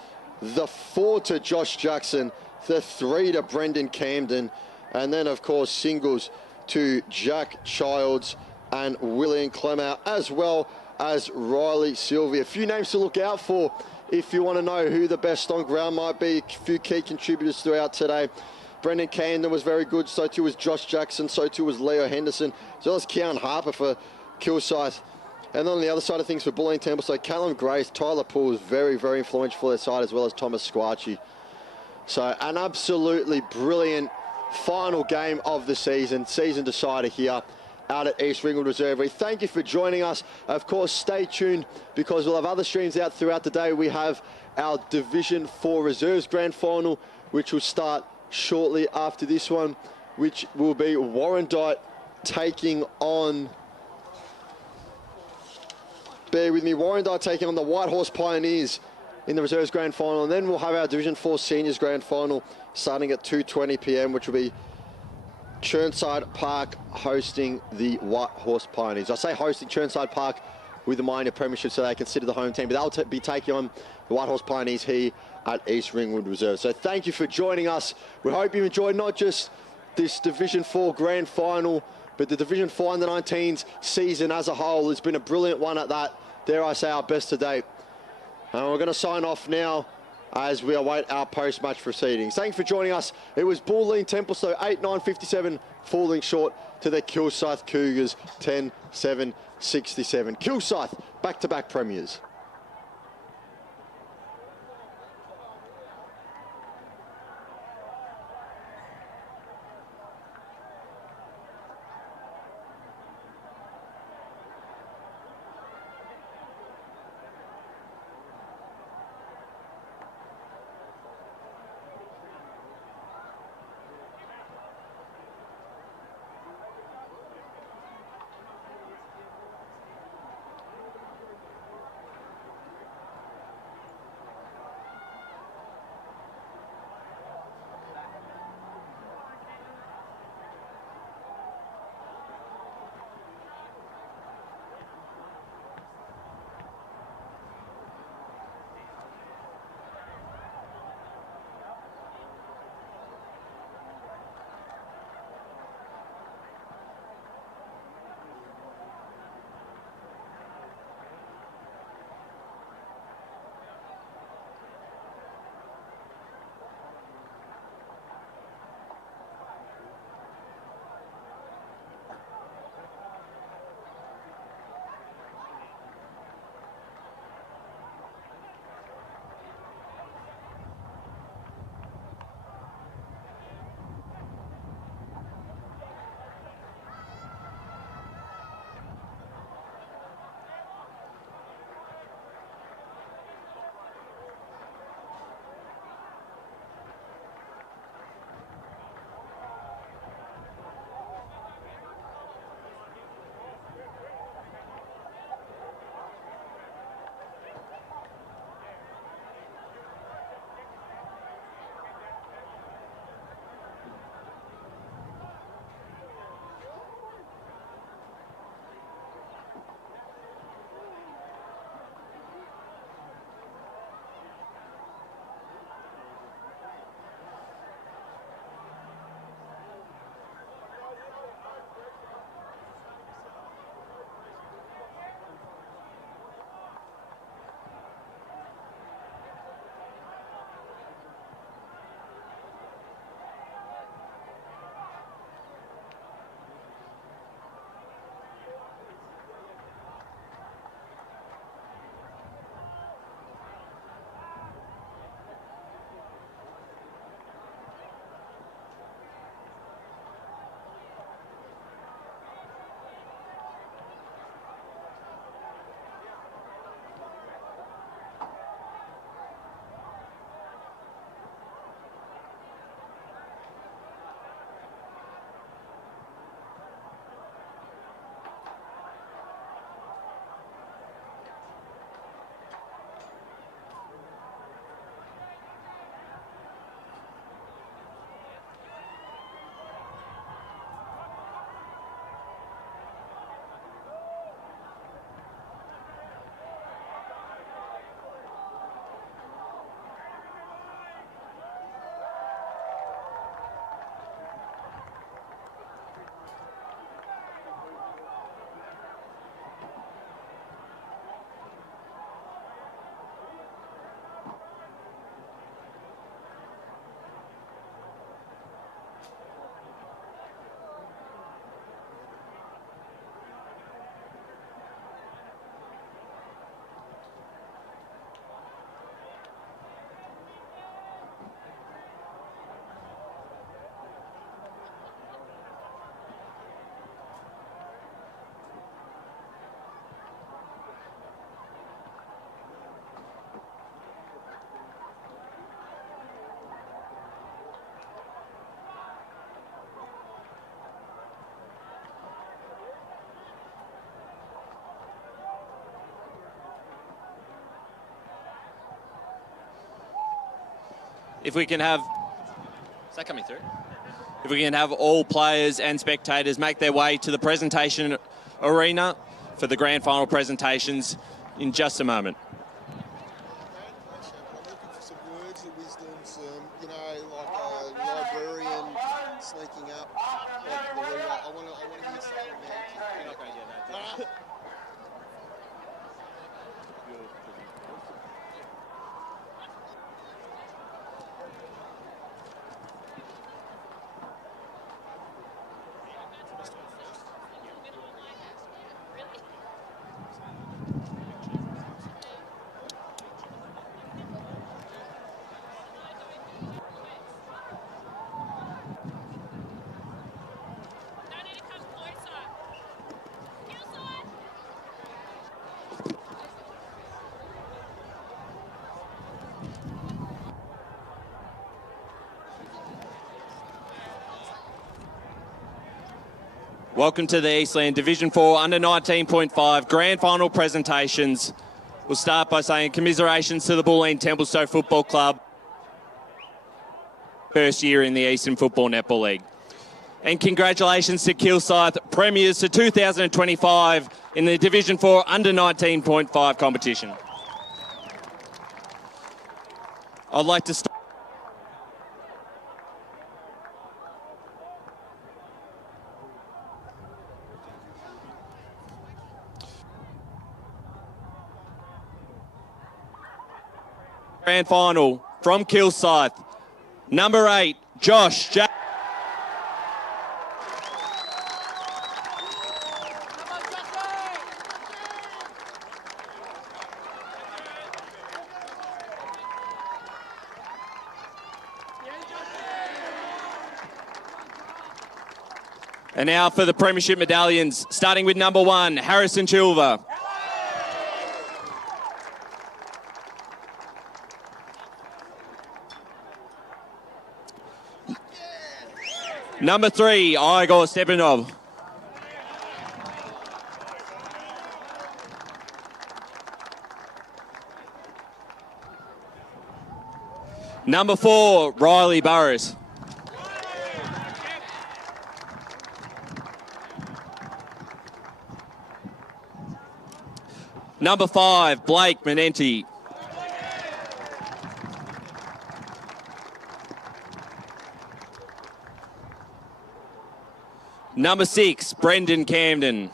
the 4 to Josh Jackson, the 3 to Brendan Camden, and then of course singles to Jack Childs and William Clemmer, as well as Riley Sylvia. A few names to look out for if you want to know who the best on ground might be. A few key contributors throughout today. Brendan Camden was very good, so too was Josh Jackson, so too was Leo Henderson, as well as Keon Harper for Kilsyth. And on the other side of things for Bulleen Templestowe, Callum Grace, Tyler Poole was very, very influential for their side, as well as Thomas Squarchy. So an absolutely brilliant final game of the season decider here out at East Ringwood Reserve. We thank you for joining us. Of course, stay tuned because we'll have other streams out throughout the day. We have our Division 4 Reserves Grand Final, which will start shortly after this one, which will be Warrandyte taking on... Bear with me. Warrandyte taking on the White Horse Pioneers in the Reserves Grand Final. And then we'll have our Division 4 Seniors Grand Final starting at 2:20 p.m, which will be Churnside Park hosting the White Horse Pioneers. I say hosting Churnside Park with the minor premiership so they consider the home team, but they'll be taking on the White Horse Pioneers here at East Ringwood Reserve. So thank you for joining us. We hope you enjoyed not just this Division 4 Grand Final, but the Division 4 Under-19s season as a whole. It's been a brilliant one at that. Dare I say our best to date. And we're going to sign off now as we await our post-match proceedings. Thanks for joining us. It was Bulleen Templestowe 8-9-57, falling short to the Kilsyth Cougars 10-7-67. Kilsyth back-to-back premiers. If we can have... Is that coming through? If we can have all players and spectators make their way to the presentation arena for the grand final presentations in just a moment. I'm looking for some words of wisdom, some, like a librarian sneaking up. Like the I want to hear something about. You're not going to get that. Welcome to the Eastland Division 4 Under 19.5 Grand Final presentations. We'll start by saying commiserations to the Bulleen Templestowe Football Club. First year in the Eastern Football Netball League. And congratulations to Kilsyth, premiers to 2025 in the Division 4 Under 19.5 competition. I'd like to start. Grand final from Kilsyth. Number 8, Josh Jack. And now for the premiership medallions, starting with number 1, Harrison Chilver. Number 3, Igor Stepanov. Number 4, Riley Burris. Number 5, Blake Menenti. Number 6, Brendan Camden.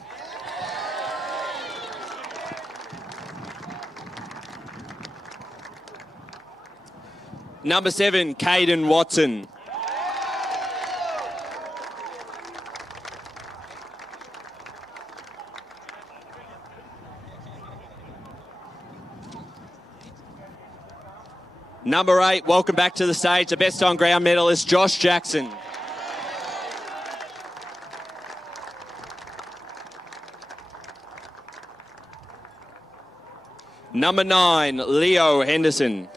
Number 7, Caden Watson. Number 8, welcome back to the stage, the best on ground medalist, Josh Jackson. Number 9, Leo Henderson.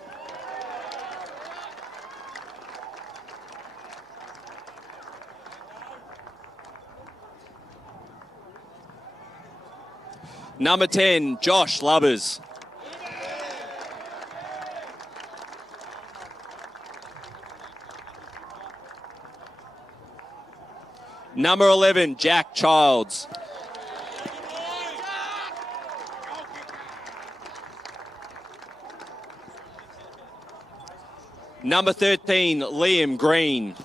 Number 10, Josh Lubbers. Number 11, Jack Childs. Number 13, Liam Green.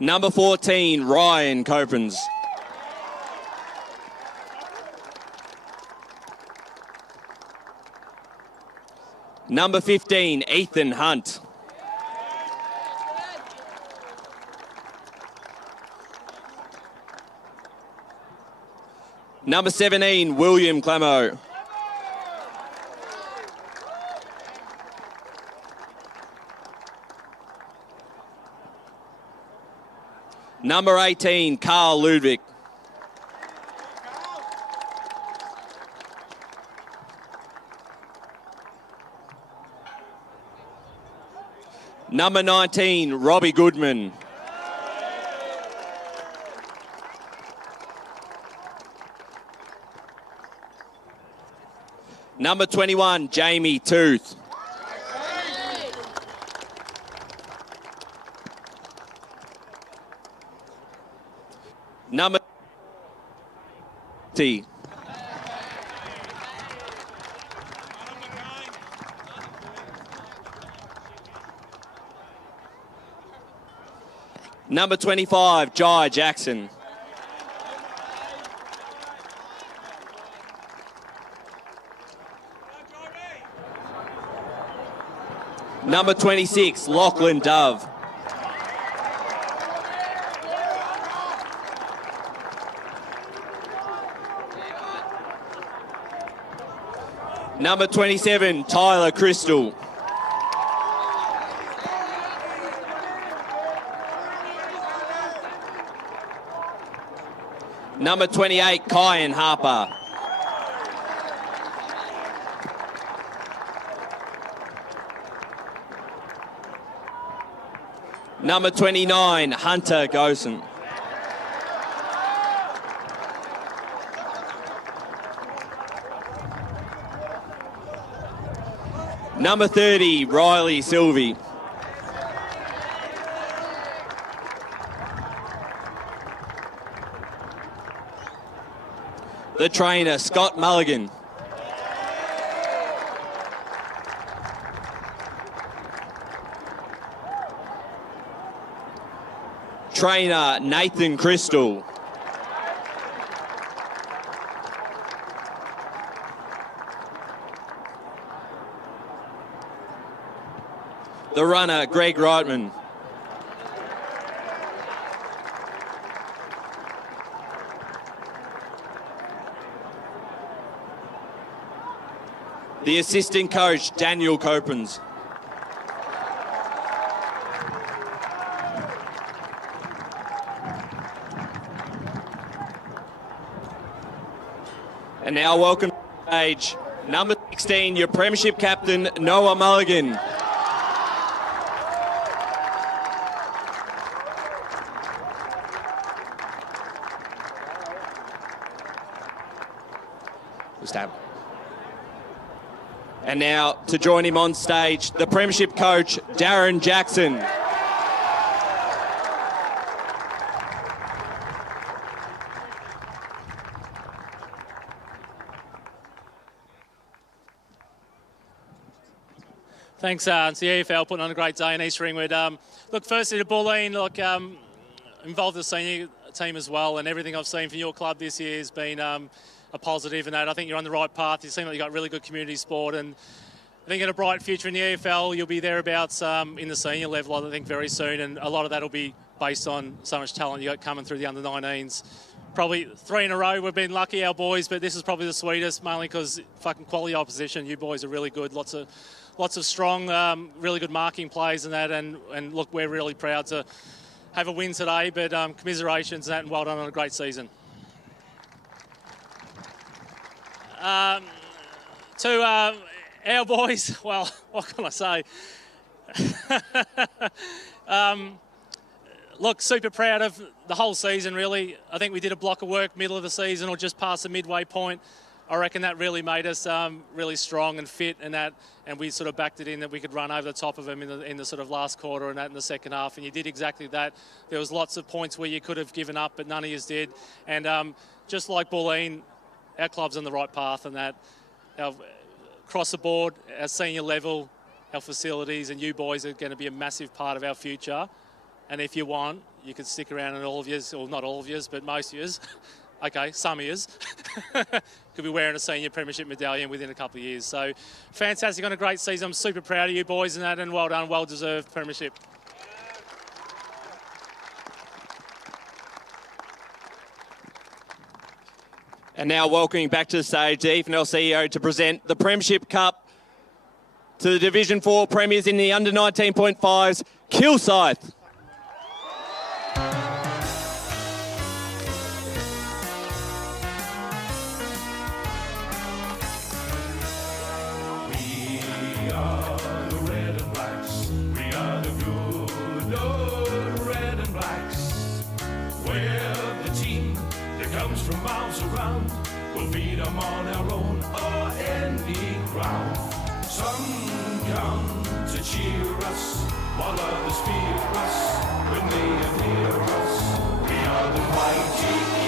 Number 14, Ryan Copens. Number 15, Ethan Hunt. Number 17, William Clemo. Number 18, Carl Ludwig. Number 19, Robbie Goodman. Number 21, Jamie Tooth. Number 20. Number 25, Jai Jackson. Number 26, Lachlan Dove. Number 27, Tyler Crystal. Number 28, Kyan Harper. Number 29, Hunter Gosen. Number 30, Riley Sylvie. The trainer, Scott Mulligan. Trainer, Nathan Crystal. The runner, Greg Reitman. The assistant coach, Daniel Copens. And now welcome to the stage, number 16, your premiership captain, Noah Mulligan. And now to join him on stage, the premiership coach, Darren Jackson. Thanks, it's the EFL putting on a great day in East Ringwood. Look, firstly to Bulleen, involved the senior team as well, and everything I've seen from your club this year has been a positive, and that I think you're on the right path. You seem like you've got really good community sport, and I think in a bright future in the EFL, you'll be thereabouts in the senior level, I think, very soon, and a lot of that will be based on so much talent you got coming through the under-19s. Probably 3 in a row, we've been lucky, our boys, but this is probably the sweetest, mainly because fucking quality opposition. You boys are really good, lots of strong, really good marking plays and that, and look, we're really proud to have a win today, but commiserations and that, and well done on a great season. To our boys, well, what can I say? Look, super proud of the whole season, really. I think we did a block of work middle of the season or just past the midway point. I reckon that really made us really strong and fit, and we sort of backed it in that we could run over the top of them in the sort of last quarter and that in the second half, and you did exactly that. There was lots of points where you could have given up, but none of you did. And just like Bulleen, our club's on the right path, and that across the board, our senior level, our facilities, and you boys are going to be a massive part of our future. And if you want, you can stick around in all of yours, or not all of yours, but most of yours. Okay, some of yours. Could be wearing a senior premiership medallion within a couple of years. So fantastic on a great season. I'm super proud of you boys and that, and well done, well-deserved premiership. And now welcoming back to the stage, the EFNL CEO to present the Premiership Cup to the Division 4 premiers in the under 19.5's, Kilsyth. From miles around, we'll beat them on our own. the ground. Some come to cheer us, while others fear us when they hear us. We are the mighty